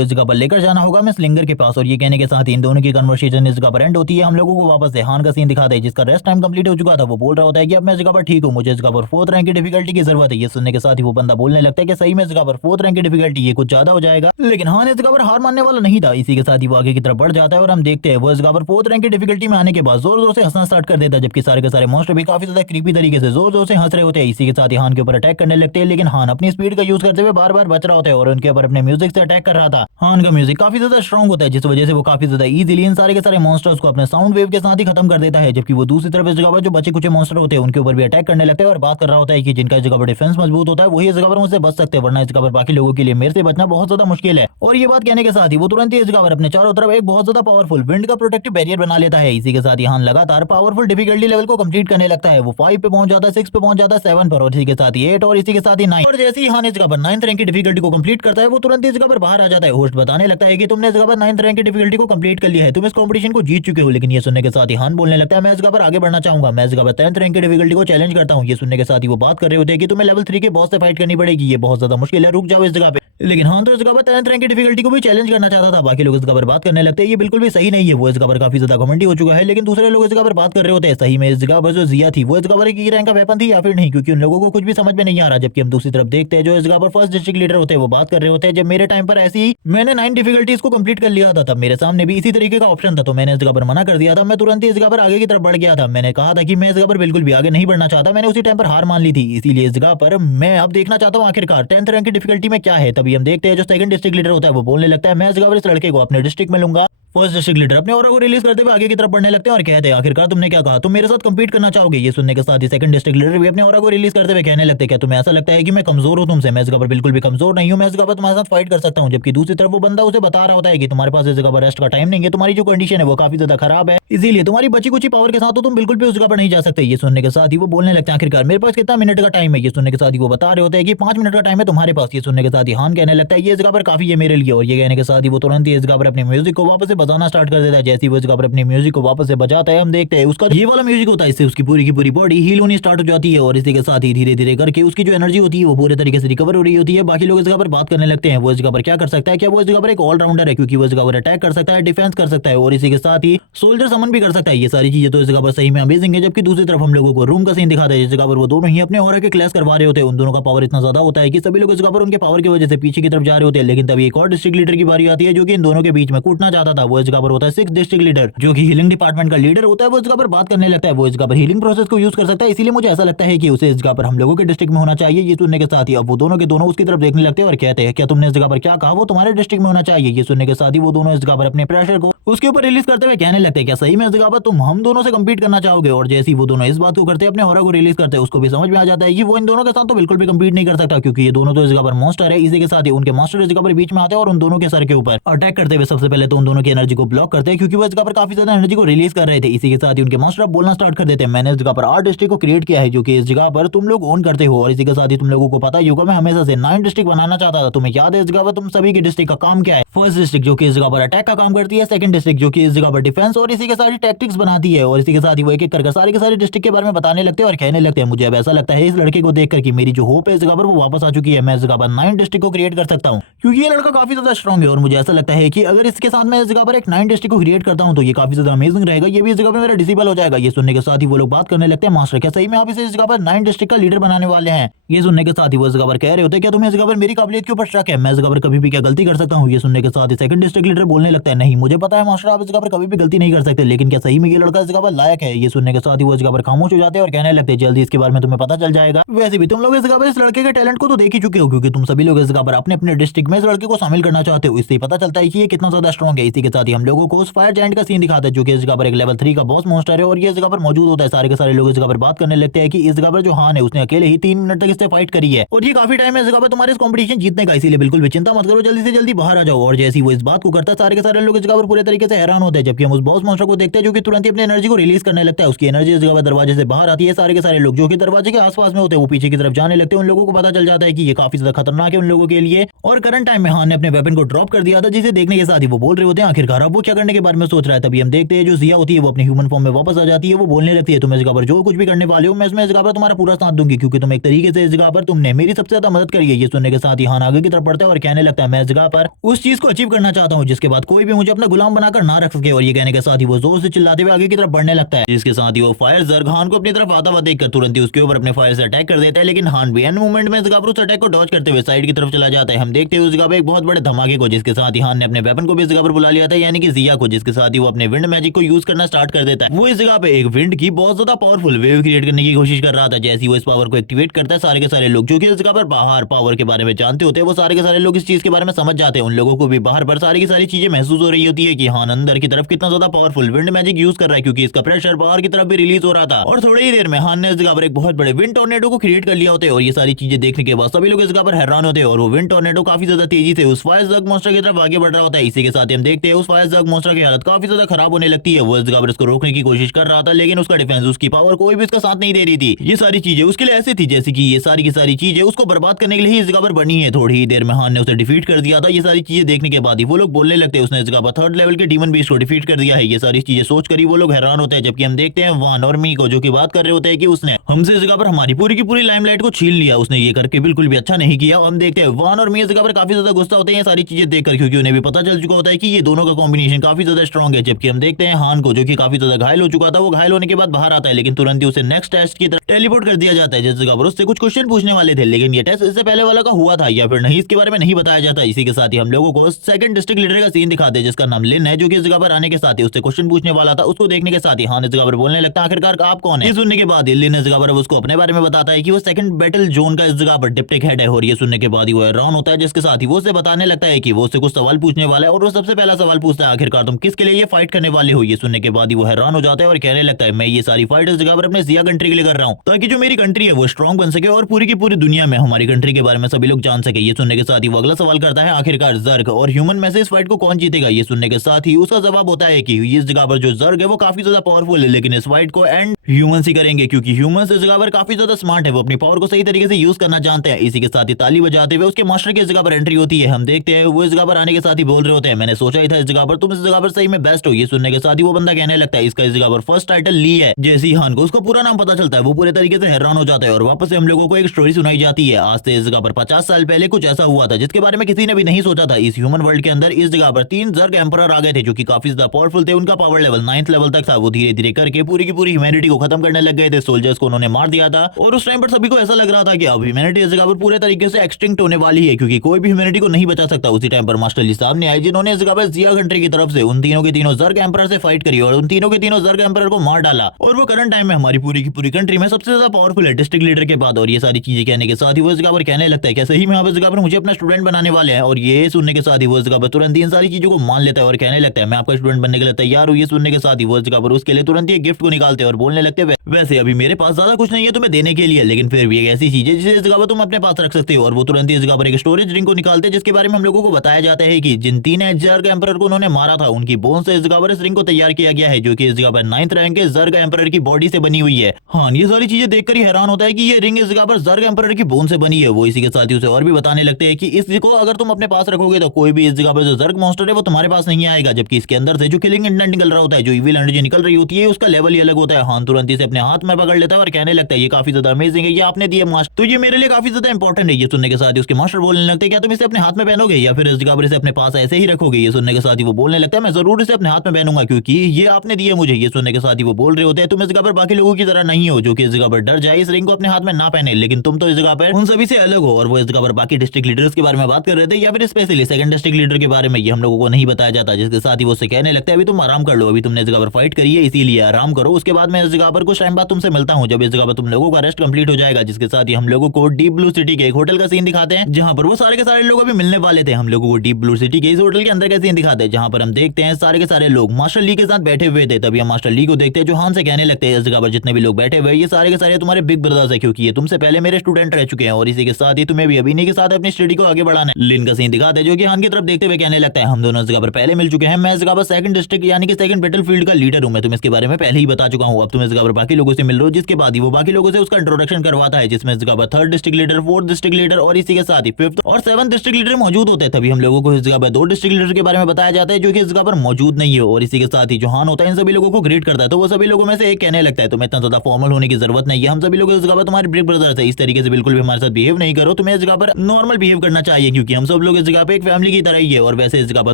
इस जगह पर लेकर जाना होगा मिस लिंगर के पास। और ये कहने के साथ ही इन दोनों की कन्वर्सेशन इस जगह पर एंड होती है। हम लोगों को वापस से हान का सीन दिखाते हैं जिसका रेस्ट टाइम कंप्लीट हो चुका था। वो बोल रहा होता है कि अब मैं इस जगह पर ठीक हूँ, मुझे इस जगह पर 4th रैंक की डिफिकल्टी की जरूरत है। ये सुनने के साथ ही वो बंदा बोलने लगता है कि सही में इस जगह पर 4th रैंक की डिफिकल्टी ये कुछ ज्यादा हो जाएगा, लेकिन हान इस जगह पर हार मानने वाला नहीं था। इसी के साथ ही वो आगे की तरफ बढ़ जाता है और हम देखते हैं वो इस जगह पर 4th रैंक की डिफिकल्टी में आने के बाद जोर जोर से हंसना स्टार्ट कर देता है, जबकि सारे के सारे मॉन्स्टर भी काफी ज्यादा क्रीपी तरीके से जोर जोर से हंस रहे होते हैं। इसी के साथ ही हान के ऊपर अटैक करने लगते हैं, लेकिन हान अपनी स्पीड का यूज करते हुए बार बार बच रहा होता है और उनके ऊपर अपने म्यूजिक से अटैक कर रहा था। हान का म्यूजिक काफी ज्यादा स्ट्रॉन्ग होता है, जिस वजह से वो काफी ज्यादा इजीली इन सारे के सारे मॉन्स्टर्स को अपने साउंड वेव के साथ ही खत्म कर देता है। जबकि वो दूसरी तरफ इस जगह पर जो बचे कुछ मॉन्स्टर होते हैं उनके ऊपर भी अटैक करने लगते हैं और बात कर रहा होता है कि जिनका इस जगह पर डिफेंस मजबूत होता है वही इस जगह पर मुझसे बच सकते हैं, वरना इस जगह पर बाकी लोगों के लिए मेरे से बचना बहुत ज्यादा मुश्किल है। और ये बात कहने के साथ ही वो तुरंत ही इस जगह पर अपने चारों तरफ एक बहुत ज्यादा पावरफुल विंड का प्रोटेक्टिव बैरियर बना लेता है। इसी के साथ ही हान लगातार पावरफुल डिफिकल्टी लेवल को कंप्लीट करने लगता है। वो 5 पे पहुंच जाता है, 6 पे पहुंच जाता है, 7 पर, और इसी के साथ ही 8 और इसी के साथ ही 9। और जैसे ही हान इस जगह पर 9th रैंक की डिफिकल्टी को कंप्लीट करता है वो तुरंत ही इस जगह पर बाहर आ जाता है। होस्ट बताने लगता है कि तुमने इस जगह पर 9th रैंक की डिफिकल्टी को कंप्लीट कर लिया है, तुम इस कंपटीशन को जीत चुके हो। लेकिन ये सुनने के साथ ही हान बोलने लगता है मैं इस जगह पर आगे बढ़ना चाहूंगा, मैं इस जगह पर 10th रैंक की डिफिकल्टी को चैलेंज करता हूं। ये सुनने के साथ ही वो बात कर रहे होते हैं कि तुम्हें लेवल 3 के बॉस से फाइट करनी पड़ेगी, ये बहुत ज्यादा मुश्किल है, रुक जाओ इस जगह पे। लेकिन हान तो इस जगह पर 10th रैंक की डिफिकल्टी को भी चैलेंज करना चाहता था। बाकी लोग इस जगह पर बात करने लगते हैं ये बिल्कुल भी सही नहीं है, वो इस जगह पर काफी ज्यादा घमंडी हो चुका है। लेकिन दूसरे लोग इस जगह पर बात कर रहे होते हैं सही में इस जगह पर जो जिया थी वो इस जगह पर एक ई रैंक का वेपन थी या फिर नहीं, क्योंकि उन लोगों को कुछ भी समझ में नहीं आ रहा। जबकि हम दूसरी तरफ देखते हैं जो इस जगह पर फर्स्ट डिस्ट्रिक्ट लीडर होते हैं वो बात कर रहे होते हैं जब मेरे टाइम पर ऐसी ही मैंने 9 डिफिकल्टीज को कंप्लीट कर लिया था, तब मेरे सामने भी इसी तरीके का ऑप्शन था, तो मैंने इस जगह पर मना कर दिया था। मैं तुरंत ही इस जगह पर आगे की तरफ बढ़ गया था। मैंने कहा था कि मैं इस जगह पर बिल्कुल भी आगे नहीं बढ़ना चाहता, मैंने उसी टाइम पर हार मान ली थी। इसीलिए इस जगह पर मैं अब देखना चाहता हूँ आखिरकार 10th रैंक की डिफिकल्टी में क्या है। तभी हम देखते हैं जो सेकंड डिस्ट्रिक्ट लीडर होता है वो बोलने लगता है मैं इस जगह पर इस लड़के को अपने डिस्ट्रिक्ट में लूंगा। फर्स्ट डिस्ट्रिक्ट लीडर अपने ऑरा को रिलीज करते हुए आगे की तरफ बढ़ने लगते हैं और कहते हैं आखिरकार तुमने क्या कहा, तुम मेरे साथ कंपीट करना चाहोगे। ये सुनने के साथ ही सेकंड डिस्ट्रिक्ट लीडर भी अपने ऑरा को रिलीज करते हुए कहने लगते हैं क्या तुम्हें ऐसा लगता है कि मैं कमजोर हूं तुमसे। मैं इस जगह पर बिल्कुल भी कमजोर नहीं हूं, मैं इस जगह पर तुम्हारे साथ फाइट कर सकता हूं। जबकि दूसरी तरफ वो बंदा उसे बता रहा होता है कि तुम्हारे पास इस जगह पर रेस्ट का टाइम नहीं है, तुम्हारी जो कंडीशन है वो काफी ज्यादा खराब है, इसीलिए तुम्हारी बची कुछ पावर के साथ तो तुम बिल्कुल भी उस जगह पर नहीं जा सकते। ये सुनने के साथ ही वो बोलने लगते हैं आखिरकार मेरे पास कितना मिनट का टाइम है। ये सुनने के साथ ही वो बता रहे होते हैं कि 5 मिनट का टाइम है तुम्हारे पास। ये सुनने के साथ ही हान कहने लगता है ये इस जगह पर काफी है मेरे लिए। और ये कहने के साथ ही वो तुरंत ही इस जगह पर अपने म्यूजिक को वापस से बजाना स्टार्ट कर देता है। जैसे ही वो इस जगह पर अपने म्यूजिक को वापस से बजाता है हम देखते हैं उसका ये वाला म्यूजिक होता है, इससे उसकी पूरी की पूरी बॉडी हील होनी स्टार्ट हो जाती है और इसी के साथ ही धीरे धीरे करके उसकी जो एनर्जी होती है वो पूरे तरीके से रिकवर हो रही होती है। बाकी लोग इस जगह पर बात करने लगते हैं वो इस जगह पर क्या कर सकता है, क्या वो इस जगह पर एक ऑलराउंडर है, क्योंकि वो इस जगह पर अटैक कर सकता है, डिफेंस कर सकता है और इसी के साथ ही सोल्जर समन भी कर सकता है। ये सारी चीजें तो इस जगह पर सही में अमेजिंग है। जबकि दूसरी तरफ हम लोगों को रूम का सीन दिखाता है जिस जगह पर वो दोनों ही अपने ऑरा के क्लैश करवा रहे होते हैं। उन दोनों का पावर इतना ज्यादा होता है कि सभी लोग इस जगह पर उनके पावर की वजह से पीछे की तरफ जा रहे होते हैं। लेकिन तभी एक और डिस्ट्रिक्ट लीडर की बारी आती है जो कि इन दोनों के बीच में कूटना चाहता था। वो इस जगह पर होता है 6th डिस्ट्रिक्ट लीडर जो कि हीलिंग डिपार्टमेंट का लीडर होता है। वो इस जगह पर बात करने लगता है वो इस जगह पर हीलिंग प्रोसेस को यूज कर सकता है, इसीलिए मुझे ऐसा लगता है कि उसे इस जगह पर हम लोगों के डिस्ट्रिक्ट में होना चाहिए। ये सुनने के साथ ही अब वो दोनों के दोनों उसकी तरफ देखने लगते हैं और कहते हैं क्या तुमने इस जगह पर क्या कहा, वो तुम्हारे डिस्ट्रिक्ट में होना चाहिए। ये सुनने के साथ ही वो दोनों इस जगह पर अपने प्रेशर को उसके ऊपर रिलीज करते हुए कहने लगते हैं क्या सही में इस जगह पर तुम हम दोनों से कम्पीट करना चाहोगे। और जैसे ही वो दोनों इस बात को करते हैं अपने ऑरा को रिलीज करते हैं उसको भी समझ में आ जाता है कि वो इन दोनों के साथ तो बिल्कुल भी कम्पीट नहीं कर सकता, क्योंकि ये दोनों तो इस जगह पर मॉन्स्टर है। इसी के साथ ही उनके मास्टर इस जगह पर बीच में आते हैं और उन दोनों के सर के ऊपर अटैक करते हुए सबसे पहले तो उन दोनों की एनर्जी को ब्लॉक करते हैं, क्योंकि वो इस जगह पर काफी ज्यादा एनर्जी को रिलीज कर रहे थे। इसी के साथ ही उनके मास्टर बोलना स्टार्ट कर देते हैं मैंने इस जगह पर 8 डिस्ट्रिक्ट को क्रिएट किया है जो कि इस जगह पर तुम लोग ओन करते हो। और इसी के साथ ही तुम लोगों को पता ही होगा मैं हमेशा से 9 डिस्ट्रिक्ट बनाना चाहता था। तुम्हें याद है इस जगह पर तुम सभी के डिस्ट्रिक्ट का काम क्या है। फर्स्ट डिस्ट्रिक्ट जो कि इस जगह पर अटैक का काम करती है, सेकंड डिस्ट्रिक्ट जो कि इस जगह पर डिफेंस और इसी के साथ ही टैक्टिक्स बनाती है। और इसी के साथ ही वो एक एक करके सारे के सारे डिस्ट्रिक्ट के बारे में बताने लगते हैं और कहने लगते हैं मुझे अब ऐसा लगता है इस लड़के को देखकर कि मेरी जो होप है इस जगह पर वो वापस आ चुकी है। मैं इस जगह पर 9 डिस्ट्रिक्ट को क्रिएट कर सकता हूँ, क्योंकि ये लड़का काफी ज्यादा स्ट्रॉन्ग है और मुझे ऐसा लगता है कि अगर इसके साथ मैं इस जगह पर एक 9 डिस्ट्रिक्ट को क्रिएट करता हूँ तो ये काफी ज्यादा अमेजिंग रहेगा, ये भी इस जगह पर मेरा डिसेबल हो जाएगा। ये सुनने के साथ ही वो लोग बात करने लगते हैं, मास्टर क्या सही में आप इस जगह पर 9 डिस्ट्रिक्ट का लीडर बनाने वाले हैं? ये सुनने के साथ ही वो इस जगह पर कह रहे होते हैं क्या तुम्हें इस जगह पर मेरी काबिलियत के ऊपर शक है? मैं इस जगह पर कभी भी क्या गलती कर सकता हूँ? ये सुनने के साथ ही सेकंड डिस्ट्रिक्ट लीडर बोलने लगता है नहीं मुझे पता है मास्टर आप इस जगह पर कभी भी गलती नहीं कर सकते, लेकिन क्या सही में ये लड़का इस जगह पर लायक है? ये सुनने के साथ ही वो इस जगह पर खामोश हो जाते हैं और कहने लगते हैं जल्दी इसके बारे में तुम्हें पता चल जाएगा। वैसे भी तुम लोग इस जगह पर इस लड़के के टैलेंट को तो देख ही चुके हो, क्योंकि तुम सभी लोग इस जगह पर अपने अपने डिस्ट्रिक्ट में इस लड़के को शामिल करना चाहते हो, इससे ही पता चलता है कि ये कितना ज्यादा स्ट्रॉन्ग है। इसी के साथ ही हम लोगों को उस फायर जायंट का सीन दिखाता है जो कि इस जगह पर एक लेवल 3 का बॉस मॉन्स्टर है और ये इस जगह पर मौजूद होता है। सारे के सारे लोग इस जगह पर बात करने लगते हैं कि इस जगह पर जो हान है उसने अकेले ही 3 मिनट तक इससे फाइट करी है और ये काफी टाइम है इस जगह पर तुम्हारे इस कंपटीशन जीतने का, इसीलिए बिल्कुल भी चिंता मत करो, जल्दी से जल्दी बाहर आ जाओ। और जैसे ही वो इस बात को करता है सारे के सारे लोग इस जगह पर पूरे तरीके से हैरान होते हैं, जबकि हम उस बॉस मॉन्स्टर को देखते हैं जो कि तुरंत ही अपनी एनर्जी को रिलीज करने लगता है। उसकी एनर्जी इस जगह पर दरवाजे से बाहर आती है, सारे के सारे लोग जो कि दरवाजे के आसपास में होते हैं वो पीछे की तरफ जाने लगते हैं। उन लोगों को पता चल जाता है कि ये काफी ज्यादा खतरनाक है उन लोगों के लिए और करंट टाइम में हान ने अपने वेपन को ड्रॉप कर दिया था, जिसे देखने के साथ ही वो बोल रहे होते हैं आखिरकार अब वो क्या करने के बारे में सोच रहा है। तभी हम देखते हैं जो जिया होती है वो अपनी ह्यूमन फॉर्म में वापस आ जाती है, वो बोलने लगती है तुम इस जगह पर जो कुछ भी करने वाले हो मैं इसमें इस जगह पर तुम्हारा पूरा साथ दूंगी, क्योंकि तुम एक तरीके से इस जगह पर तुमने मेरी सबसे ज्यादा मदद करी है। ये सुनने के साथ ही हान आगे की तरफ बढ़ता है और कहने लगता है मैं इस जगह पर उस चीज को अचीव करना चाहता हूँ जिसके बाद कोई भी मुझे अपना गुलाम बनाकर ना रख सके। और ये कहने के साथ ही वो जोर से चिल्लाते हुए आगे की तरफ बढ़ने लगता है, जिसके साथ ही वो फायर जर्ग हान को अपनी तरफ आता हुआ देखकर तुरंत ही उसके ऊपर अपने फायर से अटैक कर देता है, लेकिन हान भी एंड मूवमेंट में इस जगह पर उस अटैक को डॉज करते हुए साइड की तरफ चला जाता है। हम देखते हैं उस जगह पर एक बहुत बड़े धमाके को, जिसके साथ ही हान ने अपने वेपन को भी इस जगह पर बुला लिया था यानी कि जिया को, जिसके साथ ही वो अपने विंड मैजिक को यूज करना स्टार्ट कर देता है। वो इस जगह पे एक विंड की बहुत ज्यादा पावरफुल वेव क्रिएट करने की कोशिश कर रहा था। जैसे ही वो इस पावर को एक्टिवेट करता है सारे के सारे लोग जो कि इस जगह पर बाहर पावर के बारे में जानते होते हैं वो सारे के सारे लोग इस चीज के बारे में समझ जाते हैं। उन लोगों को भी बाहर पर सारी की सारी चीजें महसूस हो रही होती है कि हान अंदर की तरफ कितना ज्यादा पावरफुल विंड मैजिक यूज कर रहा है, क्योंकि इसका प्रेशर बाहर की तरफ भी रिलीज हो रहा था और थोड़ी ही देर में हान ने इस जगह पर एक बहुत बड़े विंड टॉर्नेडो को क्रिएट कर लिया होता है। और ये सारी चीजें देखने के बाद सभी लोग इस जगह पर हैरान होते हैं और वो विंड टॉर्नेडो काफी ज्यादा तेजी से उस फायर जग मॉन्स्टर की तरफ आगे बढ़ रहा होता है। इसी के साथ हम देखते हैं उस फायर जग मॉन्स्टर की हालत काफी ज्यादा खराब होने लगती है। वो इस जगह पर इसको रोकने की कोशिश कर रहा था, लेकिन उसका डिफेंस उसकी पावर कोई भी इसका साथ नहीं दे रही थी। ये सारी चीजें उसके लिए ऐसी थी जैसे कि ये सारी की सारी चीजें उसको बर्बाद करने के लिए ही इस जगह पर बनी है। थोड़ी ही देर में हान ने उसे डिफीट कर दिया था। ये सारी चीजें देखने के बाद ही वो लोग बोलने लगते हैं उसने इस जगह पर 3rd लेवल के डीमन बीस्ट को डिफीट कर दिया है। ये सारी चीजें सोचकर ही वो लोग हैरान होते हैं, जबकि हम देखते हैं वान और मी को जो कि बात कर रहे होते हैं कि उसने हमसे इस जगह पर हमारी पूरी की पूरी लाइमलाइट को छीन लिया, उसने ये करके बिल्कुल भी अच्छा नहीं किया। हम देखते हैं वान और मी इस जगह पर काफी ज्यादा गुस्सा होते हैं ये सारी चीजें देखकर, क्योंकि उन्हें भी पता चल चुका होता है कि ये दोनों का कॉम्बिनेशन काफी ज्यादा स्ट्रॉन्ग है। जबकि हम देखते हैं हान को जो कि काफी ज्यादा घायल हो चुका था, वो घायल होने के बाद बाहर आता है, लेकिन तुरंत ही उसे नेक्स्ट टेस्ट की तरफ टेलीपोर्ट कर दिया जाता है जिस जगह पर उससे कुछ क्वेश्चन पूछने वाले थे, लेकिन ये टेस्ट इससे पहले वाला का हुआ था या फिर नहीं इसके बारे में नहीं बताया जाता। इसी के साथ ही हम लोगों को सेकंड डिस्ट्रिक्ट लीडर का सीन दिखाते हैं जिसका नाम लिन है, जो कि इस जगह पर आने के साथ ही उससे क्वेश्चन पूछने वाला था। उसको देखने के साथ ही हान इस जगह पर बोलने लगता है आखिरकार आप कौन है। ये सुनने के बाद लिन इस जगह पर उसको अपने बारे में बताता है कि वो सेकंड बैटल जोन का इस जगह पर डिप्टिक हेड है। और ये सुनने के बाद ही वो हैरान होता है, जिसके साथ ही वो उसे बताने लगता है कि वो उससे कुछ सवाल पूछने वाला है और वो सबसे पहला सवाल पूछता है आखिरकार तुम किसके लिए ये फाइट करने वाले हो। ये सुनने के बाद ही वो हैरान हो जाता है और कहने लगता है मैं ये सारी फाइट इस जगह पर अपने जिया कंट्री के लिए कर रहा हूँ, ताकि जो मेरी कंट्री है वो स्ट्रॉन्ग बन सके और पूरी की पूरी दुनिया में हमारी कंट्री के बारे में सभी लोग जान सके। ये सुनने के साथ ही वो अगला सवाल करता है आखिरकार जर्ग और ह्यूमन में से इस फाइट को कौन जीतेगा। ये सुनने के साथ ही उसका जवाब होता है कि इस जगह पर जो जर्ग है वो काफी ज्यादा पावरफुल है, लेकिन इस फाइट को एंड ह्यूमंस ही करेंगे, क्योंकि ह्यूमंस इस जगह पर काफी ज्यादा स्मार्ट है, वो अपनी पावर को सही तरीके से यूज करना जानते हैं। इसी के साथ ही ताली बजाते हुए उसके मास्टर की इस जगह पर एंट्री होती है। हम देखते हैं वो इस जगह पर आने के साथ ही बोल रहे होते हैं मैंने सोचा ही था इस जगह पर तुम इस जगह पर सही में बेस्ट हो। ये सुनने के साथ ही वो बंदा कहने लगता है इसका इस जगह पर फर्स्ट टाइटल ली है। जैसे ही हान को उसका पूरा नाम पता चलता है वो पूरे तरीके से हैरान हो जाता है और वापस से हम लोगों को एक स्टोरी सुनाई जाती है। आज से इस जगह पर 50 साल पहले कुछ ऐसा हुआ था जिसके बारे में किसी ने भी नहीं सोचा था। इस ह्यूमन वर्ल्ड के अंदर इस जगह पर 3 जर्ग एम्परर आ गए थे जो कि काफी ज्यादा पावरफुल थे। उनका पावर लेवल 9th लेवल तक था। वो धीरे धीरे करके पूरी की पूरी ह्यूमैनिटी को खत्म करने लग गए थे। सोल्जर्स को उन्होंने मार दिया था और उस टाइम पर सभी को ऐसा लग रहा था कि अब ह्यूमैनिटी इस जगह पर पूरे तरीके से एक्सटिंक्ट होने वाली है, क्योंकि कोई भी ह्यूमैनिटी को नहीं बचा सकता। उसी टाइम पर मास्टर ली सामने आए जिन्होंने इस जगह पर जिया कंट्री की तरफ से उन तीनों के तीनों जर्ग एम्परर से फाइट करी और उन तीनों के तीनों जर्ग एम्परर को मार डाला। और वो करंट टाइम में हमारी पूरी की पूरी कंट्री में सबसे ज्यादा पावरफुल है डिस्ट्रिक्ट लीडर के बाद। और ये सारी चीजें कहने के साथ ही वो इस जगह पर कहने लगता है क्या सही में आप इस जगह पर मुझे अपना स्टूडेंट बनाने वाले हैं। और ये सुनने के साथ ही वो इस जगह पर तुरंत इन सारी चीजों को मान लेता है और कहने लगता है मैं आपका स्टूडेंट बनने के लिए तैयार हूँ। ये सुनने के साथ ही वो इस जगह पर उसके लिए तुरंत ही गिफ्ट को निकालते हैं और बोलने लगते हैं वैसे अभी मेरे पास ज्यादा कुछ नहीं है तुम्हें देने के लिए, लेकिन फिर भी एक ऐसी चीज है जिसे इस जगह पर तुम अपने पास रख सकते हो। और वो तुरंत ही इस जगह पर एक स्टोरेज रिंग को निकालते हैं जिसके बारे में हम लोगों को बताया जाता है कि जिन 3 जर्ग एम्परर को उन्होंने मारा था उनकी बोन से इस जगह पर इस रिंग को तैयार किया गया है, जो कि इस जगह पर 9th रैंक के जर्ग एम्परर की बॉडी से बनी हुई है। हाँ, ये सारी चीजें देखकर ही हैरान होता है कि ये रिंग इस जगह पर जर्ग एम्परर की बोन से बनी है। वो इसी के साथ ही उसे और भी बताने लगते हैं कि इसको अगर तुम अपने पास रखोगे तो कोई भी इस जगह पर जो जर्ग मॉन्स्टर है वो तुम्हारे पास नहीं आएगा, जबकि इसके अंदर से जो किलिंग इंटेंट निकल रहा होता है, जो इविल एनर्जी निकल रही होती है उसका लेवल ही अलग होता है। हाँ तुरंत इसे अपने हाथ में पकड़ लेता है और कहने लगता है ये काफी ज्यादा अमेजिंग है, ये आपने दिया मास्टर, तो ये मेरे लिए काफी ज्यादा इंपॉर्टेंट है। ये सुनने के साथ ही उसके मास्टर बोलने लगते हैं क्या तुम इसे अपने हाथ में पहनोगे या फिर इस जगह पर इसे अपने पास ऐसे ही रखोगे। ये सुनने के साथ साथ ही वो बोलने लगता है मैं जरूर इसे अपने हाथ में पहनूंगा क्योंकि ये आपने दिया मुझे। ये सुनने के साथ ही वो बोल रहे होते हैं तुम इस जगह पर बाकी लोगों की तरह नहीं हो जो कि इस जगह पर डर जाए, इस रिंग को अपने हाथ में ना पहने, लेकिन तुम तो इस जगह पर उन सभी से अलग हो। और वो इस जगह पर बाकी डिस्ट्रिक्ट लीडर्स के बारे में बात कर रहे थे या फिर स्पेशली सेकंड डिस्ट्रिक्ट लीडर के बारे में, ये हम लोगों को नहीं बताया जाता। जिसके साथ ही वो उससे कहने लगता है अभी तुम आराम कर लो, अभी तुमने इस जगह पर फाइट करी है इसीलिए आराम करो, उसके बाद मैं इस जगह पर कुछ टाइम बाद तुमसे मिलता हूँ जब इस जगह पर तुम लोगों का रेस्ट कंप्लीट हो जाएगा। जिसके साथ ही हम लोगों को डीप ब्लू सिटी के एक होटल का सीन दिखाते हैं जहां पर वो सारे के सारे लोग अभी मिलने वाले थे। हम लोगों को डीप ब्लू सिटी के इस होटल के अंदर का सीन दिखाते हैं जहां पर हम देखते हैं सारे के सारे लोग मास्टर ली के साथ बैठे हुए थे। तभी हम मास्टर ली को देखते हैं जो हान से कहने लगते हैं इस जगह पर जितने भी लोग बैठे हुए ये सारे के सारे तुम्हारे बिग ब्रदर्स है क्योंकि ये तुमसे पहले मेरे स्टूडेंट रह चुके हैं और इसी के साथ ही तुम्हें भी अभिनय के साथ अपनी स्टडी को आगे बढ़ाना है। लिन का सीन दिखाते हैं जो कि हान की तरफ देखते हुए कहने लगता है हम दोनों इस जगह पर पहले मिल चुके हैं, मैं इस जगह पर सेकंड डिस्ट्रिक्ट यानी कि सेकंड बैटलफील्ड का लीडर हूं, मैं तुम्हें इसके बारे में पहले ही बता चुका हूं, अब तुम इस जगह पर बाकी लोगों से मिल रहे हो। जिसके बाद ही वो बाकी लोगों से उसका इंट्रोडक्शन करवाता है जिसमें इस जगह पर third district leader, fourth district leader और इसी के साथ ही फिफ्थ और सेवंथ डिस्ट्रिक्ट लीडर मौजूद होते हैं। तभी हम लोगों को इस जगह पर दो डिस्ट्रिक्ट लीडर के बारे में बताया जाता है जो कि इस जगह पर मौजूद नहीं है और इसी के साथ ही जो हान होता है इन सभी लोगों को ग्रीट करता है। तो वो सभी लोगों में से एक कहने लगता है तुम्हें इतना ज्यादा फॉर्मल होने की जरूरत नहीं है, हम सभी लोग इस जगह पर तुम्हारे बिग ब्रदर्स है, इस तरीके से बिल्कुल भी हमारे साथ बिहेव नहीं करो, तुम्हें इस जगह पर नॉर्मल बिहेव करना चाहिए क्योंकि हम सब लोग इस जगह पे एक फैमिली की तरह ही है। और वैसे इस जगह पर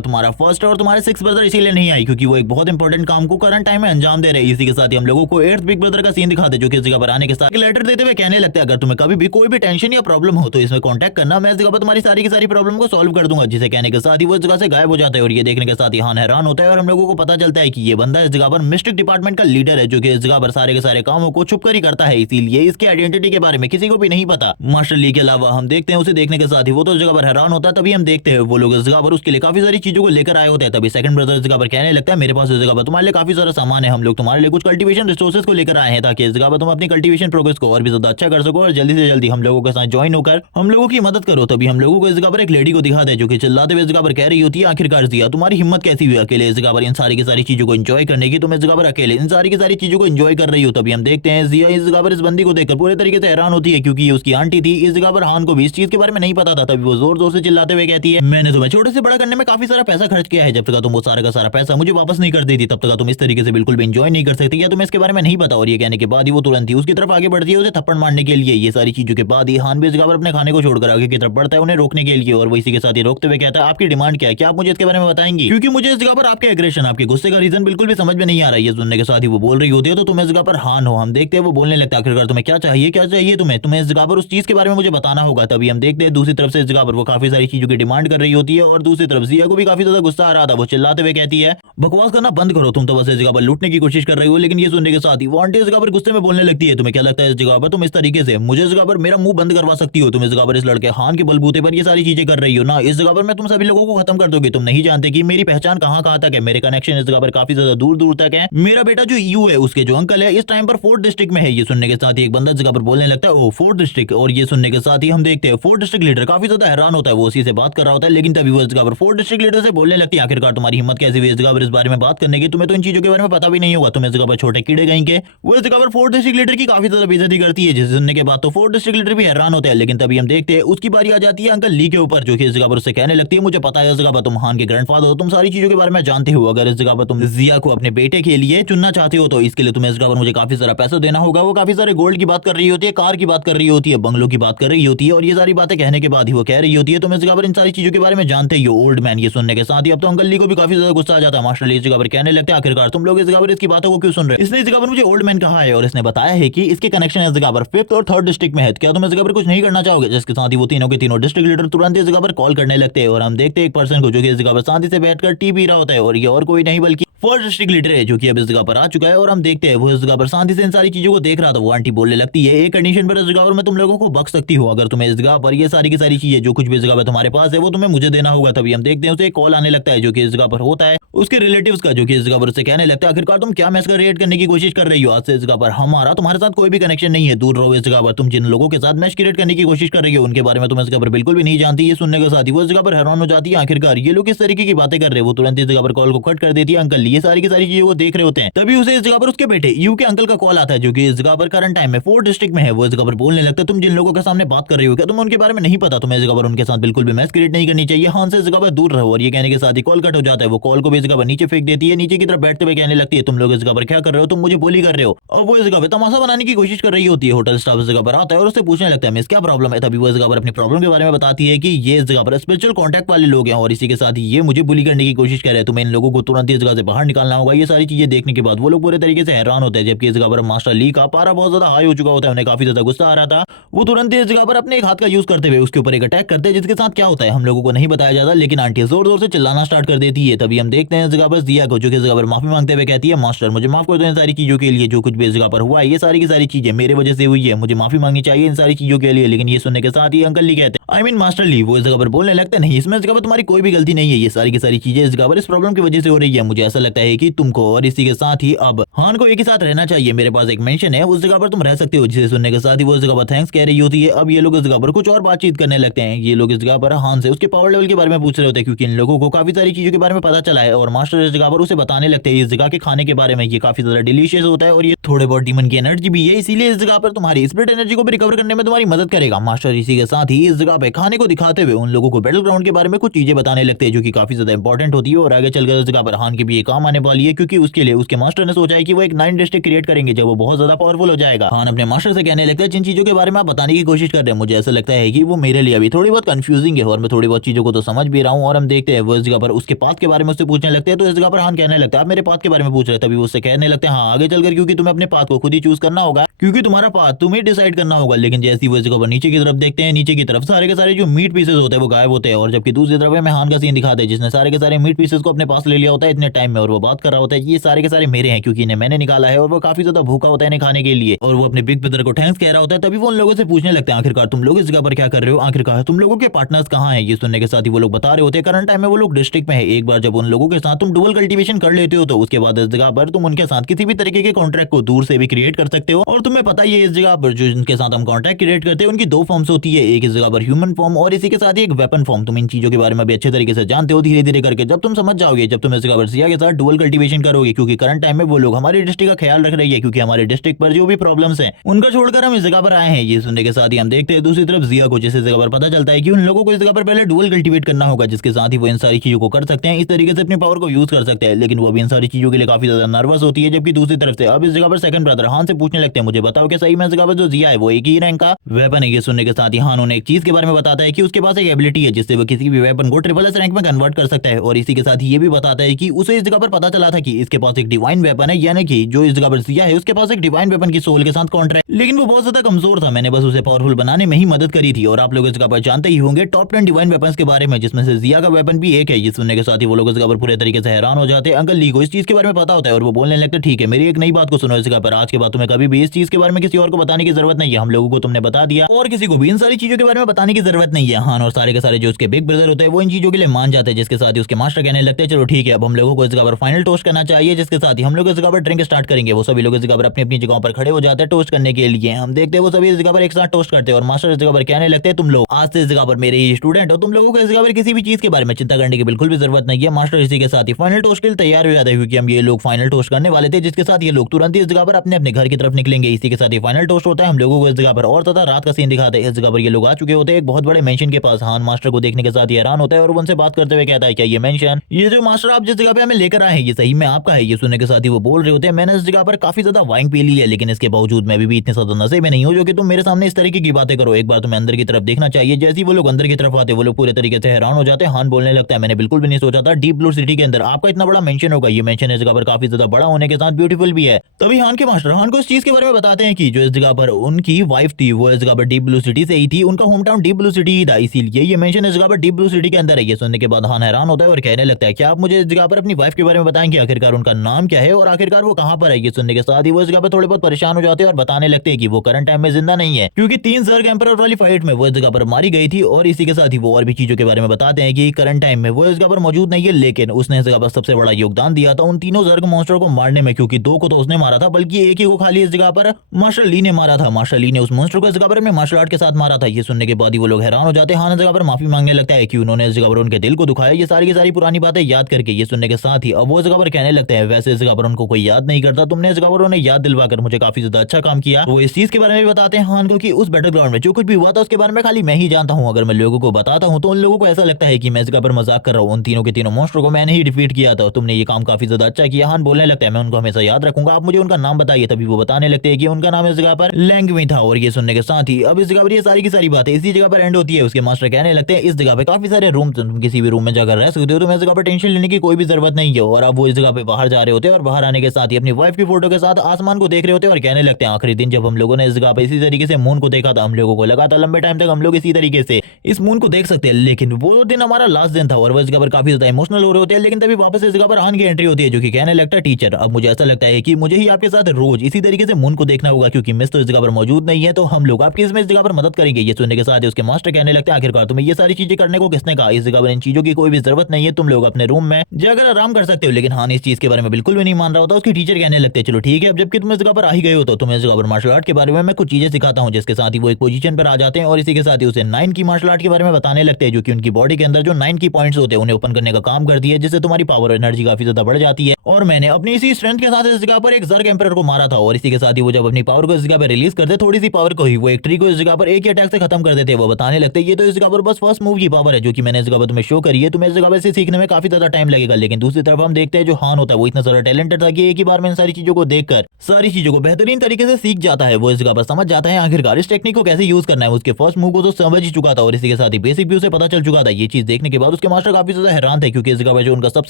तुम्हारा फर्स्ट और तुम्हारे सिक्स ब्रदर इसीलिए नहीं आई क्योंकि वो एक बहुत इंपॉर्टेंट काम को करंट टाइम में अंजाम दे रहे हैं। इसी के साथ ही हम लोगों को एट्थ बिग ब्रदर का सीन दिखाते जो कि इस जगह पर आने के साथ लेटर देते हुए कहने लगते हैं अगर तुम्हें कभी भी कोई भी टेंशन या प्रॉब्लम हो तो इसमें कॉन्टैक्ट करना, मैं इस जगह पर तुम्हारी सारी की सारी प्रॉब्लम को सॉल्व कर दूंगा। जिसे कहने के साथ ही वो इस जगह से गायब हो जाता है और ये देखने के साथ ही हान हैरान होता है और हम लोगों को पता चलता है कि ये बंदा इस जगह पर मिस्टिक डिपार्टमेंट का लीडर है जो कि इस जगह पर सारे के सारे कामों को छुप कर ही करता है, इसीलिए इसके आइडेंटिटी के बारे में किसी को भी नहीं पता। मास्टर ली के अलावा हम देखते हैं उसे देखने के साथ ही वो तो इस जगह पर हैरान होता है। तभी हम देखते हैं वो लोग इस जगह पर उसके लिए काफी सारी चीजों को लेकर आए होते हैं। तभी सेकंड ब्रदर इस जगह पर कहने लगता है मेरे पास इस जगह पर तुम्हारे लिए काफी सारा सामान है, हम लोग तुम्हारे लिए कुछ कल्टीवेशन रिसोर्सेज को लेकर आए हैं ताकि इस जगह पर तुम अपनी कल्टीवेशन प्रोग्रेस को और भी ज्यादा अच्छा कर सको और जल्दी से जल्दी हम लोगों के साथ ज्वाइन होकर हम लोगों की मदद करो। तभी हम लोगों को इस जगह पर एक लेडी को दिखाते हैं जो कि चिल्लाते हुए इस जगह पर कह रही होती है आखिरकार जिया तुम्हारी हिम्मत कैसी हुई अकेले इस जगह पर इन सारी की सारी चीजों को एंजॉय करने की, तुम इस जगह पर अकेले इन सारी की सारी चीजों को एंजॉय कर रही हो। तभी हम देखते हैं जिया इस जगह पर इस बंदी को देखकर पूरे तरीके से हैरान होती है क्योंकि ये उसकी आंटी थी। इस जगह पर हान को भी इस चीज के बारे में नहीं पता था। तभी वो जोर जोर से चिल्लाते हुए कहती है मैंने तुम्हें छोटे से बड़ा करने में काफी सारा पैसा खर्च किया है, जब तक तुम वो सारा का सारा पैसा मुझे वापस नहीं कर देती तब तक तुम इस तरीके से बिल्कुल भी एंजॉय नहीं कर सकती, या तुम्हें इसके बारे में नहीं पता। और ये कहने के बाद ही वो तुरंत ही उसकी तरफ आगे बढ़ती है उसे थप्पड़ मारने के लिए। ये सारी चीजों के बाद ही हान भी इस जगह पर अपने खाने को छोड़कर आगे की तरफ बढ़ता है उन्हें रोकने के लिए और वो इसी के साथ ही रोकते हुए कहता है आपकी डिमांड क्या है, क्या आप मुझे इसके बारे में बताएंगी, क्योंकि मुझे इस जगह पर आपके एग्रेशन आपके गुस्से का रीजन बिल्कुल भी समझ में नहीं आ रहा है। ये सुनने के साथ ही वो बोल रही होती है तो तुम इस जगह पर हान हो। हम देखते हैं वो बोलने लगता है आखिरकार तुम्हें क्या चाहिए, क्या चाहिए तुम्हें इस जगह पर उस चीज के बारे में मुझे बताना होगा। तभी हम देखते हैं दूसरी तरफ से इस जगह पर वो काफी सारी चीजों की डिमांड कर रही होती है और दूसरी तरफ जिया को भी काफी ज्यादा गुस्सा आ रहा था। वो चिल्लाते हुए कहती है बकवास करना बंद करो, तुम तो बस इस जगह पर लूटने की कोशिश कर रही हो। लेकिन ये सुनने के साथ ही वो आंटी इस जगह पर गुस्से में बोलने लगती है तुम्हें क्या लगता है इस जगह पर तुम इस तरीके से मुझे इस जगह पर मेरा मुंह बंद करवा सकती हो, तुम इस जगह पर इस लड़के हान के बलबूते पर ये सारी चीजें कर रही हो ना, इस जगह पर मैं तुम सभी लोगों को खत्म कर दोगी। तुम नहीं जानते कि मेरी पहचान कहां कहां तक है, मेरे कनेक्शन इस जगह पर काफी ज्यादा दूर दूर तक है। मेरा बेटा जो यू है उसके जो अंकल है इस टाइम पर फोर्थ डिस्ट्रिक्ट में है। ये सुनने के साथ ही एक बंदा इस जगह पर बोलने लगता है ओ फोर्थ डिस्ट्रिक्ट, और ये सुनने के साथ ही हम देखते हैं फोर्थ डिस्ट्रिक्ट लीडर काफी ज्यादा हैरान होता है, वो उसी से बात कर रहा होता है। लेकिन तभी वो इस जगह पर फोर्थ डिस्ट्रिक्ट लीडर से बोलने लगती है आखिरकार तुम्हारी हिम्मत कैसी हुई इस जगह पर इस बारे में बात करने की, तुम्हें तो इन चीजों के बारे में पता भी नहीं होगा, तुम इस जगह पर छोटे कीड़े कहेंगे। वो इस जगह पर फोर्थ डिस्ट्रिक्ट लीडर की काफी ज्यादा बेइज्जती करती है, जिसे सुनने के बाद तो फोर्थ डिस्ट्रिक्ट लीडर भी हैरान होते हैं। लेकिन तभी हम देखते हैं उसकी बारी आ जाती है अंकल ली के ऊपर, जो कि इस जगह पर उससे कहने लगती है मुझे पता है इस जगह पर तुम हान के ग्रैंडफादर हो, तुम सारी चीजों के बारे में जानते हो, अगर इस जगह पर तुम जिया को अपने बेटे के लिए चुनना चाहते हो तो इसके लिए तुम्हें इस जगह पर मुझे काफी सारा पैसा देना होगा। वो काफी सारे गोल्ड की बात कर रही होती है, कार की बात कर रही होती है, बंगलों की बात कर रही होती है, और ये सारी बातें कहने के बाद ही वो कह रही होती है तुम इस जगह पर इन सारी चीजों के बारे में जानते ही हो ओल्ड मैन। ये सुनने के साथ ही अब तो अंकल ली को भी काफी ज्यादा गुस्सा आ जाता है। मास्टर ली इस जगह पर कहने लगते हैं आखिरकार तुम लोग इस जगह पर इसकी बातों को क्यों सुन रहे हो, इसने इस जगह पर मुझे ओल्ड मैन कहा है और इसने बताया है कि इसके कनेक्शन इस जगह पर फिफ्थ और थर्ड डिस्ट्रिक्ट में है, क्या तुम इस जगह पर कुछ नहीं करना चाहोगे। जिसके साथ ही वो तीनों के तीनों डिस्ट्रिक्ट लीडर तुरंत इस जगह पर कॉल करने लगते हैं और हम देखते हैं एक पर्सन को जो कि इस जगह पर शांति से बैठकर टी पी रहा होता है, और ये और कोई नहीं बल्कि फर्स्ट डिस्ट्रिक्ट लीडर है जो कि अब इस जगह पर आ चुका है। और हम देखते हैं वो इस जगह पर शांति से इन सारी चीजों को देख रहा था। वो आंटी बोलने लगती है एक कंडीशन पर इस जगह पर मैं तुम लोगों को बख्श सकती हूँ, अगर तुम्हें इस जगह पर ये सारी की सारी चीजें जो कुछ भी इस जगह पर तुम्हारे पास है वो तुम्हें मुझे देना होगा। तभी हम देखते हैं उसे एक कॉल आने लगता है जो कि इस जगह पर होता है उसके रिलेटिव्स का, जो कि इस जगह पर उसे कहने लगता है आखिरकार तुम क्या मैच क्रिएट करने की कोशिश कर रही हो, आज से इस जगह पर हमारा तुम्हारे साथ कोई भी कनेक्शन नहीं है, दूर रहो इस जगह पर। तुम जिन लोगों के साथ मैच क्रिएट करने की कोशिश कर रही हो उनके बारे में तुम इस जगह पर बिल्कुल भी नहीं जानती। ये सुनने के साथ ही वो इस जगह पर हैरान हो जाती है आखिरकार ये लोग इस तरीके की बातें कर रहे हैं। वो तुरंत इस जगह पर कॉल को कट कर देती है। अंकल ये सारी की सारी चीजों को देख रहे होते हैं। तभी उसे इस जगह पर उसके बेटे यू के अंकल का कॉल आता है जो कि इस जगह पर करंट टाइम में फोर्थ डिस्ट्रिक्ट में है। वो इस जगह पर बोलने लगता है तुम जिन लोगों के सामने बात कर रही हो क्या तुम उनके बारे में नहीं पता, तुम्हें इस जगह पर उनके साथ बिल्कुल भी मैच क्रिएट नहीं करनी चाहिए, हां से इस जगह पर दूर रहो। और ये कहने के साथ ही कॉल कट हो जाता है। वो कॉल को भी इस इस जगह पर नीचे फेंक देती है। नीचे की तरफ बैठते हुए कहने लगती है तुम लोग इस जगह पर क्या कर रहे हो, तुम मुझे बोली कर रहे हो। और वो इस जगह पर तमाशा बनाने की कोशिश कर रही होती है। होटल स्टाफ इस जगह पर आता है और उससे पूछने लगता है मिस क्या प्रॉब्लम है। तभी वो इस जगह पर अपनी प्रॉब्लम के बारे में बताती है कि ये इस जगह पर स्पिरिचुअल कॉन्टैक्ट वाले लोग हैं और इसी के साथ ही ये मुझे बुली करने की कोशिश कर रहे हैं। तुम्हें इन लोगों को तुरंत इस जगह से बाहर निकालना होगा। ये सारी चीजें देखने के बाद वो लोग पूरे तरीके से हैरान होते हैं। जबकि इस जगह पर मास्टर ली का पारा बहुत ज्यादा हाई हो चुका होता है, उन्हें काफी ज्यादा गुस्सा आ रहा था। वो तुरंत इस जगह पर अपने एक हाथ का यूज करते हुए उसके ऊपर एक अटैक करते हैं, जिसके साथ क्या होता है हम लोगों को नहीं बताया जाता। लेकिन आंटी जोर जोर से चिल्लाना स्टार्ट कर देती है। तभी हम देखते हैं इस जगह पर जिया को, जो कि इस जगह पर माफी मांगते हुए कहती है मास्टर मुझे माफ कर दो इन सारी चीजों के लिए, जो कुछ भी इस जगह पर हुआ है ये सारी की सारी चीजें मेरे वजह से हुई है, मुझे माफी मांगनी चाहिए इन सारी चीजों के लिए। लेकिन ये सुनने के साथ ही अंकल ली कहते हैं आई मीन मास्टर ली, वो इस जगह पर बोलने लगता है नहीं इसमें इस जगह पर तुम्हारी कोई भी गलती नहीं है, ये सारी की सारी चीजें इस जगह पर इस प्रॉब्लम की वजह से हो रही है। मुझे ऐसा लगता है कि तुमको और इसी के साथ ही अब हान को एक ही साथ रहना चाहिए। मेरे पास एक मेंशन है उस जगह पर तुम रह सकते हो। जिसे सुनने के साथ ही वो इस जगह पर थैंक्स कह रही होती है। अब ये लोग इस जगह पर कुछ और बातचीत करने लगते हैं। ये लोग इस जगह पर हान से उसके पावर लेवल के बारे में पूछ रहे होते हैं, क्योंकि इन लोगों को काफी सारी चीजों के बारे में पता चला है। और मास्टर इस जगह पर उसे बताने लगते हैं इस जगह के खाने के बारे में, ये काफी ज्यादा डिलीशियस होता है और ये थोड़े बहुत डीमन की एनर्जी भी है, इसीलिए इस जगह पर तुम्हारी स्पिरिट एनर्जी को भी रिकवर करने में तुम्हारी मदद करेगा। मास्टर इसी के साथ ही इस जगह पे खाने को दिखाते हुए उन लोगों को बैटल ग्राउंड के बारे में कुछ चीजें बताने लगते हैं, जो कि काफी ज्यादा इंपॉर्टेंट होती है और आगे चलकर इस जगह पर हान की भी ये काम आने वाली है, क्योंकि उसके लिए उसके मास्टर ने सोचा है कि वो एक 9 डिस्ट्रिक्ट क्रिएट करेंगे जब वो बहुत ज्यादा पावरफुल हो जाएगा। हान अपने मास्टर से कहने लगता है जिन चीजों के बारे में आप बताने की कोशिश कर रहे हैं मुझे ऐसा लगता है कि वो मेरे लिए अभी थोड़ी बहुत कंफ्यूजिंग है और मैं थोड़ी बहुत चीजों को तो समझ भी रहा हूँ। और हम देखते हैं वो इस जगह पर उसके पाथ के बारे में उससे पूछने लगते हैं। तो इस जगह पर हान कहने लगता है आप मेरे पाथ के बारे में पूछ रहे हैं। तभी वो उससे कहने लगते हैं हाँ आगे चलकर, क्योंकि तुम्हें अपने पाथ को खुद ही चूज करना होगा, क्योंकि तुम्हारा पाथ तुम्हें डिसाइड करना होगा। लेकिन जैसे ही वो इस जगह पर नीचे की तरफ देखते हैं, नीचे की तरफ सारे के सारे जो मीट पीसेस होते हैं वो गायब होते हैं। और जबकि दूसरी तरफ में हान का सीन दिखाते हैं जिसने सारे के सारे मीट पीसेस को अपने पास ले लिया होता है इतने टाइम में, और वो बात कर रहा होता है ये सारे के सारे मेरे हैं क्योंकि इन्हें मैंने निकाला है। और वो काफी ज्यादा भूखा होता है इन्हें खाने के लिए और वो अपने बिग ब्रदर को थैंक्स कह रहा होता है। तभी वो उन लोगों से पूछने लगते हैं आखिरकार तुम लोग इस जगह पर क्या कर रहे हो, आखिरकार तुम लोगों के पार्टनर्स कहाँ हैं। ये सुनने के साथ ही वो लोग बता रहे होते हैं करंट टाइम में वो लोग डिस्ट्रिक्ट में है। एक बार जब उन लोगों के साथ तुम डुअल कल्टीवेशन कर लेते हो तो उसके बाद इस जगह पर तुम उनके साथ किसी भी तरीके के कॉन्ट्रैक्ट को दूर से भी क्रिएट कर सकते हो। और तुम्हें पता ही है इस जगह पर जो जिनके साथ हम कॉन्ट्रैक्ट क्रिएट करते हैं उनकी 2 फॉर्म्स होती है, एक इस जगह पर ह्यूमन फॉर्म और इसी के साथ ही एक वेपन फॉर्म। तुम इन चीजों के बारे में भी अच्छे तरीके से जानते हो धीरे धीरे करके, जब तुम समझ जाओगे, जब तुम इस जगह पर सिया के साथ डुअल कल्टीवेशन करोगे। क्योंकि करंट टाइम में वो लोग हमारे डिस्ट्रिक्ट का ख्याल रख रही है, क्योंकि हमारे डिस्ट्रिक्ट पर जो भी प्रॉब्लम्स हैं उनका छोड़कर हम इस जगह पर आए हैं। ये सुनने के साथ ही हम देखते हैं दूसरी तरफ जिया को, जिस जगह पर पता चलता है कि उन लोगों को इस जगह पर पहले डुअल कल्टीवेट करना होगा, जिसके साथ ही वो इन सारी चीजों को कर सकते हैं, इस तरीके से अपनी पावर को यूज कर सकते हैं। लेकिन वो भी इन सारी चीजों के लिए काफी ज्यादा नर्वस होती है। जबकि दूसरी तरफ से अब इस जगह पर सेकंड ब्रदर हान से पूछने लगते हैं मुझे बताओ कि सही में इस जगह पर जो जिया है वो एक ही रैंक का वेपन है। ये सुनने के साथ ही हान उन्हें एक चीज के बारे में बताता है कि उसके पास एक एबिलिटी है जिससे वो किसी भी वेपन को ट्रिपल एस रैंक में कन्वर्ट कर सकता है। और इसी के साथ ही ये भी बताता है कि उसे इस जगह पर पता चला था कि इसके पास एक डिवाइन वेपन है, यानी कि जो इस जगह पर जिया है उसके पास एक डिवाइन वेपन की सोल के साथ कॉन्ट्रैक्ट, लेकिन वो बहुत ज्यादा कमजोर था। मैंने बस उसे पावरफुल बनाने में ही मदद करी थी। और आप लोग इस जगह पर जानते ही होंगे टॉप 10 डिवाइन वेपन्स के बारे में, जिसमें से जिया का वेपन भी एक है। ये सुनने के साथ ही वो लोग इस जगह पर पूरे तरीके से हैरान हो जाते हैं। अंकल ली को इस चीज के बारे में पता होता है और वो बोलने लगते ठीक है मेरी एक नई बात को सुनो इस जगह पर, आज के बाद तुम्हें कभी भी इस चीज के बारे में किसी और को बताने की जरूरत नहीं है। हम लोगों को तुमने बता दिया और किसी को भी इन सारी चीजों के बारे में बताने की जरूरत नहीं है। हान और सारे के सारे जो उसके बिग ब्रदर होते हैं वो इन चीजों के लिए मान जाते हैं, जिसके साथ ही उसके मास्टर कहने लगते हैं चलो ठीक है अब हम लोगों को इस जगह पर फाइनल टोस्ट करना चाहिए। जिसके साथ ही हम लोग इस जगह पर ड्रिंक स्टार्ट करेंगे। वो सभी लोग इस जगह पर अपनी अपनी जगहों पर खड़े हो जाते हैं टोस्ट करने के लिए। हम देखते हैं वो सभी इस जगह पर एक साथ टोस्ट करते हैं और मास्टर इस जगह पर कहने लगते हैं तुम लोग आज से इस जगह पर मेरे ही स्टूडेंट हो, तुम लोगों को इस जगह पर किसी भी चीज के बारे में चिंता करने की बिल्कुल भी जरूरत नहीं है। मास्टर इसी के साथ ही फाइनल टोस्ट के लिए तैयार हो जाते हैं, क्योंकि हम ये लोग फाइनल टोस्ट करने वाले थे, जिसके साथ ये लोग तुरंत ही इस जगह पर अपने अपने घर की तरफ निकलेंगे। इसी के साथ ही फाइनल टोस्ट होता है हम लोगों को इस जगह पर और तथा रात का सीन दिखाते हैं। इस जगह पर ये लोग आ चुके होते हैं एक बहुत बड़े मेंशन के पास। हान मास्टर को देखने के साथ ही हैरान होता है और उनसे बात करते हुए कहता है क्या ये मेंशन, ये जो मास्टर आप जिस जगह पे हमें लेकर आए हैं ये सही में आपका है। ये सुनने के साथ ही वो बोल रहे होते हैं मैंने इस जगह पर काफी ज्यादा वाइन पी ली है, लेकिन इसके बावजूद मैं भी इतने ज्यादा नशे में नहीं हूँ जो कि तुम मेरे सामने इस तरीके की बातें करो। एक बार तुम्हें अंदर की तरफ देखना चाहिए। जैसे ही वो लोग अंदर की तरफ आते वो लोग पूरे तरीके से हैरान हो जाते हैं। हान बोलने लगता है मैंने बिल्कुल भी नहीं सोचा था डीप ब्लू सिटी के अंदर आपका इतना बड़ा मेंशन होगा। ये मेंशन इस जगह पर काफी ज्यादा बड़ा होने के साथ ब्यूटीफुल भी है। तभी हान के मास्टर हान को इस चीज के बारे में बताते हैं कि जो इस जगह पर उनकी वाइफ थी वो इस जगह पर डीप ब्लू सिटी से ही थी, उनका home town deep blue city ही था, इसीलिए ये मेंशन इस जगह पर डीप ब्लू सिटी के अंदर है। ये सुनने के बाद हान हैरान होता है और कहने लगता है क्या आप मुझे इस जगह पर अपनी वाइफ के बारे में बताएंगे, आखिरकार उनका नाम क्या है और आखिरकार वो कहां पर है। ये सुनने के साथ ही वो इस जगह पर थोड़े बहुत परेशान हो जाते हैं और बताने लगते हैं कि वो करंट टाइम में जिंदा नहीं है, क्योंकि 3 जर्ग एम्परर वाली फाइट में वो इस जगह पर मारी गई थी। और इसी के साथ ही वो और भी चीजों के बारे में बताते हैं कि करंट टाइम में वो इस जगह पर मौजूद नहीं है, लेकिन उसने इस जगह पर सबसे बड़ा योगदान दिया था उन तीनों जर्ग मॉन्स्टर को मारने में, क्योंकि 2 को तो उसने मारा था बल्कि एक ही को खाली इस जगह पर मास्टर ली ने मारा था। मास्टर ली ने उस मॉन्स्टर को इस जगह पर अपने मार्शल आर्ट के साथ मारा था। ये सुनने के बाद ही वो लोग हैरान हो जाते हैं। हान इस जगह पर माफी मांगने लगता है कि उन्होंने इस जगह पर उनके दिल को दुखाया। ये सारी की सारी पुरानी बातें याद करके ये सुनने के साथ ही अब वो इस जगह पर कहने लगते हैं, वैसे इस जगह पर उनको कोई याद नहीं करता, तुमने इस जगह पर उन्हें याद दिलवाकर मुझे काफी ज्यादा अच्छा काम किया। वो इस चीज के बारे में भी बताते हैं हान को कि उस बैटल ग्राउंड में जो कुछ भी हुआ था उसके बारे में खाली मैं ही जानता हूँ। अगर मैं लोगों को बताता हूँ तो उन लोगों को ऐसा लगता है कि मैं इस जगह पर मजाक कर रहा हूँ। उन तीनों के तीनों मॉन्स्टर को मैंने ही डिफीट किया था। तुमने ये काम काफी ज्यादा अच्छा किया। हान बोलने लगता है, मैं उनको हमेशा याद रखूंगा, आप मुझे उनका नाम बताइए। तभी वो बताने लगते हैं कि उनका नाम इस जगह पर लैंगवी था। और ये सुनने के साथ ही अब इस जगह पर ये सारी की सारी बातें इसी जगह पर एंड होती है। उसके मास्टर कहने लगते हैं, इस जगह पे काफी सारे रूम, तुम किसी भी रूम में जाकर रह सकते हो, तुम्हें इस जगह पर टेंशन लेने की कोई भी जरूरत नहीं है। और अब वो इस जगह पे बाहर जा रहे होते हैं और बाहर आने के साथ ही अपनी वाइफ की फोटो के साथ आसमान को देख रहे होते हैं और कहने लगते हैं, आखिरी दिन जब हम लोगों ने इस जगह पे इसी तरीके से मून को देखा था, हम लोगों को लगा था लंबे टाइम तक हम लोग इसी तरीके से इस मून को देख सकते हैं, लेकिन वो दिन हमारा लास्ट दिन था। और वो इस जगह पर काफी ज्यादा इमोशनल हो रहे होते हैं। लेकिन तभी वापस इस जगह पर हान की एंट्री होती है जो कि कहने लगता है, टीचर अब मुझे ऐसा लगता है कि मुझे ही आपके साथ रोज इसी तरीके से मून को देखना होगा, क्योंकि मिस तो इस जगह पर मौजूद नहीं है, तो हम लोग आपकी इसमें इस जगह पर मदद करेंगे। ये सुनने के साथ ही उसके मास्टर कहने लगते हैं, आखिरकार तुम्हें ये सारी चीजें करने को किसने कहा, इस जगह पर इन चीजों की कोई भी जरूरत नहीं है, तुम लोग अपने रूम में जाकर आराम कर सकते हो। लेकिन हान इस चीज के बारे में बिल्कुल भी नहीं मान रहा होता। उसकी टीचर कहने लगते हैं, चलो ठीक है, अब जबकि तुम इस जगह पर आ ही गए हो तो तुम्हें इस जगह पर मार्शल आर्ट के बारे में मैं कुछ चीजें सिखाता हूँ। जिसके साथ ही वो एक पोजीशन पर आ जाते हैं और इसी के साथ ही उसे 9 की मार्शल आर्ट के बारे में बताने लगते हैं, जो कि उनकी बॉडी के अंदर जो 9 की पॉइंट्स होते हैं उन्हें ओपन करने का काम करती है, जिससे तुम्हारी पावर और एनर्जी काफी ज्यादा बढ़ जाती है। और मैंने अपनी इसी स्ट्रेंथ के साथ इस जगह पर एक ज़र्ग एम्परर को मारा था। और इसी के साथ ही वो जब अपनी पावर को इस जगह पर रिलीज करते, थोड़ी सी पावर को ही वो एक ट्री को इस जगह पर एक ही अटैक से खत्म कर देते। वो बताने लगते ये तो इस जगह पर बस फर्स्ट मूव की पावर है जो कि मैंने इस जगह पर तुम्हें शो करी है, तुम्हें इस जगह पर से सीखने में काफी ज्यादा टाइम लगेगा। लेकिन दूसरी तरफ हम देखते हैं जो हान होता है वो इतना ज्यादा टैलेंटेड था कि एक ही बार में इन सारी चीजों को देखकर सारी चीजों को बेहतरीन तरीके से सीख जाता है। वो इस जगह पर समझ जाता है आखिरकार इस टेक्निक को कैसे यूज करना है। उसके फर्स्ट मूव को तो समझ ही चुका था और इसी के साथ ही बेसिक भी उसे पता चल चुका था। ये चीज देखने के बाद उसके मास्टर काफी ज्यादा हैरान थे, क्योंकि इस जगह पर जो उनका सबसे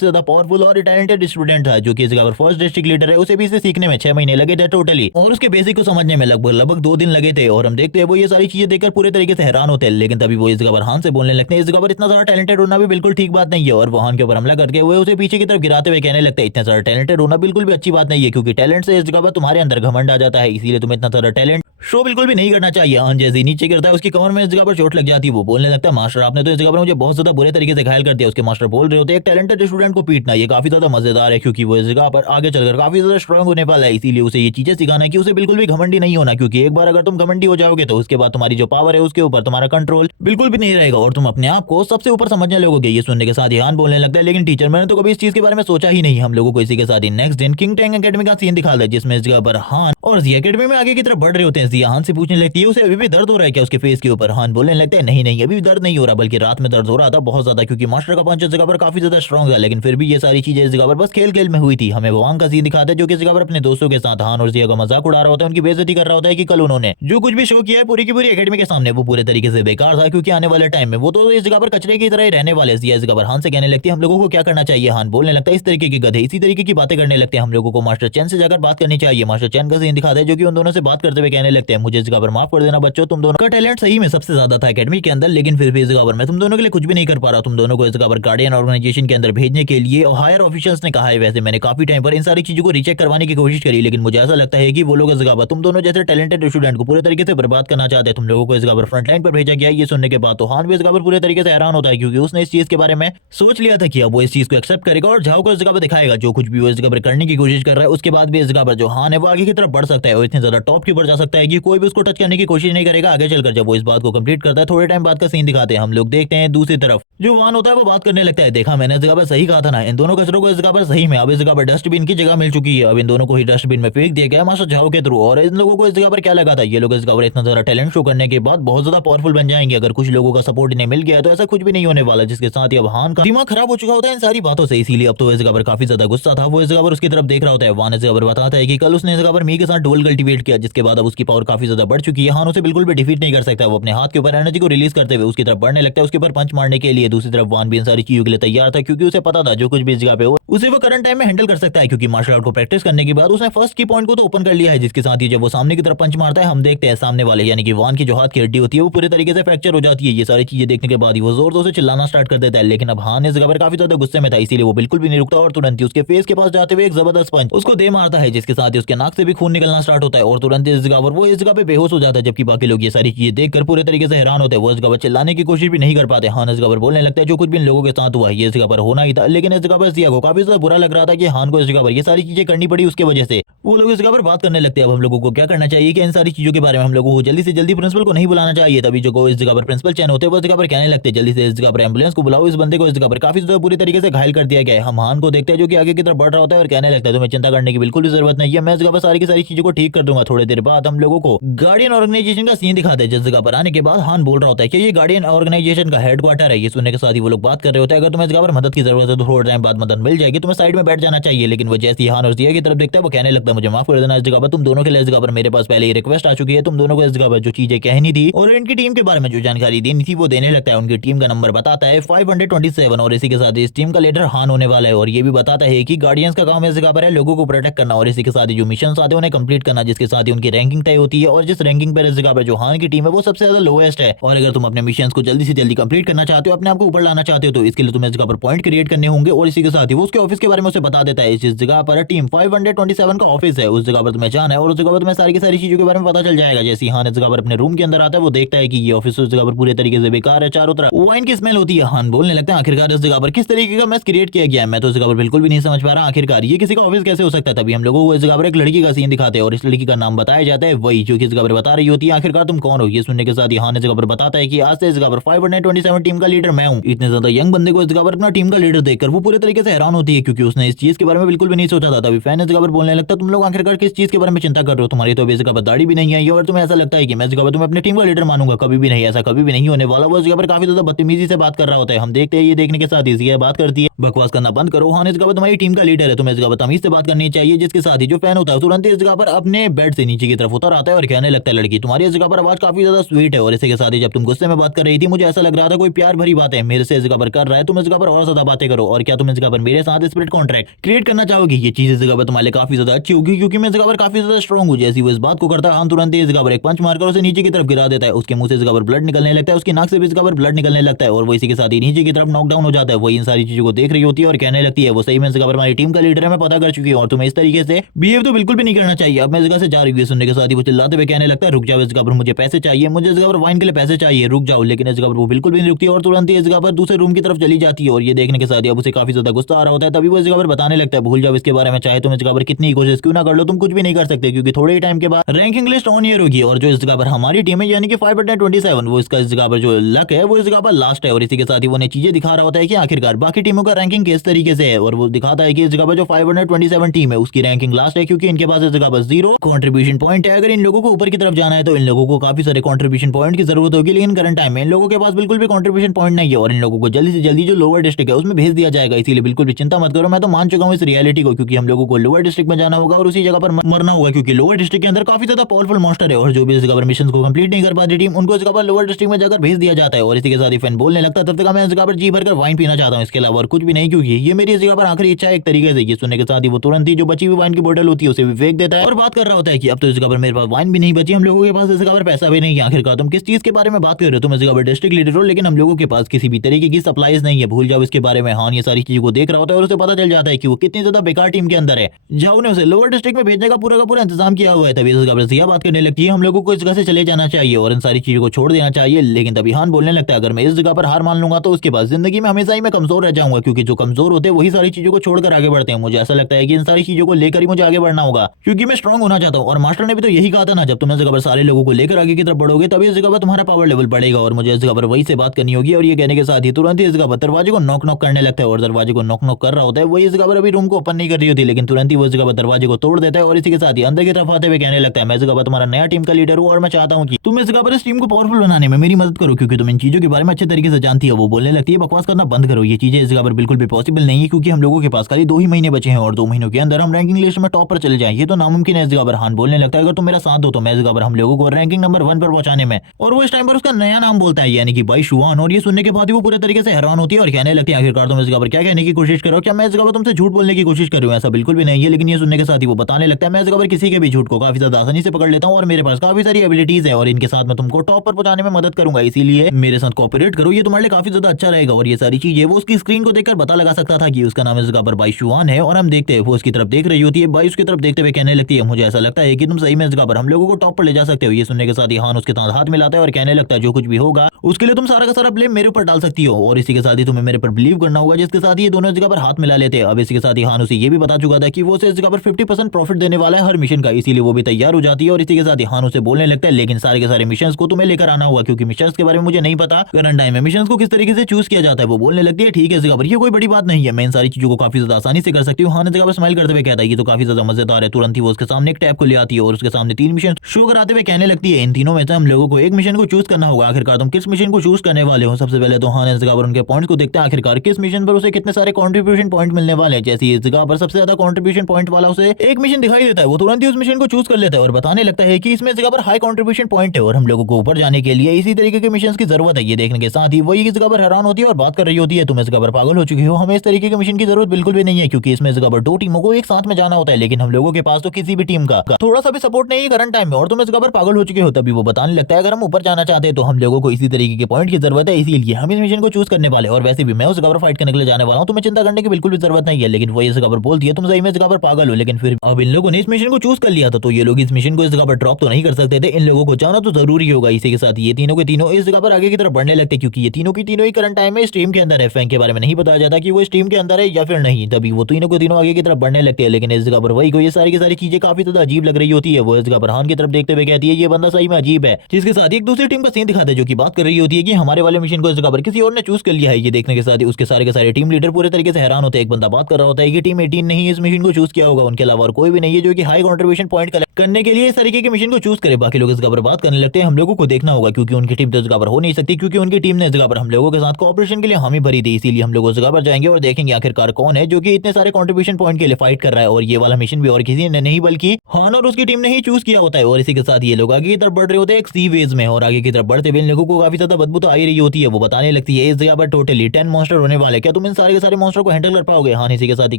ज्यादा पावरफुल और टैलेंटेड स्टूडेंट था, जो कि इस जगह पर फर्स्ट डिस्ट्रिक्ट लीडर है, उसे भी इसे सीखने में 6 महीने लगे थे टोटली, और उसके बेसिक को समझने में लगभग 2 दिन लगे थे। और हम देखते हैं वो ये सारी चीजें देखकर पूरे तरीके से हैरान होते हैं। लेकिन तभी वो इस जगह पर हान से बोलने लगते हैं, इस जगह पर इतना ज्यादा टैलेंटेड होना भी बिल्कुल ठीक बात नहीं है। और वो हान के ऊपर हमला करके वो उसे पीछे की तरफ गिराते हुए कहने लगते हैं, इतना ज्यादा टैलेंटेड होना बिल्कुल भी अच्छी बात नहीं है, क्योंकि टैलेंट से इस जगह पर तुम्हारे अंदर घमंड आ जाता है, इसीलिए तुम्हें इतना ज्यादा टैलेंट शो बिल्कुल भी नहीं करना चाहिए। हान जैसे ही नीचे गिरता है उसकी कमर में इस जगह पर चोट लग जाती है। वो बोलने लगता है, मास्टर आपने तो इस जगह पर मुझे बहुत ज्यादा बुरे तरीके से घायल कर दिया। उसके मास्टर बोल रहे होते हैं, एक टैलेंटेड स्टूडेंट को पीटना ये काफी ज्यादा मजेदार है, क्योंकि वो इस जगह पर आगे चलकर काफी ज्यादा स्ट्रांग होने वाला है। इसीलिए उसे ये चीजें सिखाना है कि उसे बिल्कुल भी घमंडी नहीं होना, क्योंकि एक बार अगर तुम घमंडी हो जाओगे तो उसके बाद तुम्हारी जो पावर है उसके ऊपर तुम्हारा कंट्रोल बिल्कुल भी नहीं रहेगा और तुम अपने आप को सबसे ऊपर समझने लगोगे। ये सुनने के साथ ही हान बोलने लगता है, लेकिन टीचर मैंने तो कभी इस चीज के बारे में सोचा ही नहीं। हम लोगों को इसी के साथ ही नेक्स्ट दिन किंग टैंग एकेडमी का सीन दिखा है, जिसमें इस जगह पर हान और जी एकेडमी में आगे की तरफ बढ़ रहे होते हैं। जी हान से पूछने लगती है, उसे अभी भी दर्द हो रहा है क्या उसके फेस के ऊपर। हान बोलने लगते हैं, नहीं नहीं अभी भी दर्द नहीं हो रहा, बल्कि रात में दर्द हो रहा था बहुत ज्यादा, क्योंकि मास्टर का पंच इस जगह पर काफी ज्यादा स्ट्रॉन्ग था। लेकिन फिर भी ये सारी चीजें इस जगह पर बस खेल खेल में हुई थी। हमें वांग का सीन दिखाते हैं जो कि इस जगह पर अपने दोस्तों के साथ हान और जिया का मजाक उड़ा रहा होता है, उनकी बेइज्जती कर रहा होता है कि कल उन्होंने जो कुछ भी शो किया है पूरी की पूरी एकेडमी के सामने वो पूरे तरीके से बेकार था, क्योंकि आने वाले टाइम में वो तो इस जगह पर कचरे की तरह ही रहने वाले। जिया इस जगह पर हान से कहने लगती है, हम लोगों को क्या करना चाहिए। हान बोलने लगता है, इस तरीके के गधे इसी तरीके की बातें करने लगते हैं, हम लोगों को मास्टर चैन से जाकर बात करनी चाहिए। मास्टर चैन का सीन दिखाते हैं जो कि उन दोनों से बात करते हुए कहने लगते हैं, मुझे इस जगह पर माफ कर देना बच्चों, तुम दोनों का टैलेंट सही में सबसे ज्यादा था एकेडमी के अंदर, लेकिन फिर भी इस जगह पर मैं तुम दोनों के लिए कुछ भी नहीं कर पा रहा। तुम दोनों को इस जगह पर गार्डियन ऑर्गेनाइजेशन के अंदर भेजने के लिए और हायर ऑफिशियल्स ने कहा है। वैसे मैंने काफी टाइम पर इन सारी चीजों को रीचेक करवाने की कोशिश करी, लेकिन मुझे ऐसा लगता है कि वो लोग इस जगह पर तुम दोनों जैसे टैलेंटेड स्टूडेंट को पूरे तरीके से बर्बाद करना चाहते हैं। तुम लोगों को इस जगह पर फ्रंट लाइन पर भेजा गया। ये सुनने के बाद तो हान भी इस जगह पर पूरे तरीके से हैरान होता है, क्योंकि उसने इस चीज के बारे में सोच लिया था कि अब वो इस चीज को एक्सेप्ट करेगा और झाओ को इस जगह पर दिखाएगा। जो कुछ भी वो इस जगह पर करने की कोशिश कर रहा है उसके बाद भी इस जगह पर जो हान है वो आगे की तरफ बढ़ सकता है और इतने ज्यादा टॉप की ऊपर जा सकता है कि कोई भी उसको टच करने की कोशिश नहीं करेगा आगे चलकर। जब वो इस बात को कंप्लीट करता है, थोड़े टाइम बाद का सीन दिखाते हैं। हम लोग देखते हैं दूसरी तरफ जो वान होता है वो बात करने लगता है, देखा मैंने इस जगह पर सही कहा था ना, इन दोनों कचरों को इस जगह पर सही में अब इस जगह पर डस्टबिन की जगह मिल चुकी है। अब इन दोनों को ही डस्टबिन में फेंक दिया गया मास्टर झाओ के थ्रू। और इन लोगों को इस जगह पर क्या लगा था, ये लोग इस जगह पर इतना ज्यादा टैलेंट शो करने के बाद बहुत ज्यादा पावरफुल बन जाएंगे। अगर कुछ लोगों का सपोर्ट इन्हें मिल गया तो ऐसा कुछ भी नहीं होने वाला, जिसके साथ ही अब हान का दिमाग खराब हो चुका होता है इन सारी बातों से। इसीलिए अब तो इस जगह पर काफी ज्यादा गुस्सा था। वो इस जगह पर उसकी तरफ देख रहा होता है। वान इस जगह पर बताता है कि कल उसने इस जगह पर मी के साथ डुअल कल्टीवेट किया, जिसके बाद अब उसकी पावर काफी ज्यादा बढ़ चुकी है। हान उसे बिल्कुल भी डिफीट नहीं कर सकता। वो अपने हाथ के ऊपर एनर्जी को रिलीज करते हुए उसकी तरफ बढ़ने लगता है, उसके ऊपर पंच मारने के लिए। दूसरी तरफ वान भी इन सारी चीजों के लिए तैयार था, क्योंकि उसे पता था जो कुछ भी इस जगह पे हो उसे वो करंट टाइम में हैंडल कर सकता है, क्योंकि मार्शल आर्ट को प्रैक्टिस करने के बाद उसने फर्स्ट की पॉइंट को तो ओपन कर लिया है। जिसके साथ ही जब वो सामने की तरफ पंच मारता है, हम देखते हैं सामने वाले यानी कि वान की जो हाथ की हड्डी होती है वो पूरे तरीके से फ्रैक्चर हो जाती है। ये सारी चीजें देखने के बाद ही वो जोर जोर से चिल्लाना स्टार्ट कर देता है। लेकिन अब हान इस जगह पर काफी ज्यादा गुस्से में था, इसीलिए वो बिल्कुल भी नहीं रुकता और तुरंत ही उसके फेस के पास जाते हुए एक जबरदस्त पंच उसको दे मारता है, जिसके साथ ही उसके नाक से भी खून निकलना स्टार्ट होता है और तुरंत इस जगह पर वो इस जगह पे बेहोश हो जाता है। जबकि बाकी लोग ये सारी चीजें देखकर पूरे तरीके से हैरान होते हैं। वो इस जगह पर चिल्लाने की कोशिश भी नहीं कर पाते। हान इस जगह पर बोलने लगता है जो कुछ भी इन लोगों के साथ हुआ ये इस जगह पर होना ही था। लेकिन इस जगह पर जिया को काफी ज्यादा बुरा लग रहा था कि हान को इस जगह पर ये सारी चीजें करनी पड़ी उसके वजह से। वो लोग इस जगह पर बात करने लगते हैं अब हम लोगों को क्या करना चाहिए कि इन सारी चीजों के बारे में हम लोगों को जल्दी से जल्दी प्रिंसिपल को नहीं बुलाना चाहिए। तभी जो इस जगह पर प्रिंसिपल चैन होते हैं वो इस जगह पर कहने लगते हैं जल्दी से इस जगह पर एम्बुलेंस को बुलाओ, इस बंदे को इस जगह पर काफी ज्यादा बुरी तरीके से घायल कर दिया गया है। हम हान को देखते हैं जो कि आगे की तरफ बढ़ रहा होता है और कहने लगता है तुम्हें चिंता करने की बिल्कुल भी जरूरत नहीं है, मैं इस जगह पर सारी की सारी चीजों को ठीक कर दूंगा। थोड़ी देर बाद हम लोगों को गार्डियन ऑर्गेनाइजेशन का सीन दिखाते हैं जिस जगह पर आने के बाद हान बोल रहा होता है कि ये गार्डियन ऑर्गेनाइजेशन का हेडक्वार्टर है। ये सुनने के साथ ही वो लोग बात कर रहे होते हैं अगर तुम्हें इस जगह पर मदद की जरूरत है तो थोड़ा टाइम बाद मदद मिल जाएगी, तुम्हें साइड में बैठ जाना चाहिए। लेकिन वो जैसे ही हान और जिया की तरफ देखता है वो कहने लगता है मुझे माफ कर देना, इस जगह पर तुम दोनों के लिए इस जगह पर मेरे पास पहले ही रिक्वेस्ट आ चुकी है, तुम दोनों को इस जगह पर जो चीजें कहनी थी और इनकी टीम के बारे में जो जानकारी देनी थी वो देने लगता है। उनकी टीम का नंबर बताता है 527 और इसी के साथ इस टीम का लीडर हान होने वाला है और ये भी बताता है कि गार्डियंस का काम इस जगह पर है लोगों को प्रोटेक्ट करना और इसी के साथ ही जो मिशन आते हैं उन्हें कंप्लीट करना, जिसके साथ ही उनकी रैंकिंग तय होती है और जिस रैंकिंग पर इस जगह पर जो हान की टीम है वो सबसे ज्यादा लोएस्ट है। और अगर तुम अपने मिशन को जल्दी से जल्दी कंप्लीट करना चाहते हो, अपने आप को ऊपर लाना चाहते हो तो इसके लिए तुम्हें इस जगह पर पॉइंट क्रिएट करने होंगे और इसी के साथ ही वो उसके ऑफिस के बारे में उसे बता देता है। इस जगह पर टीम 527 का ऑफिस है, उस जगह पर तुम्हें जाना है और उस जगह पर तुम्हें सारी की सारी चीजों के बारे में पता चल जाएगा। जैसे हान इस जगह पर अपने रूम के अंदर आता है वो देखता है कि ये ऑफिस उस जगह पर पूरे तरीके से बेकार है, चारों तरफ वाइन की स्मेल होती है। हान बोलने लगता है आखिरकार इस जगह पर किस तरीके का मैस क्रिएट किया गया है, मैं तो इस जगह पर बिल्कुल भी नहीं समझ पा रहा आखिरकार ये किसी का ऑफिस कैसे हो सकता है। तभी हम लोगों को इस जगह पर एक लड़की का सीन दिखाते हैं और इस लड़की का नाम बताया जाता है वही जो कि इस जगह पर बता रही होती है आखिरकार तुम कौन हो। ये सुनने के साथ ही हान इस जगह पर बताता है कि आज से इस जगह पर 527 टीम का लीडर मैं हूं। इतने ज्यादा यंग बंदे को इस जगह पर अपना टीम का लीडर देखकर वो पूरे तरीके से हैरान होती है क्योंकि उसने इस चीज के बारे में बिल्कुल भी नहीं सोचा था। तभी फैन इस जगह पर बोलने लगता है तुम लोग आखिरकार किस चीज के बारे में चिंता कर रहे हो, तुम्हारी तो अभी इस जगह पर दाढ़ी भी नहीं है और तुम्हें ऐसा लगता है कि मैं इस जगह पर तुम्हें अपने टीम का लीडर मानूंगा, कभी भी नहीं, ऐसा कभी भी नहीं होने वाला। वो इस जगह पर काफी ज्यादा बदतमीजी से बात कर रहा होता है। हम देखते हैं ये देखने के साथ ही बात करती है बकवास करना बंद करो, हान इस जगह पर तुम्हारी टीम का लीडर है, तुम्हें इस जगह पर तमीज से बात करनी चाहिए। जिसके साथ ही जो फैन होता है तुरंत इस जगह पर अपने बेड से नीचे की तरफ उतर आता है और कहने लगता है लड़की तुम्हारी इस जगह पर आवाज काफी ज्यादा स्वीट है और इसी के साथ ही जब तुम गुस्से में बात कर रही थी मुझे ऐसा लग रहा था कोई प्यार भरी बात है मेरे से इस जगह पर कर रहा है, तुम इस जगह पर और ज्यादा बातें करो और क्या तुम इस जगह पर मेरे साथ स्पिरिट कॉन्ट्रैक्ट क्रिएट करना चाहोगी। ये चीज इस जगह पर तुम्हारे लिए काफी ज्यादा अच्छी होगी क्योंकि मैं इस जगह पर काफी ज्यादा स्ट्रॉन्ग हूँ। जैसी वो इस बात को करता है हान तुरंत इस जगह पर एक पंच मारकर उसे नीचे की तरफ गिरा देता है। उसके मुंह से इस जगह पर ब्लड निकलने लगता है, उसकी नाक से भी इस जगह पर ब्लड निकलने लगता है और वो इसी के साथ ही नीचे की तरफ नॉकडाउन हो जाता है। वो इन सारी चीजों को देख रही होती है और कहने लगती है वो सही में इस जगह पर हमारी टीम का लीडर है, मैं पता कर चुकी हूँ और तुम्हें इस तरीके से बिहेव तो बिल्कुल भी नहीं करना चाहिए, अब मैं इस जगह से जा रही हूँ। सुनने के साथ ही वो चिल्लाते हुए कहने लगता है रुक जाओ, इस जगह पर मुझे पैसे चाहिए, मुझे इस जगह पर वाइन के लिए पैसे चाहिए, रुक जाओ। लेकिन इस जगह पर वो बिल्कुल भी नहीं रुकती और तुरंत ही इस जगह पर दूसरे रूम की तरफ चली जाती है और ये देखने के साथ ही अब उसे काफी ज्यादा गुस्सा आ रहा होता है। तभी वो इस जगह पर बताने लगता है भूल जाओ इसके बारे में, चाहे तुम इस जगह पर कितनी कोशिश क्यों ना कर लो तुम कुछ भी नहीं कर सकते क्योंकि थोड़े ही टाइम के बाद रैंकिंग लिस्ट ऑन ईयर होगी और जो इस जगह पर हमारी टीम है यानी कि 527 वो इसका इस जगह पर जो लक है वो इस जगह पर लास्ट है और इसी के साथ ही वो चीजें दिखा रहा होता है कि आखिरकार बाकी टीमों का रैंकिंग किस तरीके से है और वो दिखाता है कि इस जगह पर जो 527 टीम है उसकी रैंकिंग लास्ट है क्योंकि इनके पास इस जगह पर 0 कंट्रीब्यूशन पॉइंट है। अगर इन लोगों को ऊपर की तरफ जाना है तो इन लोगों को काफी सारे कंट्रीब्यूशन पॉइंट की जरूरत होगी, लेकिन करंट टाइम में इन लोगों के पास बिल्कुल भी कंट्रीब्यूशन पॉइंट नहीं है और इन लोगों को जल्दी से जल्दी जो लोअर डिस्ट्रिक्ट है उसमें भेज दिया जाएगा। इसीलिए बिल्कुल भी चिंता मत करो, मैं तो मान चुका हूँ इस रियलिटी को क्योंकि हम लोगों को लोअर डिस्ट्रिक्ट में जाना होगा और उसी जगह पर मरना होगा क्योंकि लोअर डिस्ट्रिक्ट के अंदर काफी ज्यादा पावरफुल मॉन्स्टर है और जो भी इस जगह पर मिशन को कंप्लीट नहीं कर पाती टीम उनको इस जगह पर लोअर डिस्ट्रिक्ट में जाकर भेज दिया जाता है। और इसी के साथ ही फैन बोलने लगता है तब तक मैं इस जगह पर जी भरकर वाइन पीना चाहता हूँ, इसके अलावा और कुछ भी नहीं क्योंकि ये मेरी इस जगह पर आखिरी इच्छा है एक तरीके से। ये सुनने के साथ ही वो तुरंत ही जो बची हुई वाइन की बोतल होती है उसे भी फेंक देता है और बात कर रहा होता है कि अब तो इस जगह पर मेरे पास वाइन भी नहीं बची, हम लोगों के पास इस जगह पर पैसा भी नहीं है। आखिरकार तुम किस चीज के बारे में बात कर रहे हो, तुम इस जगह पर डिस्ट्रिक्ट लीडर हो लेकिन हम लोगों के पास किसी भी तरीके की सप्लाईज नहीं है, भूल जाओ इसके बारे में। हां ये सारी चीजों को देख रहा होता है और उसे पता चल जाता है कि वो कितनी ज्यादा बेकार टीम के अंदर है। जाओ ने उसे लोअर डिस्ट्रिक्ट में भेजने का पूरा इंतजाम किया हुआ है। तभी इस जगह पर सिया बात करने लगती है हम लोगों को इस जगह से चले जाना चाहिए और इन सारी चीजों को छोड़ देना चाहिए। लेकिन तभी हान बोलने लगता है अगर मैं इस जगह पर हार मान लूंगा तो उसके बाद जिंदगी में हमेशा ही मैं कमजोर रह जाऊंगा क्योंकि जो कमजोर होते हैं वही सारी चीजों को छोड़कर आगे बढ़ते हैं। मुझे ऐसा लगता है कि इन सारी चीजों को लेकर ही मुझे आगे बढ़ना होगा क्योंकि मैं स्ट्रांग होना चाहता हूँ और मास्टर ने भी तो यही कहा था ना, जब तुम इस जगह पर सारे लोगों को लेकर आगे की तरफ बढ़ोगे तभी इस जगह पर तुम्हारा पावर लेवल बढ़ेगा और मुझे इस जगह पर वही से बात करनी होगी। और ये कहने के साथ ही तुरंत ही इस जगह पर दरवाजे को नॉक नॉक करने लगता है और दरवाजे को नॉक नॉक कर रहा होता है। वही इस जगह पर अभी रूम को ओपन नहीं कर रही होती लेकिन तुरंत ही वो इस जगह पर दरवाजे को तोड़ देता है और इसी के साथ ही अंदर की तरफ आते हुए कहने लगता है मैं इस जगह पर तुम्हारा नया टीम का लीडर हूँ और मैं चाहता हूँ कि तुम इस जगह पर इस टीम को पावरफुल बनाने में मेरी मदद करो क्योंकि तुम इन चीजों के बारे में अच्छे तरीके से जानती है। वो बोलने लगती है बकवास करना बंद करो, ये चीजें इस जगह पर बिल्कुल भी पॉसिबल नहीं है क्योंकि हम लोगों के पास खाली 2 ही महीने बचे हैं और 2 महीनों के अंदर हम रैंकिंग लिस्ट में टॉप पर चले जाएं, ये तो नामुमकिन है। इस जगह पर हान बोलने लगता है अगर तुम मेरा साथ दो तो मैं इस जगह पर हम लोगों को रैंकिंग नंबर 1 पर पहुंचाने में। और वो इस टाइम पर उसका नया नाम बोलता है यानी कि बाई शुआन और ये सुनने के बाद ही वो पूरे तरीके से हैरान होती है और कहने लगती है आखिरकार तुम इस जगह पर क्या कहने की कोशिश करो, क्या मैं इस जगह पर तुमसे झूठ बोलने की कोशिश कर रही हूँ, ऐसा बिल्कुल भी नहीं है। लेकिन ये सुनने के साथ ही वो बताने लगता है मैं इस जगह पर किसी के भी झूठ को काफी ज्यादा आसानी से पकड़ लेता हूँ और मेरे पास काफी सारी एबिलिटीज है और इनके साथ मैं तुमको टॉप पर पहुंचाने में मदद करूंगा, इसीलिए मेरे साथ कोऑपरेट करो, ये तुम्हारे लिए काफी ज्यादा अच्छा रहेगा। और ये सारी चीजें वो उसकी स्क्रीन को देखकर पता लगा सकता था कि उसका नाम इस जगह पर बाई शुआन है और हम देखते हैं वो उसकी तरफ देख रही होती है। बाई उसकी तरफ देखते हुए कहने लगती है मुझे ऐसा लगता है कि तुम सही में इस जगह पर हम लोगों को टॉप पर ले जा सकते हो। ये सुनने के साथ ही हान उसके साथ हाथ मिलाता है और कहने लगता है जो कुछ भी होगा उसके लिए तुम सारा का सारा ब्लेम मेरे ऊपर डाल सकती हो और इसी के साथ ही तुम्हें मेरे पर बिलीव करना होगा। जिसके साथ ही ये दोनों जगह पर हाथ मिला लेते हैं। अब इसी के साथ ही हान उसे ये भी बता चुका था कि वो इस जगह पर 100% प्रॉफिट देने वाला है हर मिशन का, इसीलिए वो भी तैयार हो जाती है और इसी के साथ ही हान उसे बोलने लगता है लेकिन सारे के सारे मिशन को तुम्हें लेकर आना होगा क्योंकि मिशन के बारे में मुझे नहीं पता, करंट टाइम में मिशन को किस तरीके से चूज किया जाता है। वो बोलने लगती है ठीक है इस जगह पर ये कोई बड़ी बात नहीं है, मैं इन सारी चीजों को काफी ज्यादा आसानी से कर सकती हूँ। हान इस जगह पर स्माइल करते हुए कहता है ये तो काफी ज्यादा मजेदार है। तुरंत ही वो उसके सामने एक टैब को ले आती है और उसके सामने 3 मिशन शो कराते हुए कहने लगती है इन तीनों में से हम लोगों को एक मिशन को चूज करना होगा, आखिरकार तुम किस मिशन को चूज करने वाले हो। सबसे पहले तो हान इस जगह पर उनके पॉइंट को देखते हैं, आखिरकार किस मिशन पर उसे कितने सारे कंट्रीब्यूशन पॉइंट मिलने वाले हैं। जैसे इस जगह पर सबसे ज्यादा कंट्रीब्यूशन पॉइंट वाला उसे एक मिशन दिखाई देता है, वो तुरंत ही उस मिशन को चूज कर लेता है और बताने लगता है कि इसमें इस जगह पर हाई कंट्रीब्यूशन पॉइंट है और हम लोगों को ऊपर जाने के लिए इसी तरीके के मिशन की जरूरत है। ये देखने के साथ ही वही इस जगह पर हैरान होती है और बात कर रही होती है तुम इस जगह पर पागल हो चुकी हो, हमें इस तरीके के मिशन की जरूरत बिल्कुल भी नहीं है क्योंकि इसमें इस जगह पर 2 टीमों को एक साथ में जाना होता है, लेकिन हम लोगों के पास तो किसी भी टीम का थोड़ा सा भी सपोर्ट नहीं है करंट टाइम में और तुम इस जगह पर पागल हो चुके हो। तभी वो बताने लगता है अगर हम ऊपर जाना चाहते हैं तो हम लोगों को इसी तरीके के पॉइंट की जरूरत है, इसीलिए हम इस मिशन को चूज करने वाले और वैसे भी मैं उस जगह पर फाइट करने के लिए जाने वाला हूँ, तुम्हें चिंता करने की बिल्कुल भी जरूरत नहीं है। लेकिन वो इस जगह पर बोलती है तुम सही में इस जगह पर पागल हो, लेकिन फिर अब इन लोगों ने इस मिशन को चूज कर लिया था तो ये लोग इस मिशन को इस जगह पर ड्रॉप तो नहीं कर सकते थे, इन लोगों को जाना तो जरूरी होगा। इसी के साथ ये तीनों के तीनों इस जगह पर आगे की तरफ बढ़ने लगते क्योंकि ये तीनों की तीनों ही करंट टाइम में स्ट्रीम के अंदर है। फैंक के बारे में नहीं बताया जाता कि वो स्ट्रीम के अंदर है या फिर नहीं, तभी वो तीनों के तीनों आगे की तरफ बढ़ने लगते हैं। लेकिन इस जगह पर वही को ये सारी की सारी चीजें काफी ज्यादा अजीब लग रही होती है। वो इस जगह पर हान की तरफ देखते हुए कहती है ये बंदा सही में अजीब है, जिसके साथ एक दूसरी टीम का सीन दिखाते हैं जो की बात कर रही होती है कि हमारे वाले मिशन को इस जगह पर किसी और ने चूज कर लिया है। ये देखने के साथ ही उसके सारे के सारे टीम लीडर पूरे तरीके से हैरान होते हैं। एक बंदा बात कर रहा होता है कि टीम 18 ने ही इस मिशन को चूज किया होगा, उनके अलावा और कोई भी नहीं है जो कि हाई कंट्रीब्यूशन पॉइंट कलेक्ट करने के लिए इस तरीके के मिशन को चूज करे। बाकी लोग इस जगह पर बात करने लगते हैं हम लोगों को देखना होगा क्योंकि उनकी टीम तो इस जगह पर हो नहीं सकती क्योंकि उनकी टीम ने इस जगह पर हम लोगों के साथ कोऑपरेशन के लिए हामी भरी थी, इसीलिए हम लोग उस जगह पर जाएंगे और देखेंगे आखिरकार कौन है जो कि इतने सारे कंट्रीब्यूशन पॉइंट के लिए फाइट कर रहा है। और ये वाला मिशन भी और किसी ने नहीं बल्कि हान और उसकी टीम ने ही चूज किया होता है। और इसी के साथ ये लोग आगे की तरफ बढ़ रहे होते हैं एक सी वेज में और आगे की तरफ बढ़ते हुए इन लोगों को काफी ज्यादा बदबू तो आ ही रही होती है। वो बताने लगती है इस जगह पर टोटली 10 मॉन्स्टर होने वाले, क्या तुम इन सारे के सारे मॉन्स्टर को हैंडल कर पाओगे। हान इसी के साथ ही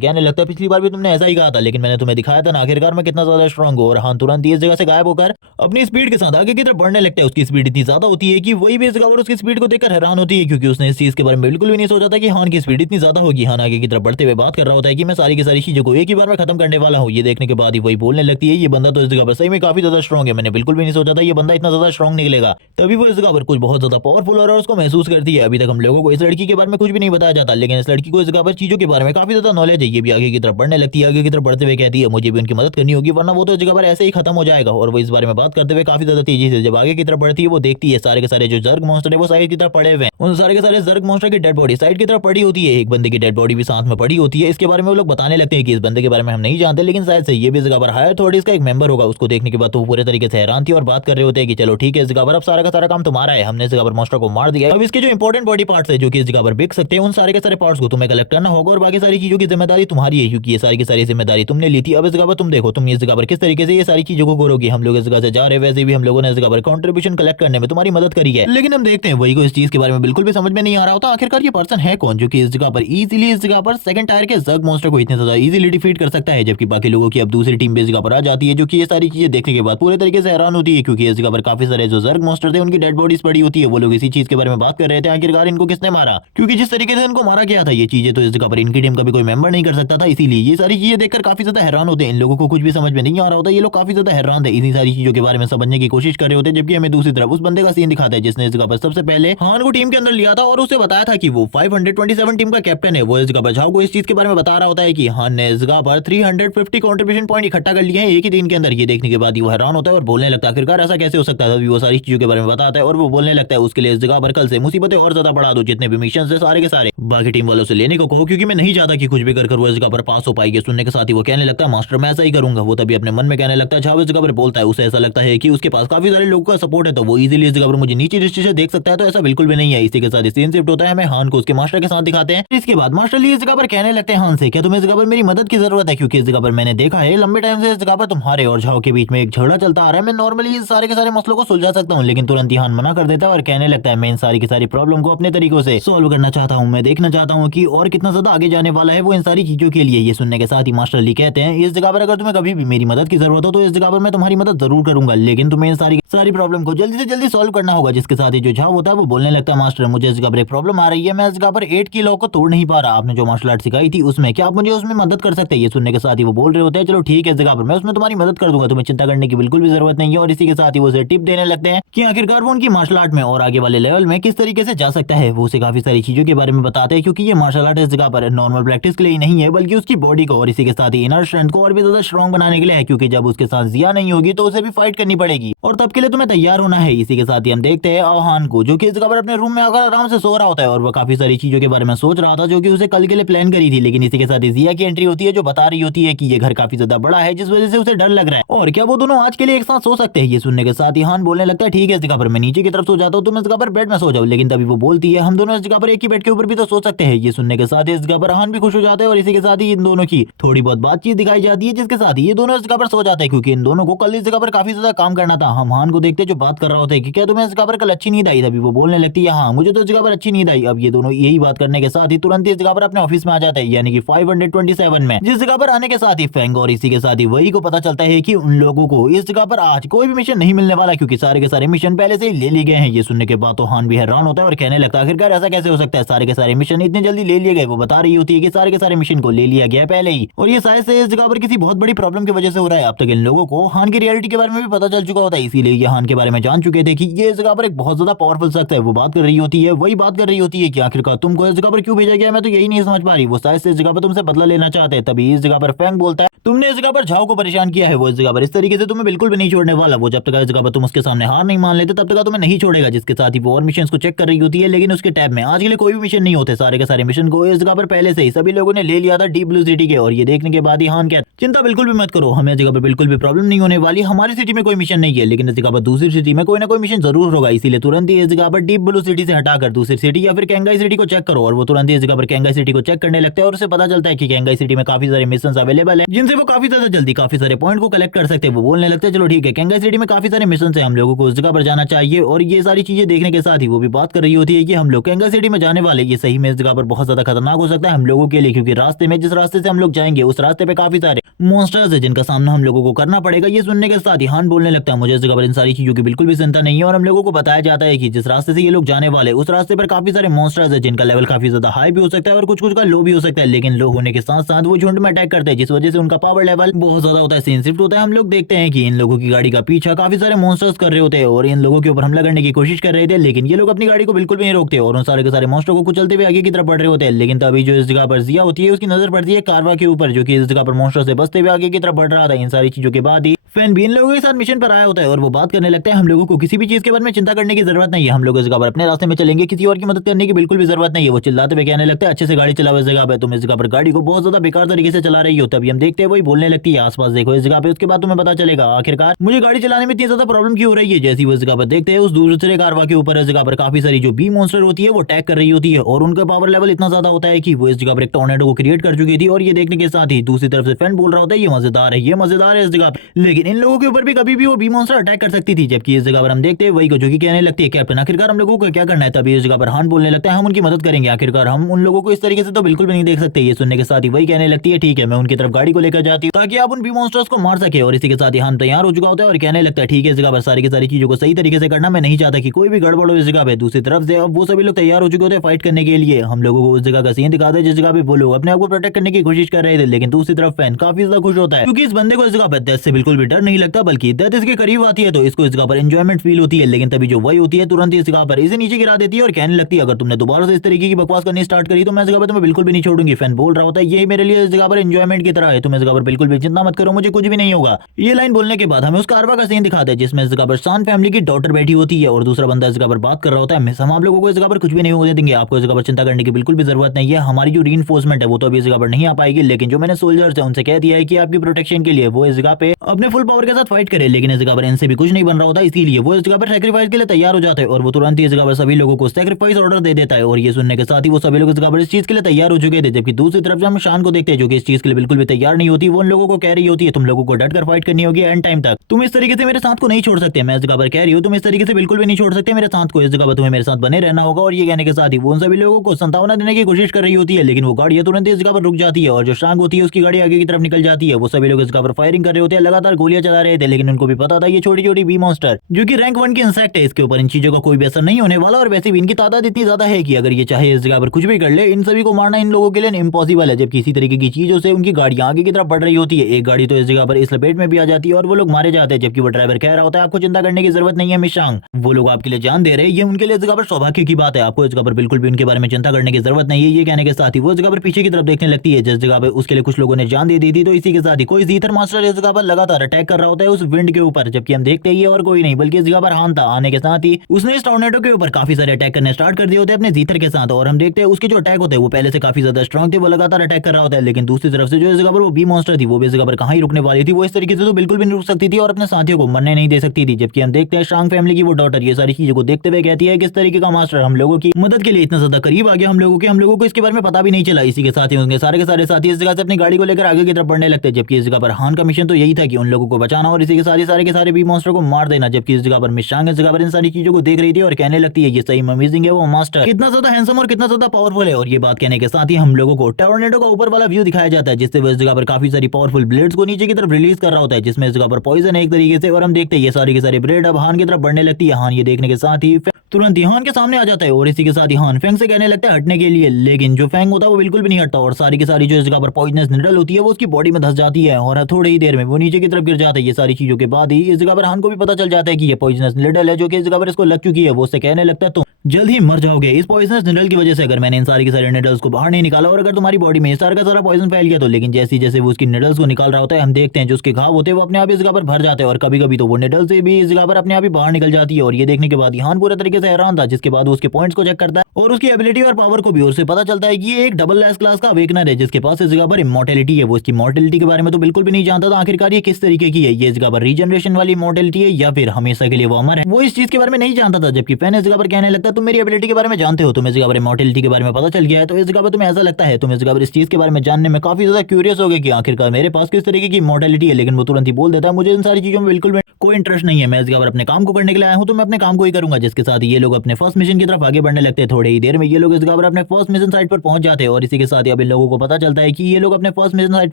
कहने लगता है पिछली बार भी तुमने ऐसा ही कहा था लेकिन मैंने तुम्हें दिखाया था ना आखिरकार मैं कितना ज्यादा स्ट्रांग हूं। और हान तुरंत इस जगह से गायब होकर अपनी स्पीड के साथ आगे की तरफ बढ़ने लगता है। उसकी स्पीड इतनी ज्यादा होती है कि वही भी इस जगह पर उसकी स्पीड को देखकर हैरान होती है क्योंकि उसने इस चीज के बारे में बिल्कुल भी नहीं सोचा था कि हान की स्पीड इतनी ज्यादा होगी। हान आगे की तरफ बढ़ते हुए बात कर रहा होता है कि मैं सारी की सारी चीजों को एक ही बार में खत्म करने वाला हूँ। ये देखने के बाद ही वही बोलने लगती है ये बंदा तो इस जगह पर सही में काफी ज्यादा स्ट्रांग है, मैंने बिल्कुल भी नहीं सोचा था ये बंदा इतना ज्यादा स्ट्रांग निकलेगा। तभी वो इस जगह पर कुछ बहुत ज्यादा पावरफुल और उसको महसूस करती है। अभी तक हम लोगों को इस लड़की के बारे में कुछ भी नहीं बताया जाता लेकिन इस लड़की को इस जगह पर चीजों के बारे में काफी ज्यादा नॉलेज है। ये भी आगे की तरफ बढ़ने लगती है, आगे की तरफ बढ़ते हुए कहती है मुझे भी उनकी मदद करनी होगी वरना वो तो इस जगह पर ऐसे ही खत्म हो जाएगा। और वो इस बारे में बात करते हुए काफी ज्यादा तेजी से जब आगे की तरफ बढ़ती है वो देखती है सारे के सारे जो जर्ग मॉन्स्टर है वो साइड की तरफ पड़े हुए हैं। उन सारे के सारे जर्ग मॉन्स्टर की डेड बॉडी साइड की तरफ पड़ी होती है, एक बंदे की डेड बॉडी भी साथ में पड़ी होती है। इसके बारे में वो लोग बताने लगते हैं कि इस बंदे के बारे में हम नहीं जानते लेकिन शायद से ये भी इस जगह पर हायर अथॉरिटीज का एक मेंबर होगा। उसको देखने के बाद तो वो पूरे तरीके से हैरान थी और बात कर रहे होते हैं कि चलो ठीक है इस जगह पर अब सारा का सारा काम तुम्हारा है, हमने इस जगह पर मॉन्स्टर को मार दिया, अब इसके जो इंपॉर्टेंट बॉडी पार्ट्स है जो कि इस जगह पर बिक सकते हैं उन सारे के सारे पार्ट्स को तुम्हें कलेक्ट करना होगा और बाकी सारी चीजों की जिम्मेदारी तुम्हारी है क्योंकि ये सारी की सारी जिम्मेदारी तुमने ली थी। अब इस जगह पर तुम देखो तुम इस जगह पर किस तरीके से ये सारी चीजों को करोगे। हम लोग इस जगह से जा रहे हैं, वैसे भी हम लोगों ने इस जगह पर कंट्रीब्यूशन कलेक्ट करने में तुम्हारी मदद करी है, लेकिन हम देखते हैं वही को इस चीज के बारे में बिल्कुल भी समझ में नहीं आ रहा होता आखिरकार ये पर्सन है कौन जो कि इस जगह पर इजीली इस जगह पर सेकंड टायर के जर्ग मॉन्स्टर को इतने ज्यादा इजीली डिफीट कर सकता है, जबकि बाकी लोगों की अब दूसरी टीम भी इस जगह पर आ जाती है जो कि ये सारी चीजें देखने के बाद पूरे तरीके से हैरान होती है क्योंकि इस जगह पर काफी सारे जो जर्ग मॉन्स्टर थे उनकी डेड बॉडीज पड़ी होती है। वो लोग इसी चीज के बारे में बात कर रहे थे आखिरकार इनको किसने मारा, क्योंकि जिस तरीके से इनको मारा गया था ये चीजें तो इस जगह पर इनकी टीम का भी कोई मेंबर नहीं कर सकता था। इसीलिए ये सारी चीजें देखकर काफी ज्यादा हैरान होते हैं, इन लोगों को कुछ भी समझ में नहीं आ रहा होता, ये लोग काफी ज्यादा हैरान थे, इसी सारी चीजों के बारे में समझने की कोशिश कर रहे होते। जबकि हमें दूसरी तरफ उस बंदे का सीन दिखाता है जिसने इस जगह पर सबसे पहले हान को टीम के अंदर लिया था और उसे बताया था कि वो 527 टीम का कैप्टन है। वो इस जगह पर झाओ को इस चीज के बारे में बता रहा होता है कि हान ने इस जगह पर 350 कंट्रीब्यूशन पॉइंट इकट्ठा कर लिए हैं एक ही दिन के अंदर। ये देखने के बाद वो हैरान होता है और बोलने लगता है आखिरकार ऐसा कैसे हो सकता है। तभी वो सारी चीजों के बारे में बताता है और वो बोलने लगता है उसके लिए इस जगह पर कल से मुसीबतें और ज्यादा बढ़ा दो, जितने भी मिशन है सारे के सारे बाकी टीम वालों से लेने को कहो क्योंकि मैं नहीं चाहता कि कुछ भी कर वो इस जगह पर पास हो पाएगी। सुनने के साथ ही वो कहने लगता है मास्टर मैं ऐसा ही करूंगा। वो तभी अपने मन में कहने लगता है झाओ इस जगह पर बोलता है उसे ऐसा लगता है कि उसके पास काफी सारे लोगों का सपोर्ट है तो वो इजीली इस जगह पर मुझे नीचे दृष्टि से देख सकता है, तो ऐसा बिल्कुल भी नहीं है। इसी के साथ सीन शिफ्ट होता है, हमें हान को उसके मास्टर के साथ दिखाते हैं। इसके बाद मास्टर ली इस जगह पर कहने लगते हैं हान से क्या तुम्हें इस जगह पर मेरी मदद की जरूरत है, क्योंकि इस जगह पर मैंने देखा है लंबे टाइम से इस जगह पर तुम्हारे और झाओ के बीच में एक झगड़ा चलता आ रहा है। मैं नॉर्मली इस सारे के सारे मसलों को सुलझा सकता हूँ, लेकिन तुरंत ही हान मना कर देता है और कहने लगता है मैं इन सारी की सारी प्रॉब्लम को अपने तरीकों से सॉल्व करना चाहता हूँ। मैं देखना चाहता हूँ कि और कितना ज्यादा आगे जाने वाला है वो इन सारी चीजों के लिए। ये सुनने के साथ ही मास्टर ली कहते हैं इस जगह पर अगर तुम्हें कभी भी मेरी मदद की जरूरत हो तो इस जगह पर मैं तुम्हारी मदद जरूर करूंगा, लेकिन तुम्हें इन सारी प्रॉब्लम को जल्दी से जल्दी सॉल्व करना होगा। जिसके साथ ही जो झाओ होता है वो बोलने लगता है मास्टर मुझे इस जगह पर एक प्रॉब्लम आ रही है, मैं इस जगह पर 8 की लॉ को तोड़ नहीं पा रहा। आपने जो मार्शल आर्ट सिखाई थी उसमें क्या आप मुझे उसमें मदद कर सकते हैं। ये सुनने के साथ ही वो बोल रहे होते हैं चलो ठीक है इस जगह पर मैं उसमें तुम्हारी मदद कर दूंगा, तुम्हें चिंता करने की बिल्कुल भी जरूरत नहीं है। और इसी के साथ ही वो उसे टिप देने लगते हैं कि आखिरकार वो उनकी मार्शल आर्ट में और आगे वाले लेवल में किस तरीके से जा सकता है। वो उसे काफी सारी चीजों के बारे में बता बताते हैं, क्योंकि ये मार्शल आर्ट इस जगह पर नॉर्मल प्रैक्टिस के लिए ही नहीं है बल्कि उसकी बॉडी को और इसी के साथ ही इनर स्ट्रेंथ को और भी ज्यादा स्ट्रॉन्ग बनाने के लिए है, क्योंकि जब उसके साथ जिया नहीं होगी तो उसे भी फाइट करनी पड़ेगी और तब के लिए तुम्हें तैयार होना है। इसी के साथ ही हम देखते हैं अवहान को, जो कि इस जगह पर अपने रूम में आकर आराम से सो रहा होता है और वो काफी सारी चीजों के बारे में सोच रहा था जो कि उसे कल के लिए प्लान करी थी। लेकिन इसी के साथ ही जिया की एंट्री होती है जो बता रही होती है कि ये घर काफी ज्यादा बड़ा है, जिस वजह से उसे डर लग रहा है और क्या वो दोनों आज के लिए एक साथ सो सकते हैं। ये सुनने के साथ ही हान बोलने लगता है, ठीक है इस जगह पर मैं नीचे की तरफ सो जाता हूँ, तुम इस जगह पर बेड में सो जाओ। लेकिन तभी वो बोलती है, हम दोनों इस जगह पर एक ही बेड के ऊपर भी तो सो सकते हैं। ये सुनने के साथ ही इस जगह पर हान भी खुश हो जाते हैं और इसी के साथ ही इन दोनों की थोड़ी बहुत बातचीत दिखाई जाती है, जिसके साथ ही ये दोनों इस जगह पर सो जाते हैं, क्योंकि इन दोनों को कल इस जगह पर काफी ज्यादा काम करना था। हम हान को देखते जो बात कर रहा होता है कि क्या तुम्हें इस जगह पर कल अच्छी नींद आई। तभी वो बोलने लगती है, हाँ मुझे तो इस जगह पर अच्छी नींद आई। अब ये दोनों यही बात करने के साथ ही तुरंत इस जगह पर अपने ऑफिस में आ जाते हैं, यानी कि 527 में, जिस जगह पर आने के साथ ही फेंग और इसी के साथ ही वही को पता चलता है कि उन लोगों को इस जगह पर आज कोई भी मिशन नहीं मिलने वाला, क्योंकि सारे के सारे मिशन पहले से ही ले लिए गए हैं। ये सुनने के बाद तो हान भी हैरान होता है और कहने लगता है, आखिरकार ऐसा कैसे हो सकता है, सारे के सारे मिशन इतने जल्दी ले लिए गए। वो बता रही होती है कि सारे के सारे मिशन को ले लिया गया पहले ही और ये शायद से इस जगह पर किसी बहुत बड़ी प्रॉब्लम की वजह से हो रहा है। अब तक इन लोगों को हान की रियलिटी के बारे में भी पता चल चुका होता है, इसीलिए ये हान के बारे में जान चुके थे कि ये इस जगह पर एक बहुत ज्यादा पावरफुल शख्स है। वो बात कर रही होती है, वही बात कर रही होती है कि आखिरकार तुमको इस जगह पर क्यों भेजा गया, मैं तो यही नहीं समझ पा रही। वो शायद से इस जगह पर तुमसे बदला लेना चाहते हैं। तभी इस जगह पर फेंग बोलता है, तुमने इस जगह पर झाओ को परेशान किया है, वो इस जगह पर इस तरीके से तुम्हें बिल्कुल भी नहीं छोड़ने वाला। वो जब तक इस जगह पर तुम उसके सामने हार नहीं मान लेते तब तक तुम्हें नहीं छोड़ेगा। जिसके साथ ही वो और मिशन को चेक कर रही होती है, लेकिन उसके टैब में आज के लिए कोई भी मिशन नहीं होते। सारे के सारे मिशन को इस जगह पर पहले से ही सभी लोगों ने ले लिया था डीप ब्लू सिटी के। और ये देखने के बाद ही हान कहता, चिंता बिल्कुल भी मत करो, हमें इस जगह पर बिल्कुल भी प्रॉब्लम नहीं होने वाली। हमारी सिटी में कोई मिशन नहीं है, लेकिन इस जगह पर दूसरी सिटी में कोई ना कोई मिशन जरूर होगा। इसीलिए तुरंत ही इस जगह पर डीप ब्लू सिटी से हटाकर दूसरी सिटी या फिर कैंगाई सिटी को चेक करो। और वो तुरंत ही इस जगह पर कैंगाई सिटी को चेक करने लगते हैं और उसे पता चलता है कि कैंगाई सिटी में काफी सारे मिशन अवेलेबल है, जिनसे वो काफी ज्यादा जल्दी काफी सारे पॉइंट को कलेक्ट कर सकते हैं। वो बोलने लगते हैं, चलो ठीक है, कैंगाई सिटी में काफी सारे मिशन है, हम लोगों को उस जगह पर जाना चाहिए। और ये सारी चीजें देखने के साथ ही वो भी बात कर रही होती है कि हम लोग कैंगाई सिटी में जाने वाले, ये सही में इस जगह पर बहुत ज्यादा खतरनाक हो सकता है हम लोगों के लिए, क्योंकि रास्ते में जिस रास्ते से हम लोग जाएंगे उस रास्ते पे काफी सारे मॉन्स्टर्स है जिनका सामना हम लोगों को करना पड़ेगा। ये सुनने के साथ ही हान बोलने लगता है, मुझे इस जगह पर इन सारी चीजों की बिल्कुल भी चिंता नहीं है। और हम लोगों को बताया जाता है कि जिस रास्ते से ये लोग जाने वाले उस रास्ते पर काफी सारे मॉन्स्टर्स है जिनका लेवल काफी ज्यादा हाई भी हो सकता है और कुछ कुछ का लो भी हो सकता है। लेकिन लो होने के साथ साथ वो झुंड में अटैक करते हैं, जिस वजह से उनका पावर लेवल बहुत ज्यादा होता है, सेंसिटिव होता है। हम लोग देखते हैं कि इन लोगों की गाड़ी का पीछा काफी सारे मॉन्स्टर्स कर रहे होते हैं और इन लोगों के ऊपर हमला करने की कोशिश कर रहे थे, लेकिन ये लोग अपनी गाड़ी को बिल्कुल भी नहीं रोकते और उन सारे के सारे मॉन्स्टर को कुचलते हुए आगे की तरफ बढ़ रहे होते हैं। लेकिन तभी जो इस जगह पर जिया होती है उसकी नजर पड़ती है कारवा के ऊपर, जो कि इस जगह पर मॉन्स्टर से बचते हुए आगे की तरफ बढ़ रहा था। इन सारी चीजों के बाद ही फैन भी इन लोगों के साथ मिशन पर आया होता है और वो बात करने लगता है, हम लोगों को किसी भी चीज के बारे में चिंता करने की जरूरत नहीं है, हम लोग इस जगह पर अपने रास्ते में चलेंगे, किसी और की मदद करने की बिल्कुल भी जरूरत नहीं है। वो चिल्लाते हुए कहने लगता है, अच्छे से गाड़ी चलाओ, इस जगह पे तुम इस जगह पर गाड़ी को बहुत ज्यादा बेकार तरीके से चला रही हो। तभी हम देखते हैं वही बोलने लगती है, आसपास देखो इस जगह पे, उसके बाद तुम्हें पता चलेगा आखिरकार मुझे गाड़ी चलाने में इतनी ज्यादा प्रॉब्लम क्यों हो रही है। जैसी वो इस जगह पर देखते हैं उस दूसरे कारवा के ऊपर इस जगह पर काफी सारी जो बी मॉन्स्टर होती है वो अटैक कर रही होती है और उनका पावर लेवल इतना ज्यादा होता है कि वो इस जगह पर एक टॉर्नेडो को क्रिएट कर चुकी थी। और ये देखने के साथ ही दूसरी तरफ से फैन बोल रहा होता है, ये मजेदार है, ये मजेदार है इस जगह पे, लेकिन इन लोगों के ऊपर भी कभी भी वो बी मॉन्स्टर अटैक कर सकती थी। जबकि इस जगह पर हम देखते हैं वही को जो कि कहने लगती है, कैप्टन आखिरकार हम लोगों को क्या करना है। तभी इस जगह पर हान बोलने लगता है, हम उनकी मदद करेंगे, आखिरकार हम उन लोगों को इस तरीके से तो बिल्कुल भी नहीं देख सकते। ये सुनने के साथ ही वही कहने लगती है, ठीक है मैं उनकी तरफ गाड़ी को लेकर जाती हूँ ताकि आप उन बी मॉन्स्टर्स को मार सके। और इसी के साथ ही हान तैयार हो चुका होता है और कहने लगता है, ठीक है इस जगह पर सारी की सारी चीजों को सही तरीके से करना, मैं नहीं चाहता कि कोई भी गड़बड़ हो इस जगह पे। दूसरी तरफ से अब वो सभी लोग तैयार हो चुके होते हैं फाइट करने के लिए। हम लोगों को उस जगह का सीन दिखाते हैं जिस जगह पे वो लोग अपने आप को प्रोटेक्ट करने की कोशिश कर रहे थे, लेकिन दूसरी तरफ फैन काफी ज्यादा खुश होता है क्योंकि इस बंदे को इस जगह पर डेथ से बिल्कुल भी डर नहीं लगता, बल्कि डेथ इसके करीब आती है तो इसको इस जगह पर एंजॉयमेंट फील होती है। लेकिन तभी जो वही होती है तुरंत ही इस जगह पर इसे नीचे गिरा देती है और कहने लगती है, अगर तुमने दोबारा से इस तरीके की बकवास करनी स्टार्ट करी तो मैं इस जगह पर तुम्हें बिल्कुल भी नहीं छोड़ूंगी। फैन बोल रहा होता है, ये मेरे लिए इस जगह पर एंजॉयमेंट की तरह है, तुम इस जगह पर बिल्कुल भी चिंता मत करो, मुझे कुछ भी नहीं होगा। ये लाइन बोलने के बाद हमें उस कारवा का सीन दिखाते हैं जिसमें इस जगह पर शान फैमिली की डॉटर बैठी होती है और दूसरा बंदा इस जगह पर बात कर रहा होता है, हम आप लोगों को इस जगह पर कुछ भी नहीं होने देंगे, आपको इस जगह पर चिंता करने की बिल्कुल भी जरूरत नहीं है। हमारी जो रीइंफोर्समेंट है वो तो अभी इस जगह पर नहीं आ पाएगी, लेकिन जो मैंने सोल्जर्स है उनसे कह दिया है कि आपकी प्रोटेक्शन के लिए वो इस जगह पे अपने फुल पावर के साथ फाइट करे। लेकिन इस जगह पर इनसे भी कुछ नहीं बन रहा होता, इसीलिए वो इस जगह पर सेक्रीफाइस के लिए तैयार हो जाते हैं और वो तुरंत ही इस जगह पर सभी लोगों को सेक्रीफाइस ऑर्डर दे देता है। और ये सुनने के साथ ही वो सभी लोग इस जगह पर इस चीज के लिए तैयार हो चुके थे। जबकि दूसरी तरफ से हम शान को देखते हैं जो कि इस चीज के लिए बिल्कुल भी तैयार नहीं होती। वो उन लोगों को कह रही होती है, तुम लोगों को डट कर फाइट करनी होगी एंड टाइम तक, तुम इस तरीके से मेरे साथ को नहीं छोड़ सकते। मैं इस जगह पर कह रही हूँ तुम इस तरीके से बिल्कुल भी नहीं छोड़ सकते मेरे साथ को, इस जगह पर तुम्हें मेरे साथ बने रहना होगा। और ये कहने के साथ ही वो उन सभी लोगों को संतावना देने की कोशिश कर रही होती है, लेकिन वो गाड़ी तुरंत इस जगह पर रुक जाती है और जो शांग होती है उसकी गाड़ी आगे की तरफ निकल जाती है। वो सभी लोग इस जगह पर फायरिंग कर रहे होते हैं लगातार गोलियां चला रहे थे, लेकिन उनको भी पता था ये छोटी छोटी बी मॉन्स्टर जो कि रैंक 1 की इंसेक्ट है, इसके ऊपर इन चीजों का कोई भी असर नहीं होने वाला। और वैसे भी इनकी तादाद इतनी ज्यादा है कि अगर ये चाहे इस जगह पर कुछ भी कर ले, इन सभी को मारना इन लोगों के लिए इम्पॉसिबल है। जबकि इसी तरीके की चीजों से उनकी गाड़ियां आगे की तरफ बढ़ रही होती है। एक गाड़ी तो इस जगह पर इस लपेट में भी आ जाती है और वो लोग मारे जाते हैं, जबकि वो ड्राइवर कह रहा होता है आपको चिंता करने की जरूरत नहीं है मिशांग, वो लोग आपके लिए जान दे रहे हैं, ये उनके लिए इस जगह पर सौभाग्य की बात है, आपको इस जगह पर बिल्कुल भी उनके बारे में चिंता करने की जरूरत नहीं है। ये कहने के साथ ही वो इस जगह पर पीछे की तरफ देखने लगती है, जिस जगह पर उसके लिए कुछ लोगों ने जान दे दी थी। तो इसी के साथ ही कोई जीथर मास्टर इस जगह पर लगातार अटैक कर रहा होता है उस विंड के ऊपर, जबकि हम देखते हैं ये और कोई नहीं बल्कि इस जगह पर हान था। आने के साथ ही उसने इस टॉर्नेडो के ऊपर काफी सारे अटैक करने स्टार्ट कर दिए होते हैं अपने जीथर के साथ। और हम देखते हैं उसके जो अटैक होते हैं वो पहले से काफी ज्यादा स्ट्रॉन्ग थे, वो लगातार अटैक कर रहा होता है। लेकिन दूसरी तरफ से जो इस जगह पर वो बी मॉन्स्टर थी वो भी इस जगह पर कहां ही रुकने वाली थी, वो इस तरीके से तो बिल्कुल भी नहीं रुक सकती थी और अपने साथियों को मरने नहीं दे सकती थी। जबकि हम देखते हैं शांग फैमिली की वो डॉटर ये सारी चीजों को देखते हुए कहती है कि इस तरीके का मास्टर हम लोगों की मदद के लिए इतना ज्यादा करीब आ गया हम लोगों को इसके बारे में पता भी नहीं चला। इसी के साथ ही उनके सारे के सारे साथी इस जगह से अपनी गाड़ी को लेकर आगे की तरफ बढ़ने लगते हैं। जबकि इस जगह पर हान का मिशन तो यही था कि उन लोगों को बचाना और इसी के साथ ही सारे के सारे बी मॉन्स्टर को मार देना। जबकि इस जगह पर मिशांग इस जगह पर इन सारी चीजों को देख रही थी और कहने लगती है ये सही में अमेजिंग है, वो मास्टर कितना ज्यादा हैंडसम और कितना ज्यादा पावरफुल है। और ये बात कहने के साथ ही हम लोगों को टोर्नेडो का ऊपर वाला व्यू दिखाया जाता है, जिससे वो इस जगह पर काफी सारी पावरफुल ब्लेड्स को नीचे की तरफ रिलीज कर रहा होता है, जिसमें इस जगह पर पॉइजन है एक तरीके से। और हम देखते हैं ये सारी की सारी ब्लेड अब हान की तरफ बढ़ने लगती है। हान ये देखने के साथ ही तुरंत ही हान के सामने आ जाता है और इसी के साथ ही हान फेंग से कहने लगता है हटने के लिए, लेकिन जो फेंग होता है वो बिल्कुल भी नहीं हटता और सारी की सारी जो इस जगह पर पॉइजनस निडल होती है वो उसकी बॉडी में धस जाती है और थोड़ी ही देर में वो नीचे की तरफ गिर जाता है। ये सारी चीजों के बाद ही इस जगह पर हान को भी पता चल जाता है कि ये पॉइजनस निडल है जो कि इस जगह पर इसको लग चुकी है। वो उससे कहने लगता है तुम जल्द ही मर जाओगे इस पॉइजनस निडल की वजह से, अगर मैंने इन सारी के सारे निडल्स को बाहर नहीं निकाला और अगर तुम्हारी बॉडी में सारा का सारा पॉइजन फैल गया तो। लेकिन जैसे जैसे वो उसकी निडल्स को निकाल रहा होता है हम देखते हैं जो उसके घाव होते हैं वो अपने आप इस जगह पर भर जाते हैं और कभी कभी तो वो निडल से भी इस जगह पर अपने आप ही बाहर निकल जाती है। और ये देखने के बाद हान पूरे तरीके से हैरान था, जिसके बाद वो उसके पॉइंट्स को चेक करता है और उसकी एबिलिटी और पावर को भी उससे पता चलता है कि ये एक डबल एस क्लास का अवेकनर है जिसके पास इस जगह पर इमॉर्टैलिटी है। वो इसकी मॉर्टेलिटी के बारे में तो बिल्कुल भी नहीं जानता था आखिरकार ये किस तरीके की है, ये इस जगह पर रीजनरेशन वाली मॉर्टेलिटी है या फिर हमेशा के लिए वो अमर है, वो इस चीज के बारे में नहीं जानता था। जबकि फैन इस जगह पर कहने लगता है तुम मेरी एबिलिटी के बारे में जानते हो, तुम्हें इस जगह पर इमॉर्टेलिटी के बारे में पता चल गया है, तो इस जगह पर तुम्हें ऐसा लगता है तुम इस जगह पर इस चीज के बारे में जानने में काफी ज्यादा क्यूरियस हो गए कि आखिरकार मेरे पास किस तरीके की इमॉर्टेलिटी है। लेकिन वो तुरंत ही बोल देता है मुझे इन सारी चीजों में बिल्कुल भी कोई इंटरेस्ट नहीं है, मैं इस जगह पर अपने काम को करने के लिए आया हूँ तो मैं अपने काम को ही करूंगा। जिसके साथ ये लोग अपने फर्स्ट मिशन की तरफ आगे बढ़ने लगते हैं। थोड़ी ही देर में ये लोग इस जगह पर अपने फर्स्ट मिशन साइट पर पहुंच जाते हैं और इसी के साथ ही अब इन लोगों को पता चलता है कि ये लोग अपने फर्स्ट मिशन साइट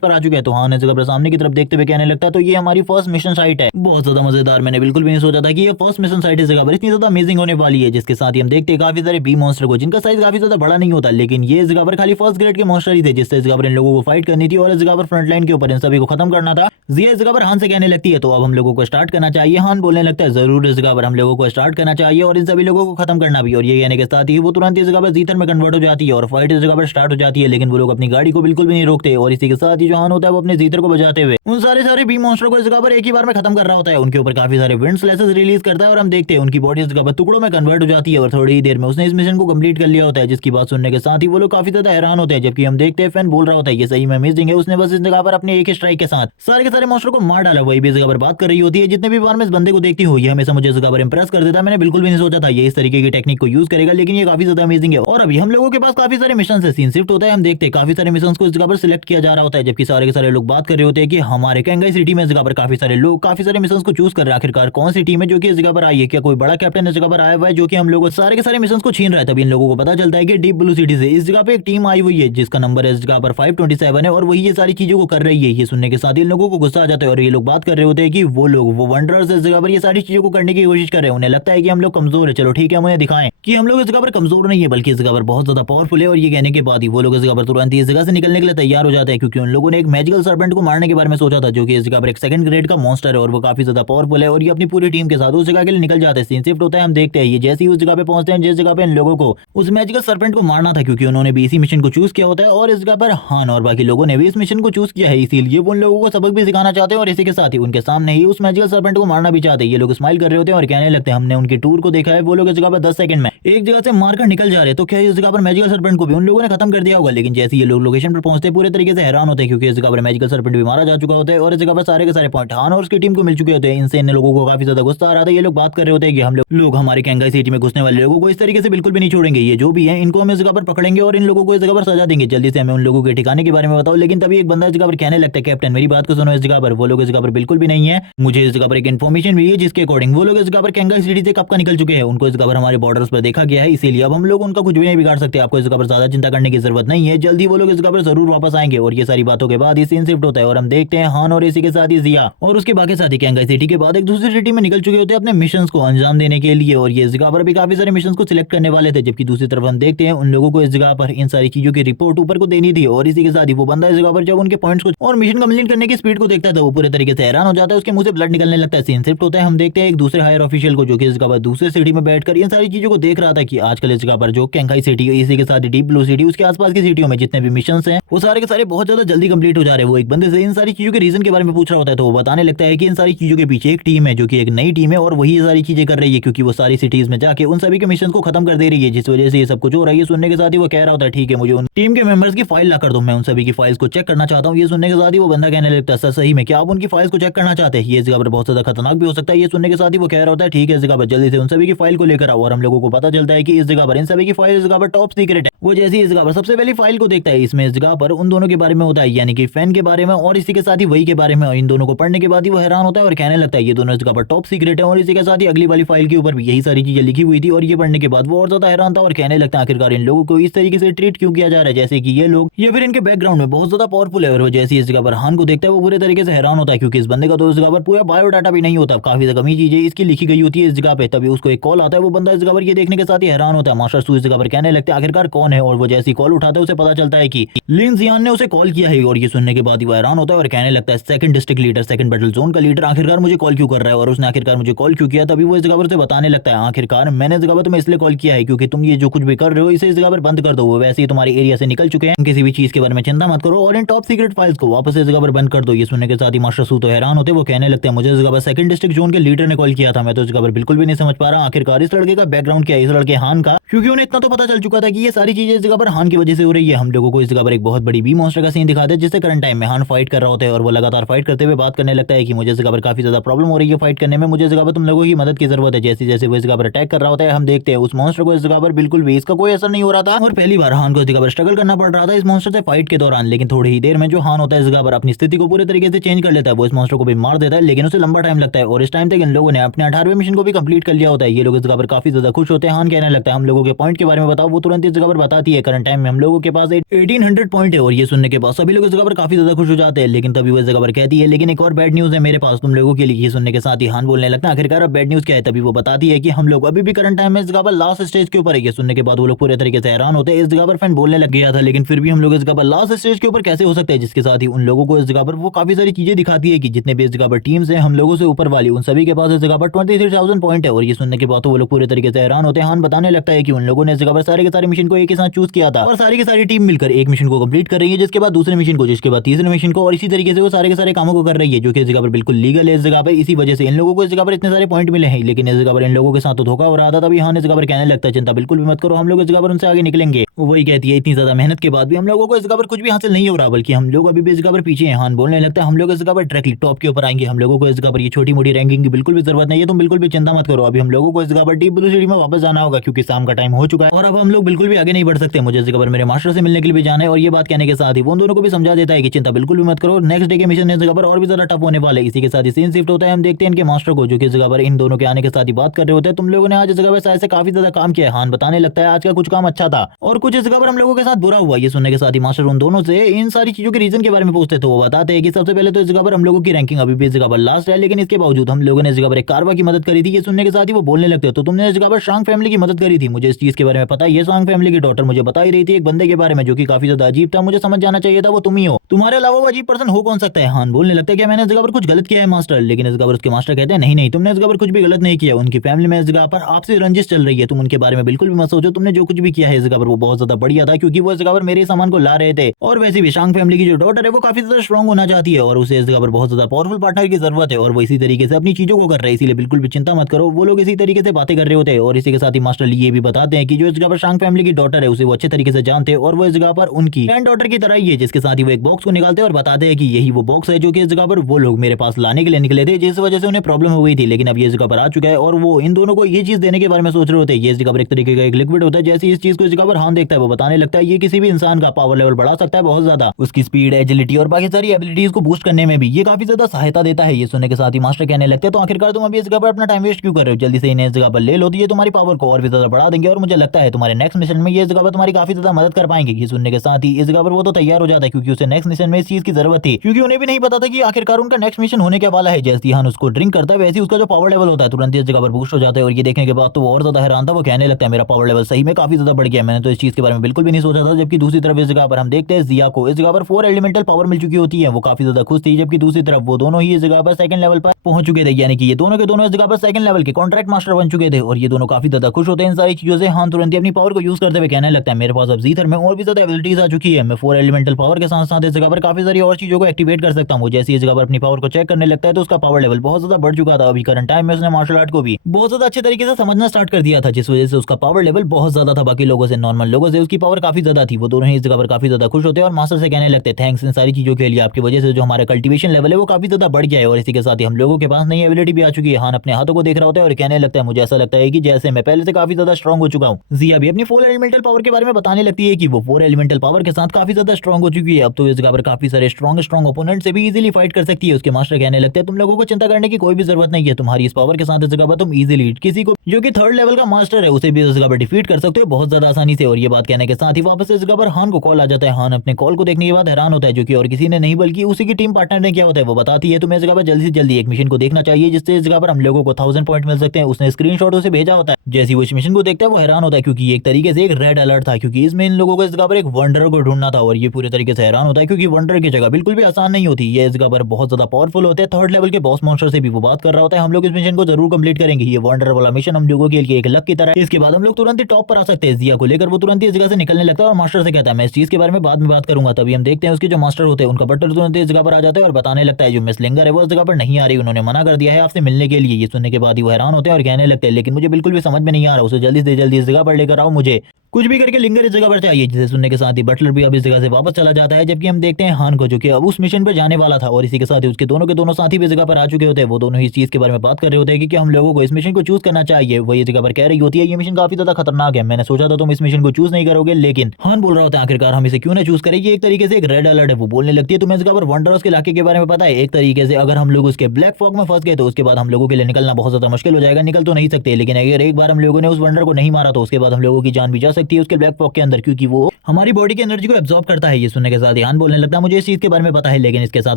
पर आ चुके हैं। तो हाँ इस जगह पर सामने की तरफ देखते हुए कहने लगता है तो ये हमारी फर्स्ट मिशन साइट है, बहुत ज्यादा मजेदार, मैंने बिल्कुल भी नहीं सोचा था कि ये फर्स्ट मिशन साइट इस जगह पर इतनी ज्यादा अमेजिंग होने वाली है। जिसके साथ ही हम देखते हैं काफी सारे बी मॉन्स्टर को जिनका साइज काफी ज्यादा बड़ा नहीं होता, लेकिन ये इस जगह पर खाली फर्स्ट ग्रेड के मॉन्स्टर ही थे जिससे इस जगह पर इन लोगों को फाइट करनी थी और इस जगह पर फ्रंट लाइन के ऊपर इन सभी को खत्म करना था। जिया इस जगह पर हान से कहने लगती है तो अब हम लोगों को स्टार्ट करना चाहिए। हान बोलने लगता है जरूर इस जगह पर हम लोगों को स्टार्ट करना चाहिए और इन सभी लोगों को खत्म करना भी। और ये कहने के साथ ही वो तुरंत इस जगह पर जीथर में कन्वर्ट हो जाती है और फाइट इस जगह पर स्टार्ट हो जाती है। लेकिन वो लोग अपनी गाड़ी को बिल्कुल भी नहीं रोकते और इसी के साथ ही जो हान होता है वो अपने जीथर को बजाते हुए उन सारे बी मॉन्स्टर को इस जगह पर एक ही बार में खत्म कर रहा होता है। उनके ऊपर काफी सारे विंड स्लैशेस रिलीज करता है और हम देखते हैं उनकी बॉडी इस जगह पर टुकड़ों में कन्वर्ट हो जाती है और थोड़ी ही देर में उसने इस मिशन को कंप्लीट कर लिया होता है। जिसकी बात सुनने के साथ ही वो लोग काफी ज्यादा हैरान होते हैं। जबकि हम देखते हैं फैन बोल रहा होता है ये सही में अमेजिंग है, उसने बस इस जगह पर अपने एक ही स्ट्राइक के साथ सारे के सारे मॉन्स्टर को मार डाला। वही भी इस जगह पर बात कर रही होती है जितने भी बार मैं इस बंदे को देखती हूँ ये हमेशा मुझे इस जगह पर इंप्रेस कर देता है, मैंने बिल्कुल भी नहीं सोचा था ये इस तरीके की टेक्निक को यूज करेगा, लेकिन ये काफी ज्यादा अमेजिंग है। और अभी हम लोगों के पास काफी सारे मिशन से सीन शिफ्ट होता है, हम देखते हैं काफी सारे मिशन को इस जगह पर सिलेक्ट किया जा रहा होता है। जबकि सारे के सारे लोग बात कर रहे होते हैं कि हमारे कैंगाई सिटी में इस जगह पर काफी सारे लोग काफी सारे मिशन को चूज कर रहे हैं। आखिरकार कौन सी टीम है जो कि इस जगह पर आई है, क्या कोई बड़ा कैप्टन इस जगह पर आया हुआ है जो कि हम लोग सारे के सारे मिशन को छीन रहा है। तभी इन लोगों को पता चलता है कि डीप ब्लू सिटी से इस जगह पे एक टीम आई हुई है जिसका नंबर है इस जगह पर 527 है और वही ये सारी चीजों को कर रही है। ये सुनने के साथ इन लोगों को गुस्सा आ जाता है और ये लोग बात कर रहे होते हैं कि वो लोग वो वंडरर्स इस जगह पर ये सारी चीजों को करने की कोशिश कर रहे हैं। उन्हें लगता है कि हम लोग कमजोर है, चलो ठीक है हम उन्हें दिखाएं कि हम लोग इस जगह पर कमजोर नहीं है बल्कि इस जगह पर बहुत ज्यादा पावरफुल है। और ये कहने के बाद ही वो लोग इस जगह पर तुरंत ही इस जगह से निकलने के लिए तैयार हो जाते हैं क्योंकि उन लोगों ने एक मैजिकल सर्पेंट को मारने के बारे में सोचा था जो कि इस जगह पर एक सेकंड ग्रेड का मॉन्स्टर है और वो काफी ज्यादा पावरफुल है। और ये अपनी पूरी टीम के साथ उस जगह के लिए निकल जाते हैं। सीन शिफ्ट होता है, हम देखते हैं ये जैसे ही उस जगह पे पहुंचते हैं जिस जगह पे इन लोगों को उस मैजिकल सर्पेंट को मारना था क्योंकि उन्होंने भी इसी मिशन को चूज किया होता है और इस जगह पर हान और बाकी लोगों ने भी इस मिशन को चूज किया है, इसीलिए वो उन लोगों को सबक भी सिखाना चाहते हैं और इसी के साथ ही उनके सामने ही उस मैजिकल सर्पेंट को मारना भी चाहते हैं। ये लोग स्माइल कर रहे होते हैं और कहने लगते हैं हमने उनकी टूर को देखा है, वो लोग इस जगह पर 10 सेकंड में एक जगह से मारकर निकल जा रहे हैं, तो क्या इस जगह पर मैजिकल सर्पेंट को भी उन लोगों ने खत्म कर दिया होगा। लेकिन जैसे ये लोग लोकेशन पर पहुंचते पूरे तरीके से हैरान होते हैं क्योंकि इस जगह पर मैजिकल सर्पेंट भी मारा जा चुका होता है और इस जगह पर सारे के सारे पॉइंट हान और उसकी टीम को मिल चुके होते हैं। इनसे इन लोगों को काफी ज्यादा गुस्सा आ रहा था। ये लोग बात कर रहे होते हैं कि हम लोग हमारे कैंगाई सिटी में घुसने वाले लोगों को इस तरीके से बिल्कुल भी नहीं छोड़ेंगे। ये जो भी है इनको हम इस जगह पर पकड़ेंगे और इन लोगों को इस जगह पर सजा देंगे। जल्दी से हमें उन लोगों के ठिकाने के बारे में बताओ। लेकिन तभी एक बंदा इस जगह पर कहने लगता है, कैप्टन मेरी बात को सुनो, इस जगह पर वो लोग इस जगह पर बिल्कुल भी नहीं है। मुझे इस जगह पर एक इन्फॉर्मेशन मिली है जिसके अकॉर्डिंग वो लोग इस जगह पर कैंगाई सिटी से कब का निकल चुके हैं। उनको इस जगह पर हमारे बॉर्डर्स पर देखा गया है, इसीलिए अब हम लोग उनका कुछ भी नहीं बिगाड़ सकते। आपको इस जगह पर ज्यादा चिंता करने की जरूरत नहीं है, जल्दी वो लोग इस जगह पर जरूर वापस आएंगे। और ये सारी बातों के बाद ही सीन शिफ्ट होता है और हम देखते हैं हान और इसी के साथ ही जिया और उसके बाकी साथी कैंगाई सिटी के बाद एक दूसरी सिटी में निकल चुके होते हैं अपने मिशंस को अंजाम देने के लिए। और ये इस जगह पर भी काफी सारे मिशंस को सिलेक्ट करने वाले थे, जबकि दूसरी तरफ हम देखते हैं उन लोगों को इस जगह पर इन सारी चीजों की रिपोर्ट ऊपर को देनी थी। और इसी के साथ ही वो बंदा इस जगह पर जब उनके पॉइंट्स को और मिशन कंप्लीट करने की स्पीड को देखता है तो वो पूरे तरीके से हैरान हो जाता है, उसके मुंह से ब्लड निकलने लगता है। सीन शिफ्ट होता है, हम देखते हैं एक दूसरे हायर ऑफिशियल को जो कि इस जगह पर दूसरे सिटी में बैठकर इन सारी चीजों को देख रहा था कि आजकल इस जगह पर जो कैंगाई सिटी है, इसी के साथ डीप ब्लू सिटी, उसके आसपास की सिटियों में जितने भी मिशन हैं वो सारे के सारे बहुत ज्यादा जल्दी कंप्लीट हो जा रहे हैं। वो एक बंदे से इन सारी चीजों के रीजन के बारे में पूछ रहा होता है तो वो बताने लगता है कि इन सारी चीजों के पीछे एक टीम है जो कि एक नई टीम है और वही सारी चीजें कर रही है, क्योंकि वो सारी सिटीज में जाके उन सभी के मिशन को खत्म कर दे रही है, जिस वजह से ये सब कुछ हो रहा है। सुनने के साथ ही वो कह रहा होता है, ठीक है मुझे उन टीम के मेंबर्स की फाइल ला कर दो, मैं उन सभी की फाइल्स को चेक करना चाहता हूँ। ये सुनने के साथ ही वो बंदा कहने लगता है, सर सही में क्या आप उनकी फाइल्स को चेक करना चाहते हैं? ये इस जगह पर बहुत ज्यादा खतरनाक भी हो सकता है। ये सुनने के साथ ही वो कह रहा होता है, ठीक है इस जगह पर जल्दी से उन सभी की फाइल को लेकर आओ। और हम लोगों को पता चलता है कि इस जगह पर इन सभी की फाइल इस जगह पर टॉप सीक्रेट है। वो जैसे इस जगह पर सबसे पहली फाइल को देखता है, इसमें इस जगह पर उन दोनों के बारे में होता है, यानी कि फैन के बारे में और इसी के साथ ही वही के बारे में। इन दोनों को पढ़ने के बाद ही वो हैरान होता है और कहने लगता है ये दोनों इस जगह पर टॉप सीक्रेट है। और इसी के साथ ही अगली वाली फाइल के ऊपर भी यही सारी चीजें लिखी हुई थी। और ये पढ़ने के बाद वो और ज्यादा हैरान था और कहने लगता है आखिरकार इन लोगों को इस तरीके से ट्रीट क्यों किया जा रहा है, जैसे कि ये लोग या फिर इनके बैकग्राउंड में बहुत ज्यादा पावरफुल है। और वो जैसे इस जगह पर हान को देखता है वो पूरे तरीके से हैरान होता है, क्योंकि इस बंदे का तो इस जगह पर पूरा बायोडाटा भी नहीं होता, काफी कम ही चीजें इसकी लिखी गई होती है इस जगह पे। तभी उसको एक कॉल आता है, वो बंदा इस जगह पर ये देखने के साथ ही हैरान होता है। मास्टर सू इस जगह पर कहने लगते हैं आखिरकार कौन है। और वो जैसी कॉल उठाता है उसे पता चलता है कि लिन जियान ने उसे कॉल किया है। और ये सुनने के बाद ही वो हैरान होता है और कहने लगता है second district leader, second battle zone का लीडर आखिरकार मुझे कॉल क्यों कर रहा है और उसने आखिरकार मुझे कॉल क्यों किया। तभी वो इस जगह पर उसे बताने लगता है, आखिरकार मैंने इस जगह पर तुम्हें इसलिए कॉल किया है क्योंकि तुम ये जो कुछ भी कर रहे हो इसे इस जगह पर बंद कर दो। वो वैसे ही तुम्हारे एरिया से निकल चुके हैं, किसी भी चीज के बारे में चिंता मत करो और इन टॉप सीक्रेट फाइल्स को वापस इस जगह पर बंद कर दो। ये सुनने के साथ ही मास्टर सू तो हैरान होते, वो कहने लगते हैं मुझे इस जगह पर सेकंड डिस्ट्रिक्ट जोन के लीडर ने कॉल किया था, मैं तो इस जगह पर बिल्कुल भी नहीं समझ पा रहा आखिरकार इस लड़के का बैकग्राउंड क्या है, इस लड़के हान का, क्योंकि उन्हें इतना तो पता चल चुका था कि ये सारी चीजें इस जगह पर हान की वजह से हो रही है। हम लोगों को इस जगह पर एक बहुत बड़ी बी मॉन्स्टर का सीन दिखाते हैं जिससे करंट टाइम में हान फाइट कर रहा होता है और वो लगातार फाइट करते हुए बात करने लगता है कि मुझे इस जगह पर काफी ज्यादा प्रॉब्लम हो रही है फाइट करने में, मुझे इस जगह पर तुम लोगों की मदद की जरूरत है। जैसे जैसे वो इस जगह पर अटैक कर रहा होता है हम देखते हैं उस मॉन्स्टर को इस जगह पर बिल्कुल भी इसका कोई असर नहीं हो रहा था और पहली बार हान को इस जगह पर स्ट्रगल करना पड़ रहा था इस मॉन्स्टर से फाइट के दौरान। लेकिन थोड़ी ही देर में जो हान होता है इस जगह पर अपनी स्थिति को पूरे तरीके से चेंज कर लेता है, वो इस मॉन्स्टर को भी मार देता है, लेकिन उसे लंबा टाइम लगता है। और इस टाइम तक इन लोगों ने अपने 18वें मिशन को भी कंप्लीट कर लिया होता है। ये लोग इस जगह पर काफी ज्यादा खुश होते हैं। हान कहने लगता है हम लोगों के पॉइंट के बारे में बताओ, वो तुरंत इस जगह पर बताती है करंट टाइम में हम लोगों के पास 1800 पॉइंट है। और ये सुनने के बाद सभी लोग इस जगह पर काफी ज्यादा खुश हो जाते हैं। लेकिन तभी वो इस जगह पर कहती है लेकिन एक और बैड न्यूज है मेरे पास तुम लोगों के लिए। ये सुनने के साथ ही हान बोलने लगता है आखिरकार अब बैड न्यूज क्या है। तभी वो बताती है कि हम लोग अभी भी करंट टाइम में इस जगह पर लास्ट स्टेज के ऊपर है। ये सुनने के बाद वो लोग पूरे तरीके से हैरान होते हैं। इस जगह पर फैन बोलने लग गया था लेकिन फिर भी हम लोग इस जगह पर लास्ट स्टेज के ऊपर कैसे हो सकते हैं, जिसके साथ ही उन लोगों को इस जगह पर वो काफी सारी चीजें दिखाती है कि जितने भी इस जगह पर टीम्स हैं हम लोगों से ऊपर वाली उन सभी के पास इस जगह पर 23,000 पॉइंट है। और ये सुनने के बाद तो वो लोग पूरे तरीके से हैरान होते हैं। हान बताने लगता है कि उन लोगों ने इस जगह पर सारे के सारे मिशन को एक ही साथ चूज किया था और सारी की सारी टीम मिलकर एक मिशन को कंप्लीट कर रही है, जिसके बाद दूसरे मिशन को, जिसके बाद तीसरे मिशन को, और इसी तरीके से वो सारे के सारे कामों को कर रही है जो कि इस जगह पर बिल्कुल लीगल है इस जगह पर। इसी वजह से इन लोगों को इस जगह पर इतने सारे पॉइंट मिले हैं। लेकिन इस जगह पर इन लोगों के साथ तो धोखा हो रहा था। तभी हान इस जगह पर कहने लगता है चिंता बिल्कुल भी मत करो, हम लोग इस जगह पर उनसे आगे निकलेंगे। वही कहती है इतनी ज्यादा मेहनत के बाद भी हम लोगों को इस जगह पर कुछ भी हासिल नहीं हो रहा, बल्कि हम लोग अभी भी इस जगह पर पीछे हैं। हान बोलने लगता है हम लोग इस जगह पर डायरेक्टली टॉप के ऊपर आएंगे, हम लोगों को इस जगह पर ये छोटी मोटी रैंकिंग की बिल्कुल भी जरूरत नहीं है, तुम बिल्कुल भी चिंता मत करो। अभी हम लोगों को इस जगह पर डीप ब्लू सिटी में वापस जाना होगा क्योंकि शाम का टाइम हो चुका है और अब हम लोग बिल्कुल भी आगे नहीं बढ़ सकते। मुझे इस जगह पर मेरे मास्टर से मिलने के लिए भी जाना है। और ये बात कहने के साथ ही वो उन दोनों को भी समझा देता है कि चिंता बिल्कुल भी मत करो, नेक्स्ट डे के मिशन इस जगह पर और भी ज्यादा टफ होने वाले। इसी के साथ ही सीन शिफ्ट होता है, हम देखते हैं इनके मास्टर को जो कि इस जगह पर इन दोनों के आने के साथ ही बात कर रहे होते हैं। तुम लोगों ने आज इस जगह पर शायद से काफी ज्यादा काम किया है। हान बताने लगता है आज का कुछ काम अच्छा था और कुछ इस जगह पर हम लोगों के साथ बुरा हुआ। ये सुनने के साथ ही मास्टर उन दोनों से इन सारी चीजों के रीजन के बारे में पूछते तो वो बताते हैं कि सबसे पहले तो इस जगह पर हम लोगों की रैंकिंग अभी भी इस जगह पर लास्ट है, लेकिन इसके बावजूद हम लोगों ने इस जगह पर एक कारवा की मदद करी थी। ये सुनने के साथ ही वो बोलने लगते हैं तो तुमने इस जगह पर शांग फैमिली की मदद करी थी, मुझे इस चीज के बारे में पता है। ये शांग फैमिली की डॉटर मुझे बता ही रही थी एक बंदे के बारे में जो कि काफी ज्यादा अजीब था, मुझे समझ जाना चाहिए था वो तुम ही हो, तुम्हारे अलावा वो अजीब पर्सन हो कौन सकता है। हान बोलने लगता है कि मैंने इस जगह पर कुछ गलत किया है मास्टर, लेकिन इस जगह पर उसके मास्टर कहते हैं नहीं नहीं तुमने इस जगह पर कुछ भी गलत नहीं किया, उनकी फैमिली में इस जगह पर आपसी रंजिश चल रही है, तुम उनके बारे में बिल्कुल भी मत सोचो, तुमने जो कुछ भी किया है इस जगह पर वो बहुत ज्यादा बढ़िया था क्योंकि वो इस जगह पर मेरे सामान को ला रहे थे। और वैसे भी शांग फैमिली की जो डॉटर है वो काफी ज्यादा स्ट्रॉन्ग होना चाहती है और उसे इस जगह पर बहुत ज्यादा पावरफुल पार्टनर की जरूरत है और वो इसी तरीके से अपनी चीजों को कर रहे हैं, इसीलिए बिल्कुल भी चिंता मत करो। वो लोग इसी तरीके से बातें कर रहे होते हैं और इसी के साथ ही मास्टर ये भी बताते हैं कि जो इस जगह पर शांग फैमिली की डॉटर है उसे वो अच्छे तरीके से जानते हैं और वो इस जगह पर उनकी ग्रैंड डॉटर की तरह ही है, जिसके साथ ही वो एक बॉक्स को निकालते हैं और बताते हैं कि यही वो बॉक्स है जो कि इस जगह पर वो लोग मेरे पास लाने के लिए निकले थे, जिस वजह से उन्हें प्रॉब्लम हो गई थी, लेकिन अब ये जगह पर आ चुका है और वो इन दोनों को ये चीज देने के बारे में सोच रहे होते हैं। ये इस जगह पर एक तरीके का एक लिक्विड होता है। जैसे इस चीज को इस जगह पर हान देखता है वो बताने लगता है ये किसी भी इंसान का पावर लेवल बढ़ा सकता है बहुत ज्यादा, उसकी स्पीड, एजिलिटी और बाकी सारी एबिलिटीज को बूस्ट करने में भी ये काफी ज्यादा सहायता देता है। ये सुनने के साथ ही मास्टर कहने लगते हैं तो आखिरकार तुम अभी इस जगह पर अपना टाइम वेस्ट क्यों कर रहे हो, जल्दी से इन्हें इस जगह पर ले लो, तो ये तुम्हारी पावर को और भी ज्यादा बढ़ा देंगे और मुझे लगता है तुम्हारे नेक्स्ट मिशन में ये इस जगह पर तुम्हारी काफी ज्यादा मदद कर पाएंगे। ये सुनने के साथ ही इस जगह पर वो तो तैयार हो जाता है क्योंकि उसे नेक्स्ट मिशन में इस चीज की जरूरत थी, क्योंकि उन्हें भी नहीं पता था कि आखिरकार उनका नेक्स्ट मिशन होने के वाला है। जैसे ही उसको ड्रिंक करता है वैसे ही उसका जो पावर लेवल होता है तुरंत इस जगह पर बूस्ट हो जाता है और ये देखने के बाद तो वो और ज्यादा हैरान था। वो कहने लगता है मेरा पावर लेवल सही में काफी ज्यादा बढ़ गया, मैंने तो इस चीज के बारे में बिल्कुल भी नहीं सोचा था। जबकि दूसरी तरफ इस जगह पर हम देखते हैं जिया को इस जगह पर 4 एलिमेंटल पावर मिल चुकी होती है, वो काफी ज्यादा खुश थी। जबकि दूसरी तरफ वो दोनों ही इस जगह पर सेकंड लेवल पर पहुंच चुके थे, यानी कि ये दोनों के दोनों इस जगह पर सेकंड लेवल के कॉन्ट्रैक्ट मास्टर बन चुके थे और ये दोनों काफी ज्यादा खुश होते हैं इन सारी चीजों से। हां तुरंत ही अपनी पावर को यूज करते हुए कहने लगता है मेरे पास अब जीथर में और भी ज्यादा एबिलिटीज आ चुकी है, मैं 4 एलिमेंटल पावर के साथ साथ इस जगह पर काफी सारी और चीजों को एक्टिवेट कर सकता हूं। जैसे इस जगह पर अपनी पावर को चेक करने लगता है तो उसका पावर लेवल बहुत ज्यादा बढ़ चुका था। अभी करंट टाइम में उसने मार्शल आर्ट को भी बहुत ज्यादा अच्छे तरीके से समझना स्टार्ट कर दिया था, जिस वजह से उसका पावर लेवल बहुत ज्यादा था बाकी लोगों से, नॉर्मल लोगों से उसकी पावर काफी ज्यादा थी। वो दोनों ही इस जगह पर काफी ज्यादा खुश होते हैं और मास्टर से कहने लगते थैंक्स इन सारी चीजों के लिए, आपकी वजह से जो हमारा कल्टीवेशन लेवल है वो काफी ज्यादा बढ़ गया है और इसी के साथ ही हम लोगों के पास नई एबिलिटी भी आ चुकी है। हान अपने हाथों को देख रहा होता है और कहने लगता है मुझे ऐसा लगता है कि जैसे मैं पहले से काफी ज्यादा स्ट्रांग हो चुका हूँ। जिया भी अपनी 4 एलिमेंटल पावर के बारे में बताने लगती है कि वो 4 एलिमेंटल पावर के साथ काफी ज्यादा स्ट्रांग हो चुकी है, अब तो इस जगह पर काफी सारे स्ट्रांग ओपोनेंट से भी इजीली फाइट कर सकती है। उसके मास्टर कहने लगते हैं तुम लोगों को चिंता करने की कोई भी जरूरत नहीं है, तुम्हारी इस पावर के साथ इस जगह पर तुम इजीली किसी को जो कि 3rd लेवल का मास्टर है उसे भी इस जगह पर डिफीट कर सकते हो बहुत ज्यादा आसानी से। और ये बात कहने के साथ ही वापस इस जगह पर हान को कॉल आ जाता है। हान अपने कॉल को देखने के बाद हैरान होता है, जो कि और किसी ने नहीं बल्कि उसी की टीम पार्टनर ने किया होता है। वो बताती है तुम्हें इस जगह पर जल्दी से जल्दी एक मिशन को देखना चाहिए जिससे इस जगह पर हम लोगों को 1000 पॉइंट मिल सकते हैं। उसने स्क्रीनशॉट उसे भेजा होता है। जैसे वो इस मिशन को देखता है वो हैरान होता है क्योंकि एक तरीके से एक रेड अलर्ट था, क्योंकि इसमें इन लोगों को इस जगह पर एक वंडर को ढूंढना था और ये पूरे तरीके से हैरान होता है क्योंकि वंडर की जगह बिल्कुल भी आसान नहीं होती, ये इस जगह पर बहुत ज्यादा पावरफुल होते हैं। 3rd लेवल के बॉस मॉन्स्टर से भी वो बात कर रहा होता है, हम लोग इस मिशन को जरूर कंप्लीट करेंगे, ये वंडर वाला मिशन हम लोगों के लिए एक लक की तरह है, इसके बाद हम लोग तुरंत ही टॉप पर आ सकते हैं। जिया को लेकर वो तुरंत ही इस जगह से निकलने लगता है और मास्टर से कहता है मैं इस चीज के बारे में बाद में बात करूंगा। तभी हम देखते हैं उसके जो मास्टर होते हैं उनका बटलर तुरंत इस जगह पर आ जाता है और बताने लगता है जो मिस लिंगर है वो इस जगह पर नहीं आ रही, उन्होंने मना कर दिया है आपसे मिलने के लिए। ये सुनने के बाद ही वो हैरान होते हैं और कहने लगते हैं लेकिन मुझे बिल्कुल भी समझ में नहीं आ रहा, उसे जल्दी से जल्दी इस जगह पर लेकर आओ, मुझे कुछ भी करके लिंगर इस जगह पर चाहिए। जिसे सुनने के साथ ही बटलर भी अब इस जगह से वापस चला जाता है। जबकि हम देखते हैं हान को जो कि अब उस मिशन पर जाने वाला था और इसी के साथ ही उसके दोनों के दोनों साथी भी इस जगह पर आ चुके होते हैं। वो दोनों ही इस चीज के बारे में बात कर रहे होते हैं कि हम लोगों को इस मिशन को चूज करना चाहिए। वही इस जगह पर कह रही होती है ये मिशन काफी ज्यादा खतरनाक है, मैंने सोचा था तुम इस मिशन को चूज नहीं करोगे, लेकिन हान बोल रहा होता है आखिरकार हम इसे क्यों ना चूज करें, ये एक तरीके से एक रेड अलर्ट है। वो बोलने लगती है तुम्हें इस जगह पर वंडरस के इलाके के बारे में पता है, एक तरीके से अगर हम लोग उसके ब्लैक फॉग में फंस गए तो उसके बाद हम लोगों के लिए निकलना बहुत ज्यादा मुश्किल हो जाएगा, निकल तो नहीं सकते, लेकिन अगर एक बार हम लोगों ने उस वंडर को नहीं मारा तो उसके बाद हम लोगों की जान भी जा सकती है उसके ब्लैक फॉग के अंदर, क्योंकि वो हमारी बॉडी की एनर्जी को एब्जॉर्ब करता है। ये सुनने के साथ हान बोलने लगता है मुझे इस चीज के बारे में पता है, लेकिन इसके साथ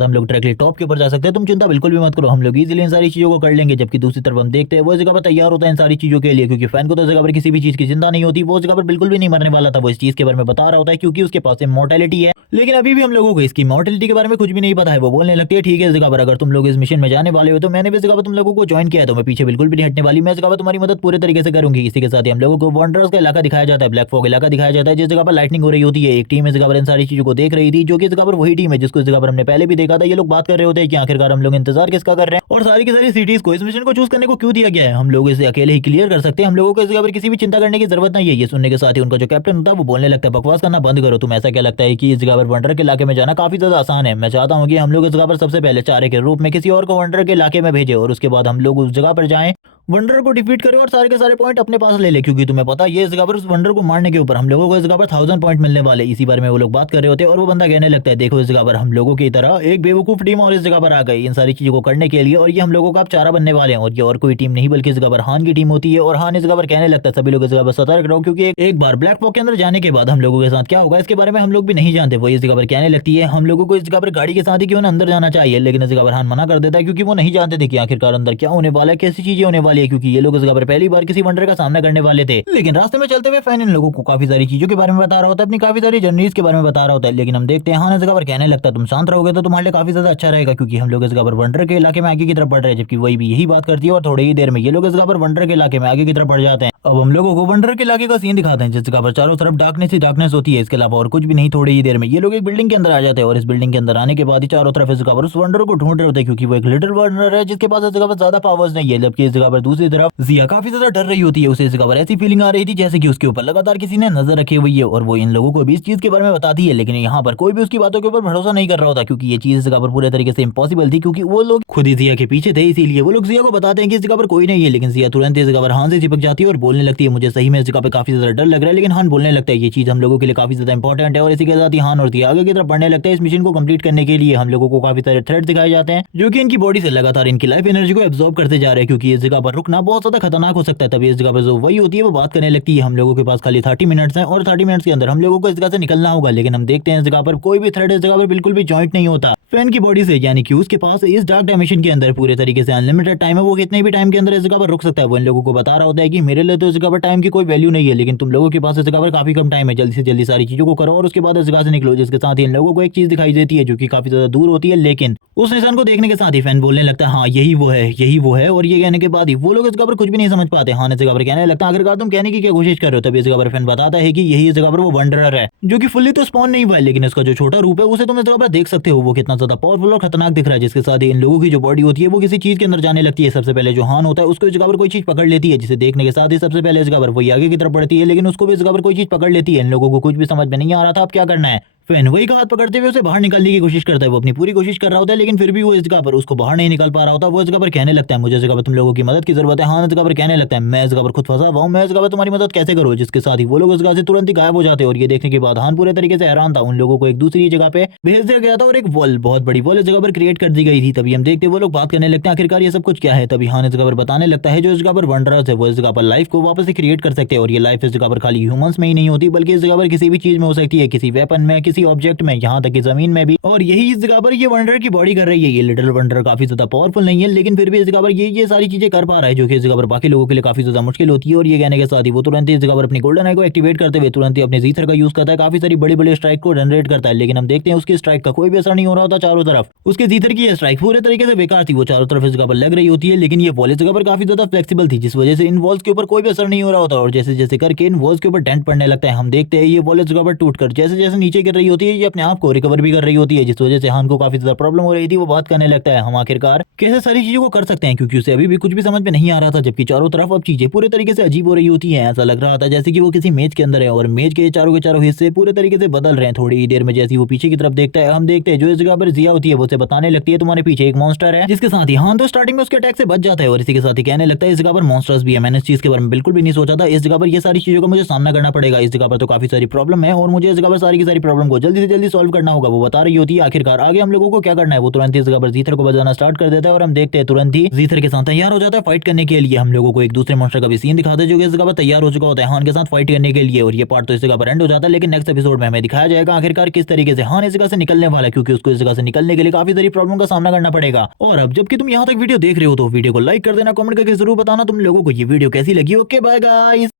हम लोग डायरेक्टली टॉप के ऊपर जा सकते हैं, तुम चिंता बिल्कुल भी मत करो, हम लोग इजीली इन सारी चीजों को कर लेंगे। जबकि दूसरी तरफ हम देखते हैं वो इस जगह पर तैयार होता है इन सारी चीजों के लिए, क्योंकि फैन को तो इस जगह पर किसी भी चीज की चिंता नहीं होती, वो इस जगह पर बिल्कुल भी नहीं मरने वाला था। वो इस चीज के बारे में बता रहा होता है क्योंकि उसके पास इमॉर्टैलिटी है, लेकिन अभी भी हम लोगों को इसकी इमॉर्टैलिटी के बारे में कुछ भी नहीं पता है। वो बोलने लगती है ठीक है इस जगह पर अगर तुम लोग इस मिशन में जाने वाले हो तो मैंने भी इस जगह पर तुम लोगों को ज्वाइन किया है, तो मैं पीछे बिल्कुल भी नहीं हटने वाली, मैं इस जगह पर तुम्हारी मदद पूरे तरीके से करूंगी। इसी के साथ ही हम लोगों को वंडर्स का इलाका दिखाया जाता है, ब्लैक फॉग इलाका दिखाया जाता है जिस जगह पर लाइटनिंग हो रही होती है। एक टीम इस जगह पर इन सारी चीजों को देख रही थी, जो कि इस जगह पर वही टीम है जिसको इस जगह पर हमने पहले भी देखा था। ये लोग बात कर रहे होते हैं कि आखिरकार हम लोग इंतजार किसका कर रहे हैं और सारी की सारी सिटीज को इस मिशन को चूज करने को क्यों दिया गया है, हम लोग इसे अकेले ही क्लियर कर सकते हैं, हम लोगों को इस जगह पर किसी भी चिंता करने की जरूरत नहीं है। ये सुनने के साथ ही उनका जो कैप्टन होता है वो बोलने लगता है बकवास करना बंद करो, तुम ऐसा क्या लगता है कि इस जगह पर वंडर के इलाके में जाना काफी ज्यादा आसान है, मैं चाहता हूँ कि हम लोग इस जगह पर सबसे पहले चारे के रूप में किसी और को वंडर के इलाके में भेजे और उसके बाद हम लोग उस जगह पर जाएं, वंडर को डिफीट करें और सारे के सारे पॉइंट अपने पास ले ले, क्योंकि तुम्हें पता है ये इस जगह पर उस वंडर को मारने के ऊपर हम लोगों को इस जगह पर 1000 पॉइंट मिलने वाले। इसी बारे में वो लोग बात कर रहे होते हैं और वो बंदा कहने लगता है देखो इस जगह पर हम लोगों की तरह एक बेवकूफ टीम और इस जगह पर आ गई इन सारी चीजों को करने के लिए, और ये हम लोगों का अब चारा बनने वाले हैं, और ये और कोई टीम नहीं बल्कि इस जगह पर हान की टीम होती है। और हान इस जगह पर कहने लगता है सभी लोग इस जगह पर सतर्क रहो, क्योंकि एक बार ब्लैक फॉग के अंदर जाने के बाद हम लोगों के साथ क्या होगा इसके बारे में हम लोग भी नहीं जानते। वो इस जगह पर कहने लगती है हम लोगों को इस जगह पर गाड़ी के साथ ही क्यों ना अंदर जाना चाहिए, लेकिन इस जगह पर हान मना कर देता है क्योंकि वो नहीं जानते थे कि आखिरकार अंदर क्या होने वाला है, कैसी चीजें होने वाली है, क्योंकि ये लोग इस जगह पर पहली बार किसी वंडर का सामना करने वाले थे। लेकिन रास्ते में चलते हुए फैन इन लोगों को काफी सारी चीजों के बारे में बता रहा होता है, अपनी काफी सारी जर्नीज के बारे में बता रहा होता है। लेकिन हम देखते हैं हान इस जगह पर कहने लगता है तुम शांत रहोगे तो तुम्हारे लिए काफी ज्यादा अच्छा रहेगा, क्योंकि हम लोग इस जगह पर वंडर के इलाके में आगे की तरफ बढ़ रहे हैं। जबकि वही भी यही बात करती है और थोड़ी ही देर में ये लोग इस जगह पर वंडर के इलाके में आगे की तरफ बढ़ जाते हैं। अब हम लोगों को वंडर के इलाके का सीन दिखाते हैं जिस जगह पर चारों तरफ डार्कनेस ही डार्कनेस होती है, इसके अलावा और कुछ भी नहीं। थोड़ी ही देर में ये लोग एक बिल्डिंग के अंदर आ जाते हैं और इस बिल्डिंग के अंदर आने के बाद ही चारों तरफ इस जगह पर उस वंडर को ढूंढ रहे होते हैं, क्योंकि वो एक लिटिल वंडर है जिसके पास इस जगह पर ज्यादा पावर्स नहीं है। जबकि इस जगह पर दूसरी तरफ जिया काफी ज्यादा डर रही होती है। उसे इस जगह पर ऐसी फीलिंग आ रही थी जैसे कि उसके ऊपर लगातार किसी ने नजर रखी हुई है और वो इन लोगों को भी इस चीज के बारे में बताती है, लेकिन यहाँ पर कोई भी उसकी बातों के ऊपर भरोसा नहीं कर रहा होता क्योंकि ये चीज इस जगह पर पूरे तरीके से इम्पॉसिबल थी, क्योंकि वो लोग खुद ही जिया के पीछे थे। इसीलिए वो लोग जिया को बताते हैं कि इस जगह पर कोई नहीं है, लेकिन जिया तुरंत इस जगह पर हान से चिपक जाती है और बोलने लगती है मुझे सही में इस जगह पे काफी ज्यादा डर लग रहा है। लेकिन हान बोलने लगता है ये चीज हम लोगों के लिए काफी ज्यादा इंपॉर्टेंट है और इसी के साथ ही हान और जिया आगे की तरफ बढ़ने लगता है। इस मिशन को कंप्लीट करने के लिए हम लोगों को काफी सारे थ्रेट दिखाए जाते हैं जो कि इनकी बॉडी से लगातार इनकी लाइफ एनर्जी को एब्जॉर्ब करते जा रहे हैं, क्योंकि इस जगह पर रुकना बहुत ज्यादा खतरनाक हो सकता है। तभी इस जगह पर जो वही होती है वो बात करने लगती है हम लोगों के पास खाली 30 मिनट्स हैं और 30 मिनट्स के अंदर हम लोगों को इस जगह से निकलना होगा। लेकिन हम देखते हैं इस जगह पर कोई भी थ्रेड इस जगह पर बिल्कुल भी जॉइंट नहीं होता फैन की बॉडी से, यानी कि उसके पास इस डार्क डायमेंशन के अंदर पूरे तरीके से अनलिमिटेड टाइम है। वो कितने भी टाइम के अंदर इस जगह पर रुक सकता है। वो इन लोगों को बता रहा होता है कि मेरे लिए तो इस जगह पर टाइम की कोई वैल्यू नहीं है, लेकिन तुम लोगों के पास इस जगह पर काफी कम टाइम है, जल्दी से जल्दी सारी चीजों को करो और उसके बाद इस जगह से निकलो। जिसके साथ ही इन लोगों को एक चीज दिखाई देती है जो कि काफी ज्यादा दूर होती है, लेकिन उस निशान को देखने के साथ ही फैन बोलने लगता है हाँ यही वो है, यही वो है। और ये कहने के बाद ही वो लोग इस जगह पर कुछ भी नहीं समझ पाते। हाँ इस जगह पर कहने लगता है आखिरकार तुम कहने की क्या कोशिश कर रहे हो। तभी इस जगह पर फैन बताता है कि यही इस जगह पर वो वंडरर है जो कि फुल्ली तो स्पॉन नहीं हुआ है, लेकिन इसका जो छोटा रूप है उसे तुम इस जगह पर देख सकते हो। वो कितना ज्यादा पावरफुल और खतरनाक दिख रहा है। जिसके साथ ही इन लोगों की जो बॉडी होती है वो किसी चीज के अंदर जाने लगती है। सबसे पहले जो हान होता है उसको इस जगह पर कोई चीज पकड़ लेती है, जिसे देखने के साथ ही सबसे पहले इस जगह पर वही आगे की तरफ बढ़ती है, लेकिन उसको भी इस जगह पर कोई चीज पकड़ लेती है। इन लोगों को कुछ भी समझ में नहीं आ रहा था अब क्या करना है। फैन वही का हाथ पकड़ते हुए उसे बाहर निकालने की कोशिश करता है। वो अपनी पूरी कोशिश कर रहा होता है, लेकिन फिर भी वो इस जगह पर उसको बाहर नहीं निकाल पा रहा होता। वो इस जगह पर कहने लगता है मुझे इस जगह पर तुम लोगों की मदद की जरूरत है। हाँ इस जगह पर कहने लगता है मैं इस जगह पर खुद फंसा हुआ हूं, मैं इस जगह पर तुम्हारी मदद कैसे करूं। जिसके साथ ही वो लोग उस जगह से तुरंत ही गायब हो जाते हैं। और ये देखने के बाद हान पूरे तरीके से हैरान था। उन लोगों को एक दूसरी जगह पे भेज दिया गया था और एक वॉल, बहुत बड़ी वॉल इस जगह पर क्रिएट कर दी गई थी। तभी हम देखते वो लोग बात करने लगते हैं आखिरकार ये सब कुछ क्या है। तभी हान इस जगह पर बताने लगता है जो इस जगह पर वंडरर्स है वो इस जगह पर लाइफ को वापस से क्रिएट कर सकते हैं। और ये लाइफ इस जगह पर खाली ह्यूमंस में ही नहीं होती बल्कि इस जगह पर किसी भी चीज में हो सकती है, किसी वेपन में, किसी ऑब्जेक्ट में, यहाँ तक कि जमीन में भी। और यही इस जगह पर ये वंडर की बॉडी कर रही है। ये लिटिल वंडर काफी ज्यादा पावरफुल नहीं है, लेकिन फिर भी इस जगह पर ये सारी चीजें कर पा रहा है जो कि इस जगह पर बाकी लोगों के लिए काफी ज्यादा मुश्किल होती है। और ये कहने के साथ ही वो तुरंत ही इस जगह पर अपनी गोल्डन आई को एक्टिवेट करते हुए तुरंत ही अपने जीथर का यूज करता है। काफी सारी बड़ी बड़ी स्ट्राइक को जनरेट करता है, लेकिन हम देखते हैं उसकी स्ट्राइक का कोई भी असर नहीं हो रहा होता चारों तरफ। उसके जीथर की स्ट्राइक पूरे तरीके से बेकार थी। वो चारों तरफ इस जगह पर लग रही होती है, लेकिन ये वॉल इस जगह पर काफी ज्यादा फ्लेक्सिबल थी, जिस वजह से इन वॉल्स के ऊपर कोई भी असर नहीं हो रहा होता। और जैसे जैसे करके इन वॉल्स के ऊपर डेंट पड़ने लगता है। हम देखते हैं ये वॉल इस जगह पर टूटकर जैसे जैसे नीचे गिर रही होती है ये अपने आप को रिकवर भी कर रही होती है, जिस वजह से हान को काफी ज्यादा प्रॉब्लम हो रही थी। वो बात करने लगता है हम आखिरकार कैसे सारी चीजों को कर सकते हैं, क्योंकि उसे अभी भी कुछ भी समझ में नहीं आ रहा था। जबकि चारों तरफ अब चीजें पूरे तरीके से अजीब हो रही होती हैं। ऐसा लग रहा था जैसे कि वो किसी मेज के अंदर है और मेज के चारों हिस्से पूरे तरीके से बदल रहे हैं। थोड़ी ही देर में जैसे वो पीछे की तरफ देखता है हम देखते हैं जो इस जगह पर जिया होती है वो उसे बताने लगती है तुम्हारे पीछे एक मॉन्स्टर है। जिसके साथ ही हान तो स्टार्टिंग में उसके अटैक से बच जाता है और इसी के साथ ही कहने लगता है इस जगह पर मॉन्स्टर्स भी है। मैंने इस चीज के बारे में बिल्कुल भी नहीं सोचा था। इस जगह पर ये सारी चीजों का मुझे सामना करना पड़ेगा। इस जगह पर तो काफी सारी प्रॉब्लम है और मुझे इस जगह पर सारी की सारी प्रॉब्लम को जल्दी से जल्दी सॉल्व करना होगा। वो बता रही होती है आखिरकार आगे हम लोगों को क्या करना है। वो तुरंत इस जगह पर जीथर को बजाना स्टार्ट कर देता है और हम देखते हैं तुरंत ही जीथर के साथ तैयार हो जाता है फाइट करने के लिए। हम लोगों को एक दूसरे मॉन्स्टर का भी सीन दिखाते हैं जो कि इस जगह पर तैयार हो चुका होता है हान के साथ फाइट करने के लिए। और ये पार्ट तो इस जगह पर एंड हो जाता है, लेकिन नेक्स्ट एपिसोड में हमें दिखाया जाएगा आखिरकार किस तरीके से हान इस जगह से निकलने वाला है, क्योंकि उसको इस जगह से निकलने के लिए काफी सारी प्रॉब्लम का सामना करना पड़ेगा। और अब जबकि तुम यहाँ तक वीडियो देख रहे हो तो वीडियो को लाइक कर देना, कमेंट करके जरूर बताना तुम लोगों को ये वीडियो कैसी लगी। Okay bye guys.